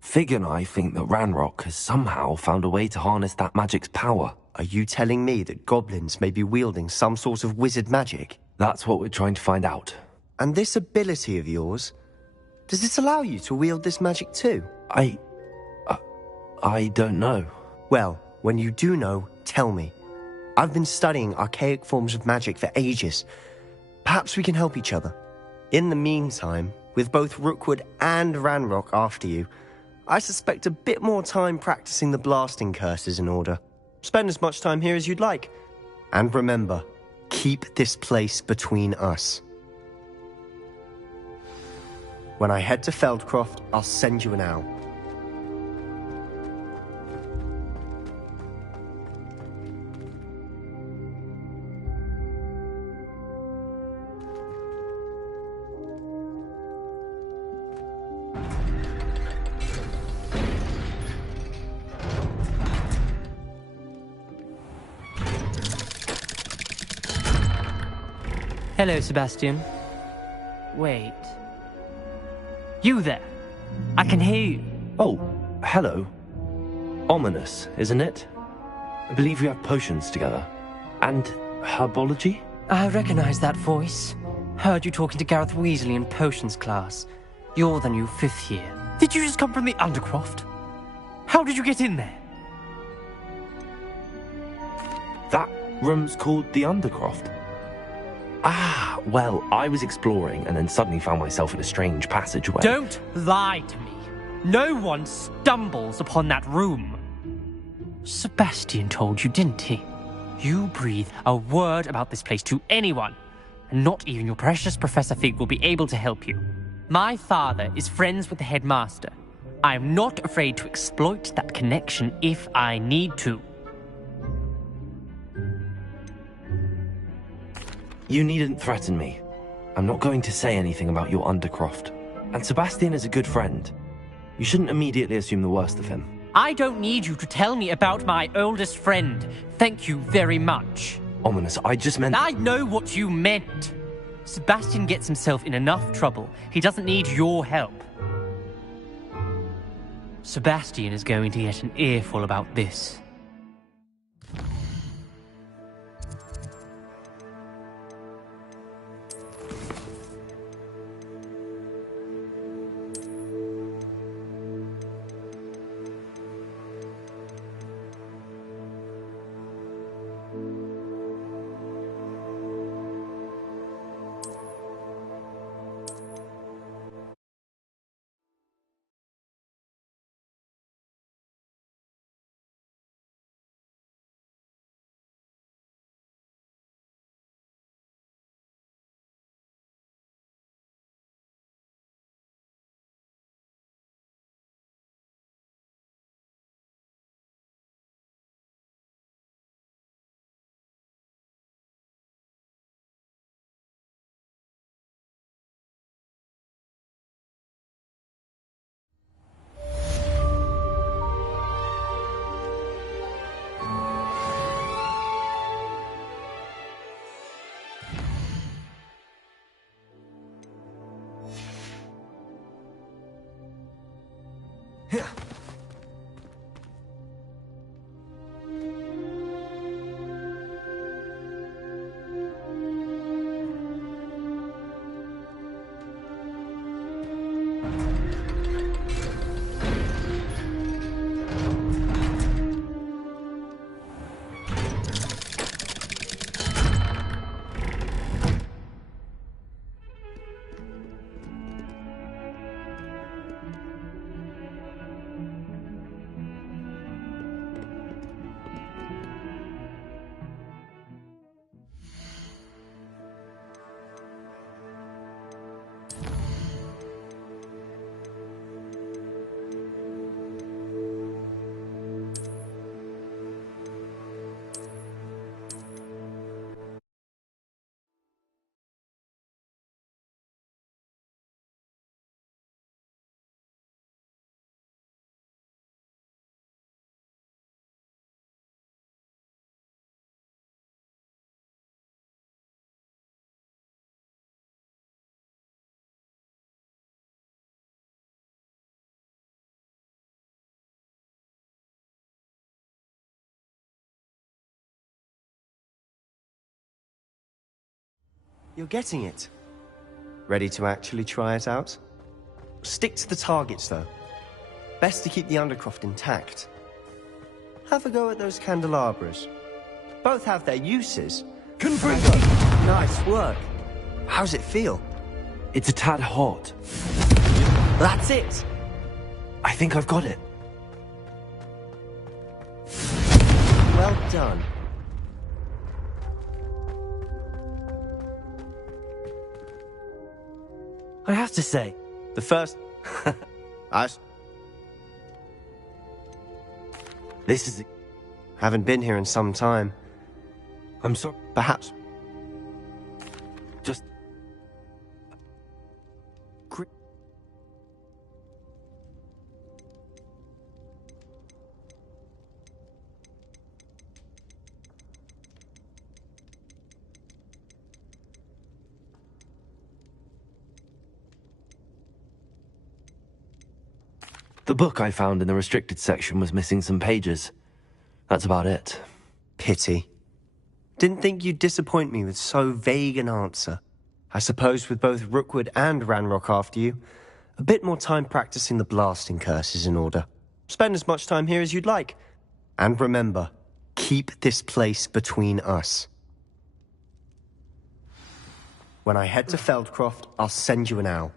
Fig and I think that Ranrock has somehow found a way to harness that magic's power. Are you telling me that goblins may be wielding some sort of wizard magic? That's what we're trying to find out. And this ability of yours, does it allow you to wield this magic too? I don't know. Well, when you do know, tell me. I've been studying archaic forms of magic for ages. Perhaps we can help each other. In the meantime, with both Rookwood and Ranrock after you, I suspect a bit more time practicing the blasting curse is in order. Spend as much time here as you'd like. And remember, keep this place between us. When I head to Feldcroft, I'll send you an owl. Hello, Sebastian. Wait. You there? I can hear you. Oh, hello. Ominous, isn't it? I believe we have potions together. And herbology? I recognize that voice. Heard you talking to Gareth Weasley in potions class. You're the new 5th year. Did you just come from the Undercroft? How did you get in there? That room's called the Undercroft. Ah, well, I was exploring and then suddenly found myself in a strange passageway. Don't lie to me. No one stumbles upon that room. Sebastian told you, didn't he? You breathe a word about this place to anyone, and not even your precious Professor Fig will be able to help you. My father is friends with the headmaster. I am not afraid to exploit that connection if I need to. You needn't threaten me. I'm not going to say anything about your Undercroft. And Sebastian is a good friend. You shouldn't immediately assume the worst of him. I don't need you to tell me about my oldest friend. Thank you very much. Ominous, I just meant... I know what you meant. Sebastian gets himself in enough trouble. He doesn't need your help. Sebastian is going to get an earful about this. You're getting it. Ready to actually try it out? Stick to the targets, though. Best to keep the undercroft intact. Have a go at those candelabras. Both have their uses. Confringo! Nice work. How's it feel? It's a tad hot. That's it! I think I've got it. Well done. I have to say, the first... Us? This is... Haven't been here in some time. I'm sorry. Perhaps. Just... The book I found in the restricted section was missing some pages. That's about it. Pity. Didn't think you'd disappoint me with so vague an answer. I suppose with both Rookwood and Ranrock after you, a bit more time practicing the blasting curse is in order. Spend as much time here as you'd like. And remember, keep this place between us. When I head to Feldcroft, I'll send you an owl.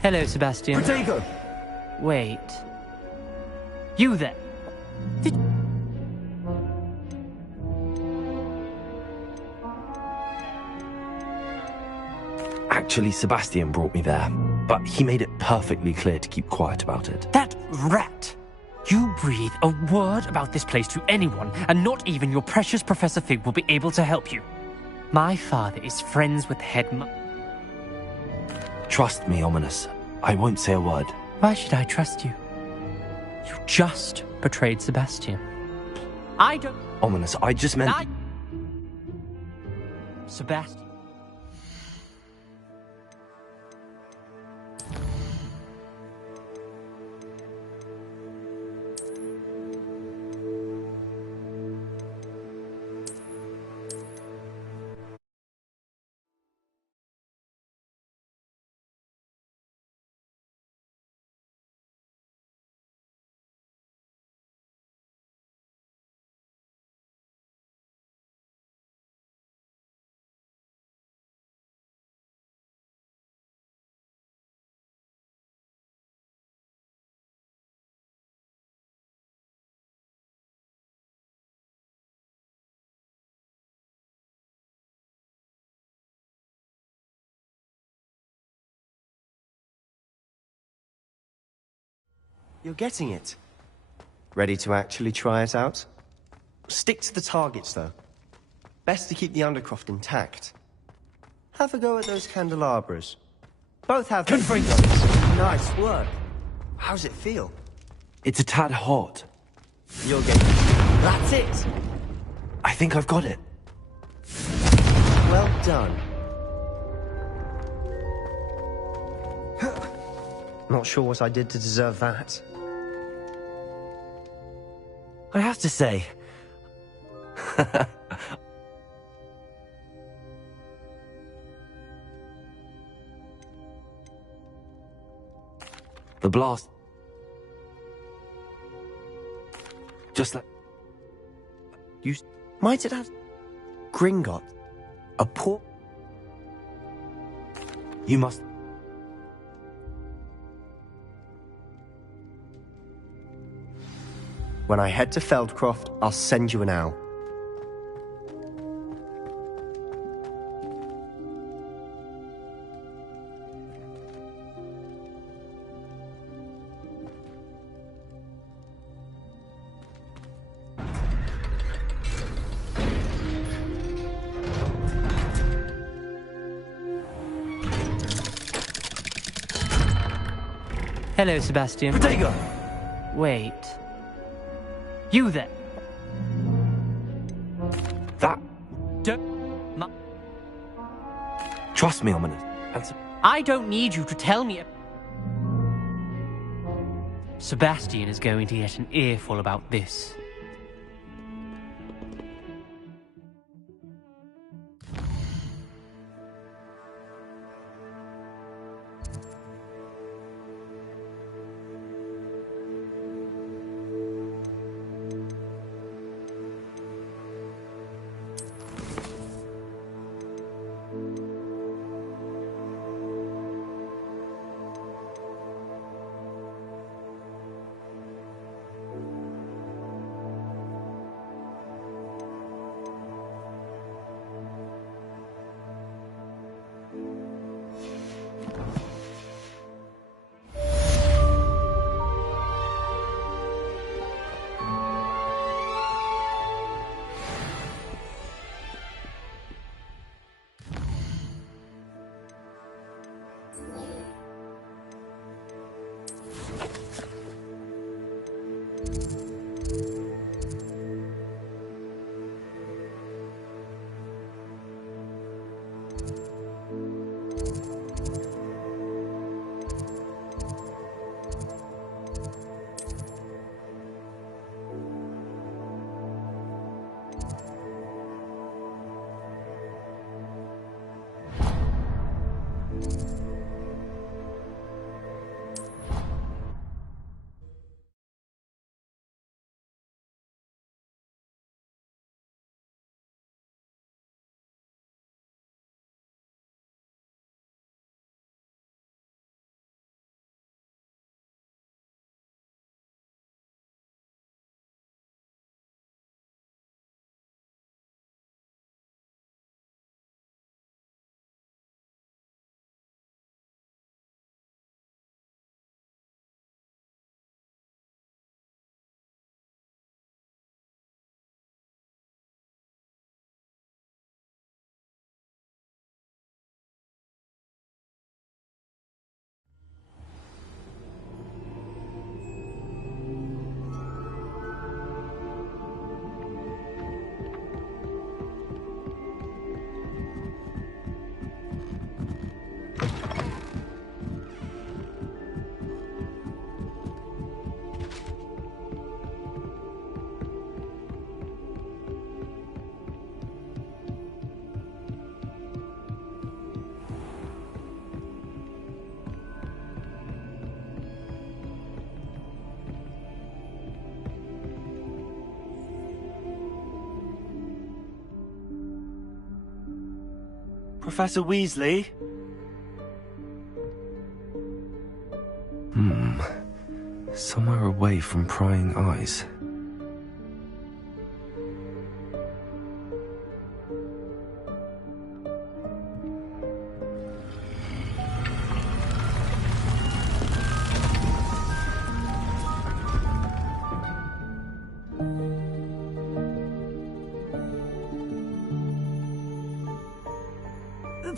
Hello, Sebastian. Protego! Wait. You there? Actually, Sebastian brought me there, but he made it perfectly clear to keep quiet about it. That rat! You breathe a word about this place to anyone, and not even your precious Professor Fig will be able to help you. My father is friends with the Trust me, Ominous. I won't say a word. Why should I trust you? You just betrayed Sebastian. I don't... Ominous, I just meant... Sebastian. You're getting it. Ready to actually try it out? Stick to the targets, though. Best to keep the Undercroft intact. Have a go at those candelabras. Both have... Nice work. How's it feel? It's a tad hot. You're getting... That's it! I think I've got it. Well done. Not sure what I did to deserve that. I have to say... the blast... Just like... You... Might it have... Gringot? A poor... You must... When I head to Feldcroft, I'll send you an owl. Hello, Sebastian. Protego! Wait. You there? That... Don't... Trust me, Ominous. I don't need you to tell me... Sebastian is going to get an earful about this. Professor Weasley? Somewhere away from prying eyes.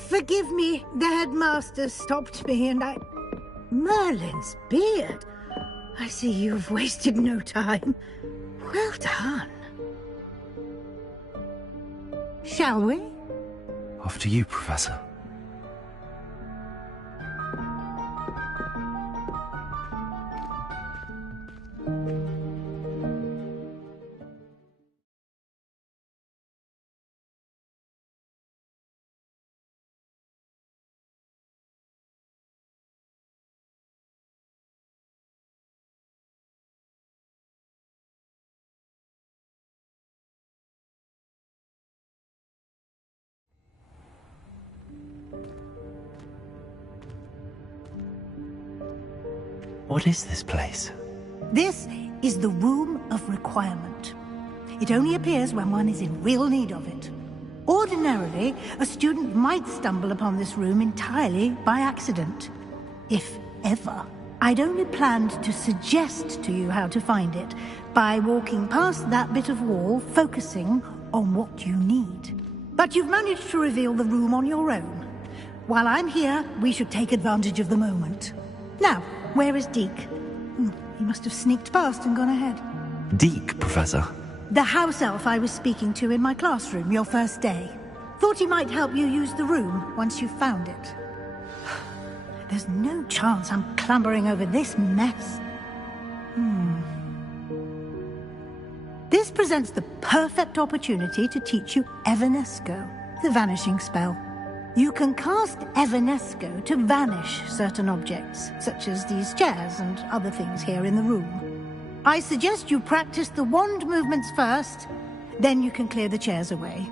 Forgive me, the headmaster stopped me and I... Merlin's beard. I see you've wasted no time. Well done. Shall we? After you, Professor. What is this place? This is the Room of Requirement. It only appears when one is in real need of it. Ordinarily, a student might stumble upon this room entirely by accident. If ever. I'd only planned to suggest to you how to find it by walking past that bit of wall, focusing on what you need. But you've managed to reveal the room on your own. While I'm here, we should take advantage of the moment. Now, where is Deke? He must have sneaked past and gone ahead. Deke, Professor. The house elf I was speaking to in my classroom your first day. Thought he might help you use the room once you found it. There's no chance I'm clambering over this mess. This presents the perfect opportunity to teach you Evanesco, the vanishing spell. You can cast Evanesco to vanish certain objects, such as these chairs and other things here in the room. I suggest you practice the wand movements first, then you can clear the chairs away.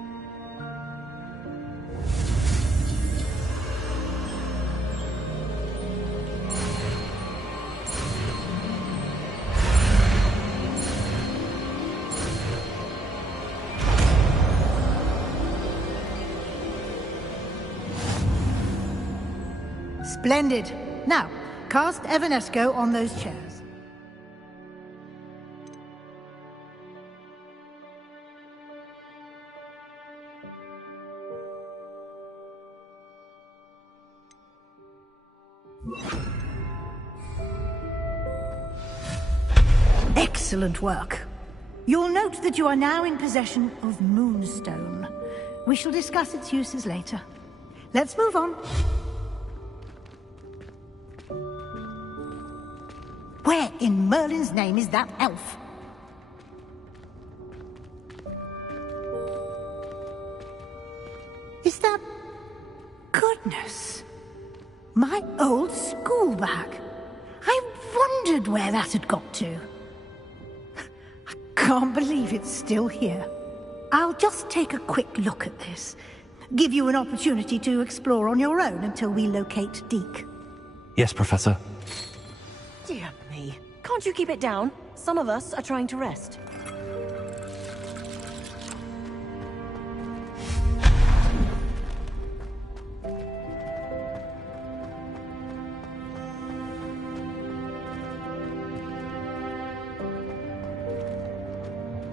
Splendid. Now, cast Evanesco on those chairs. Excellent work. You'll note that you are now in possession of Moonstone. We shall discuss its uses later. Let's move on. Where in Merlin's name is that elf? Is that... Goodness. My old school bag. I wondered where that had got to. I can't believe it's still here. I'll just take a quick look at this. Give you an opportunity to explore on your own until we locate Deke. Yes, Professor. Dear me. Can't you keep it down? Some of us are trying to rest.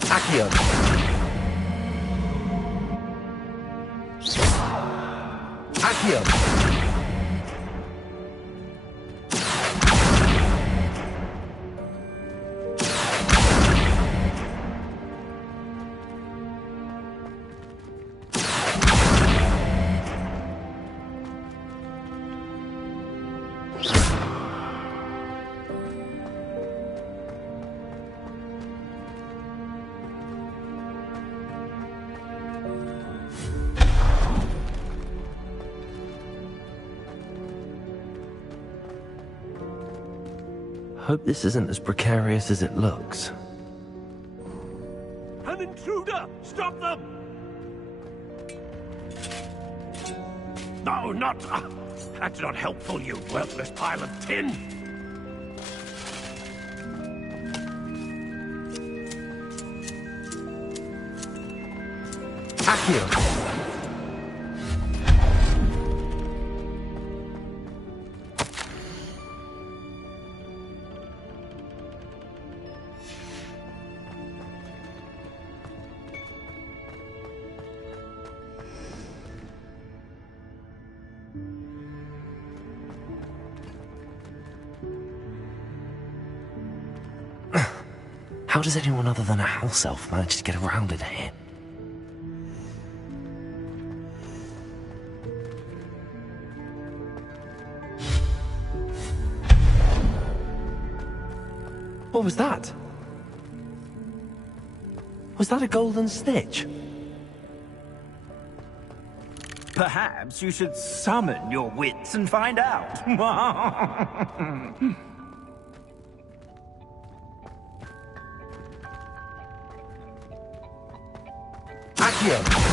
Accio. Accio. Hope this isn't as precarious as it looks. An intruder! Stop them! No, not... that's not helpful, you worthless pile of tin! Accio! How does anyone other than a house elf manage to get around in here? What was that? Was that a golden snitch? Perhaps you should summon your wits and find out. Accio!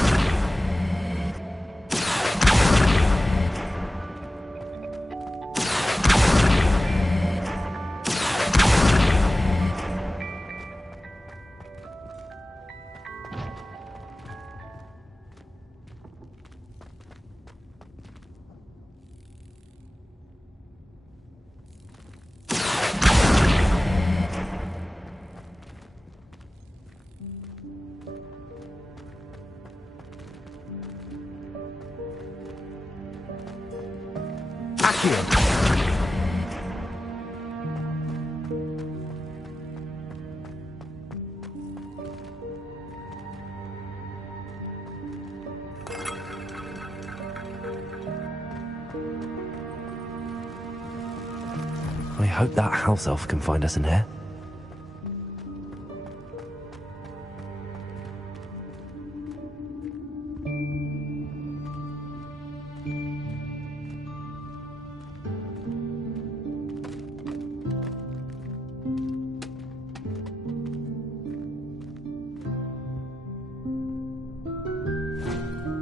I hope that house elf can find us in here.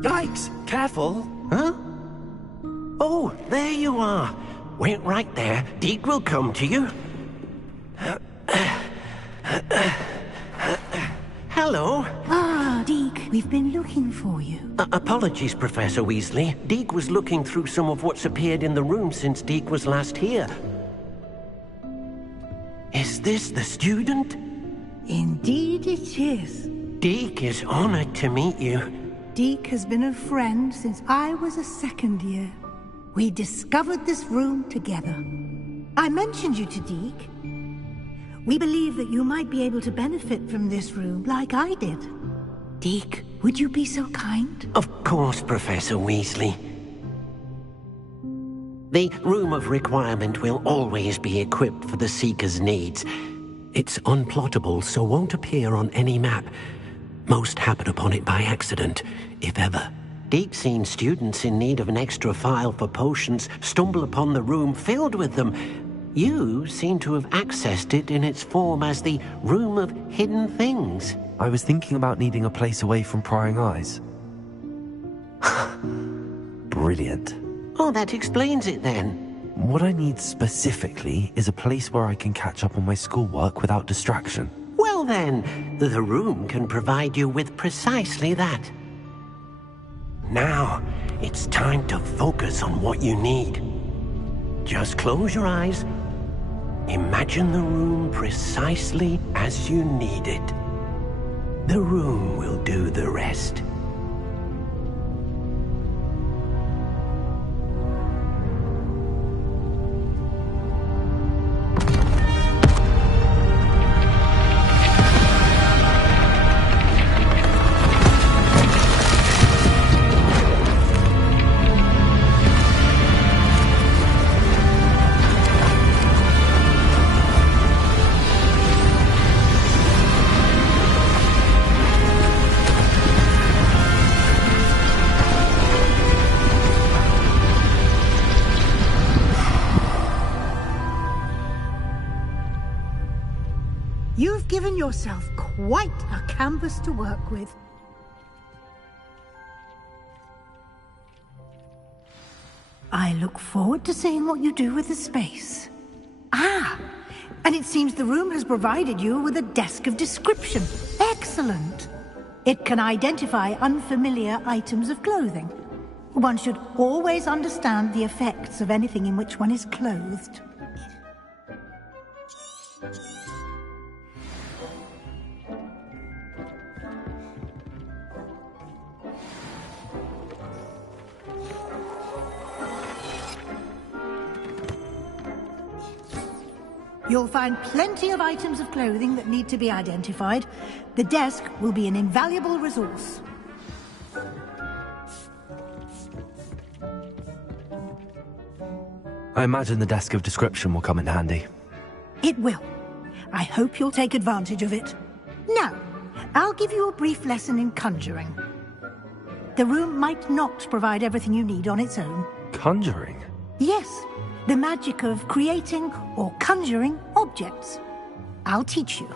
Yikes! Careful! Huh? Oh, there you are. Wait right there. Deke will come to you. Hello. Ah, Deke, we've been looking for you. Apologies, Professor Weasley. Deke was looking through some of what's appeared in the room since Deke was last here. Is this the student? Indeed it is. Deke is honored to meet you. Deke has been a friend since I was a second year. We discovered this room together. I mentioned you to Deke. We believe that you might be able to benefit from this room like I did. Deke, would you be so kind? Of course, Professor Weasley. The Room of Requirement will always be equipped for the Seeker's needs. It's unplottable, so won't appear on any map. Most happen upon it by accident, if ever. Deke's seen students in need of an extra file for potions stumble upon the room filled with them. You seem to have accessed it in its form as the Room of Hidden Things. I was thinking about needing a place away from prying eyes. Brilliant. Oh, that explains it then. What I need specifically is a place where I can catch up on my schoolwork without distraction. Well then, the room can provide you with precisely that. Now, it's time to focus on what you need. Just close your eyes. Imagine the room precisely as you need it. The room will do the rest. You've given yourself quite a canvas to work with. I look forward to seeing what you do with the space. Ah, and it seems the room has provided you with a desk of description. Excellent. It can identify unfamiliar items of clothing. One should always understand the effects of anything in which one is clothed. You'll find plenty of items of clothing that need to be identified. The desk will be an invaluable resource. I imagine the desk of description will come in handy. It will. I hope you'll take advantage of it. Now, I'll give you a brief lesson in conjuring. The room might not provide everything you need on its own. Conjuring? Yes, the magic of creating or conjuring objects. I'll teach you.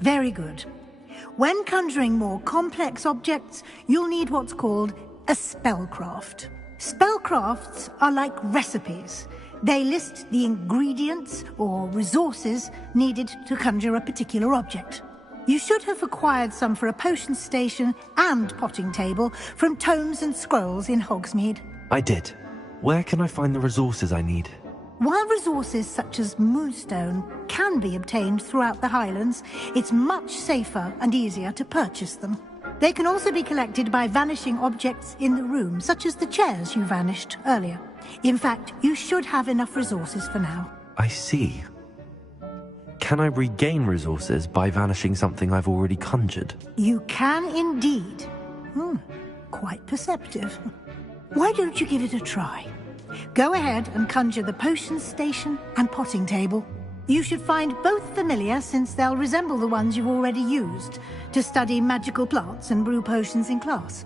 Very good. When conjuring more complex objects, you'll need what's called a spellcraft. Spellcrafts are like recipes. They list the ingredients or resources needed to conjure a particular object. You should have acquired some for a potion station and potting table from tomes and scrolls in Hogsmeade. I did. Where can I find the resources I need? While resources such as moonstone can be obtained throughout the Highlands, it's much safer and easier to purchase them. They can also be collected by vanishing objects in the room, such as the chairs you vanished earlier. In fact, you should have enough resources for now. I see. Can I regain resources by vanishing something I've already conjured? You can indeed. Quite perceptive. Why don't you give it a try? Go ahead and conjure the potion station and potting table. You should find both familiar, since they'll resemble the ones you've already used to study magical plants and brew potions in class.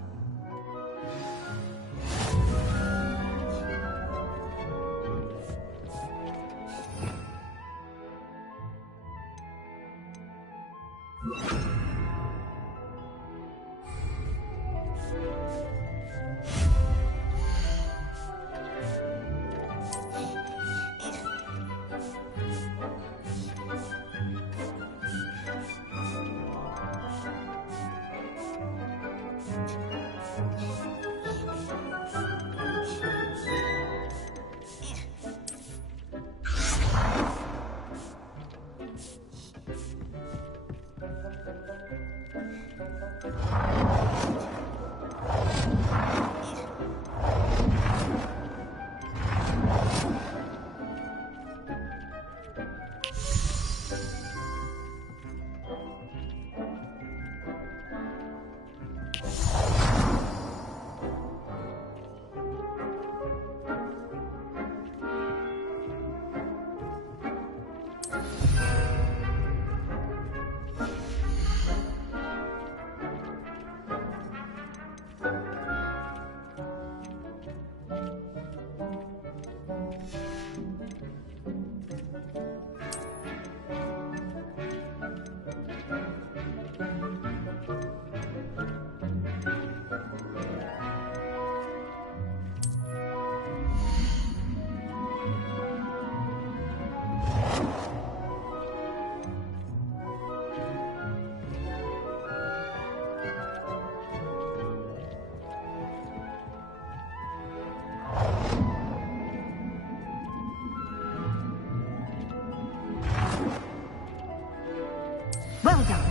Well done.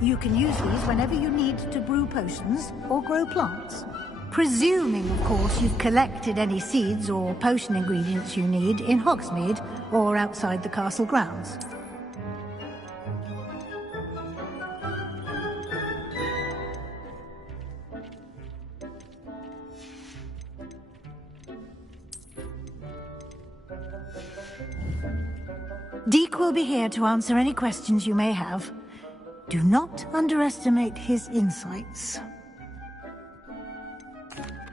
You can use these whenever you need to brew potions or grow plants. Presuming, of course, you've collected any seeds or potion ingredients you need in Hogsmeade or outside the castle grounds. Deke will be here to answer any questions you may have. Do not underestimate his insights.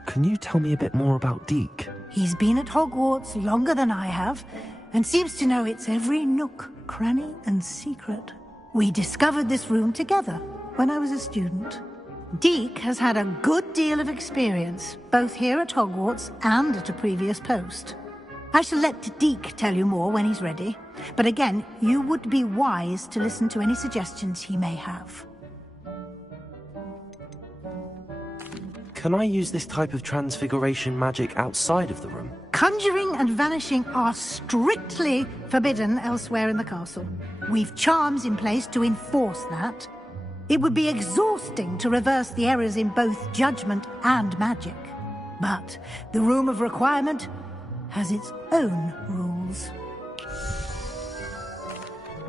Can you tell me a bit more about Deke? He's been at Hogwarts longer than I have, and seems to know its every nook, cranny, and secret. We discovered this room together when I was a student. Deke has had a good deal of experience, both here at Hogwarts and at a previous post. I shall let Deke tell you more when he's ready, but again, you would be wise to listen to any suggestions he may have. Can I use this type of transfiguration magic outside of the room? Conjuring and vanishing are strictly forbidden elsewhere in the castle. We've charms in place to enforce that. It would be exhausting to reverse the errors in both judgment and magic. But the Room of Requirement has its own rules.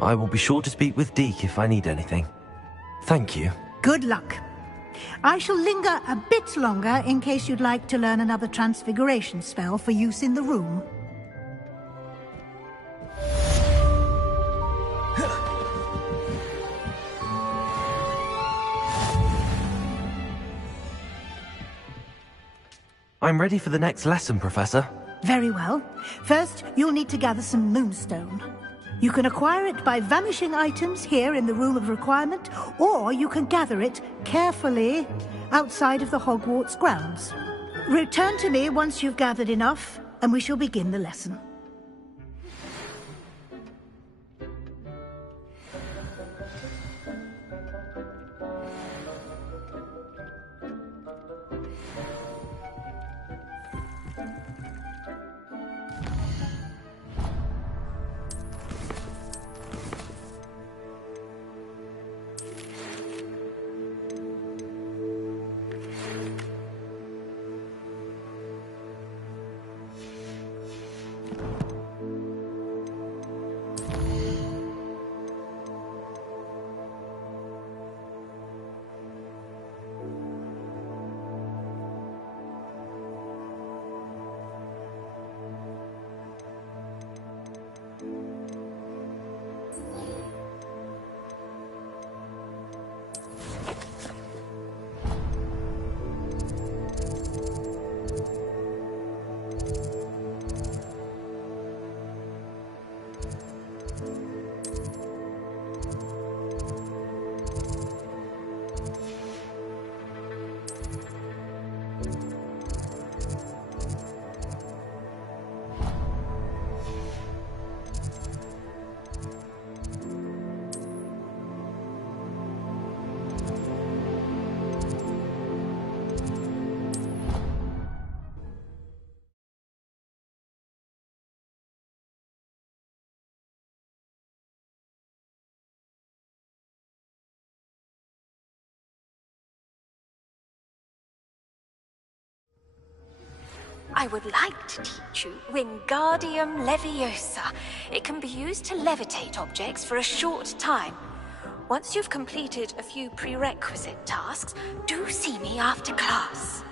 I will be sure to speak with Deke if I need anything. Thank you. Good luck. I shall linger a bit longer in case you'd like to learn another transfiguration spell for use in the room. I'm ready for the next lesson, Professor. Very well. First, you'll need to gather some moonstone. You can acquire it by vanishing items here in the Room of Requirement, or you can gather it carefully outside of the Hogwarts grounds. Return to me once you've gathered enough, and we shall begin the lesson. I would like to teach you Wingardium Leviosa. It can be used to levitate objects for a short time. Once you've completed a few prerequisite tasks, do see me after class.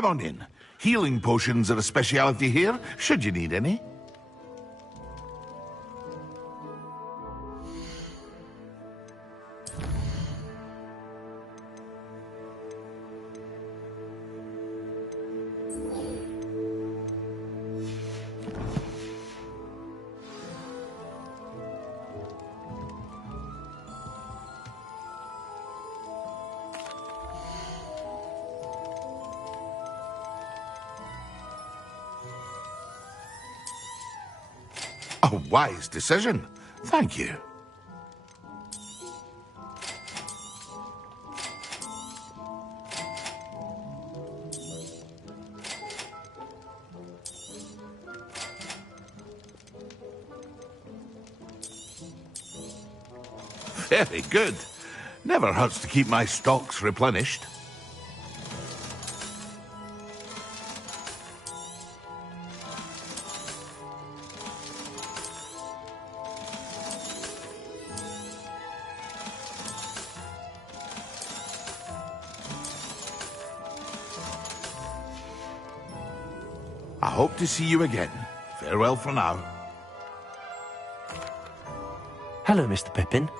come on in. Healing potions are a speciality here, should you need any. A wise decision. Thank you. Very good. Never hurts to keep my stocks replenished. I hope to see you again. Farewell for now. Hello, Mr. Pippin.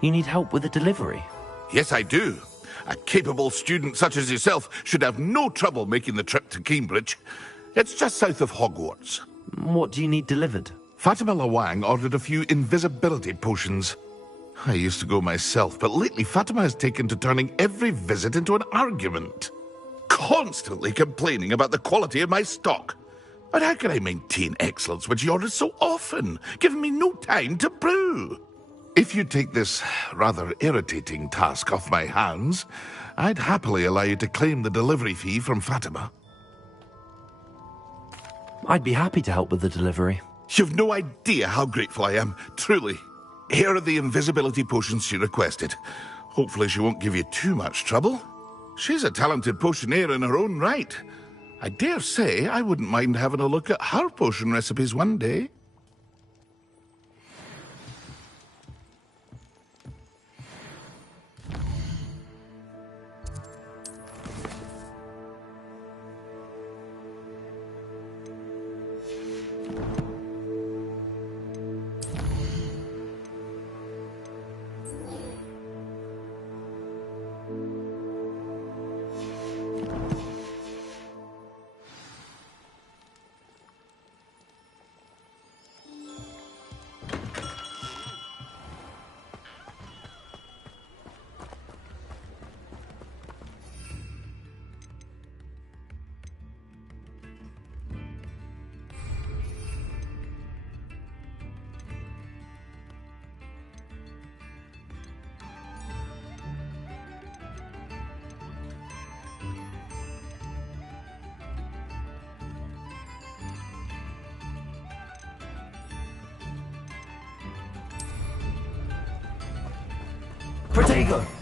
You need help with a delivery? Yes, I do. A capable student such as yourself should have no trouble making the trip to Cambridge. It's just south of Hogwarts. What do you need delivered? Fatima Lawang ordered a few invisibility potions. I used to go myself, but lately Fatima has taken to turning every visit into an argument. Constantly complaining about the quality of my stock. But how can I maintain excellence when she orders so often, giving me no time to brew? If you take this rather irritating task off my hands, I'd happily allow you to claim the delivery fee from Fatima. I'd be happy to help with the delivery. You've no idea how grateful I am, truly. Here are the invisibility potions she requested. Hopefully she won't give you too much trouble. She's a talented potioneer in her own right. I dare say I wouldn't mind having a look at her potion recipes one day. Protego!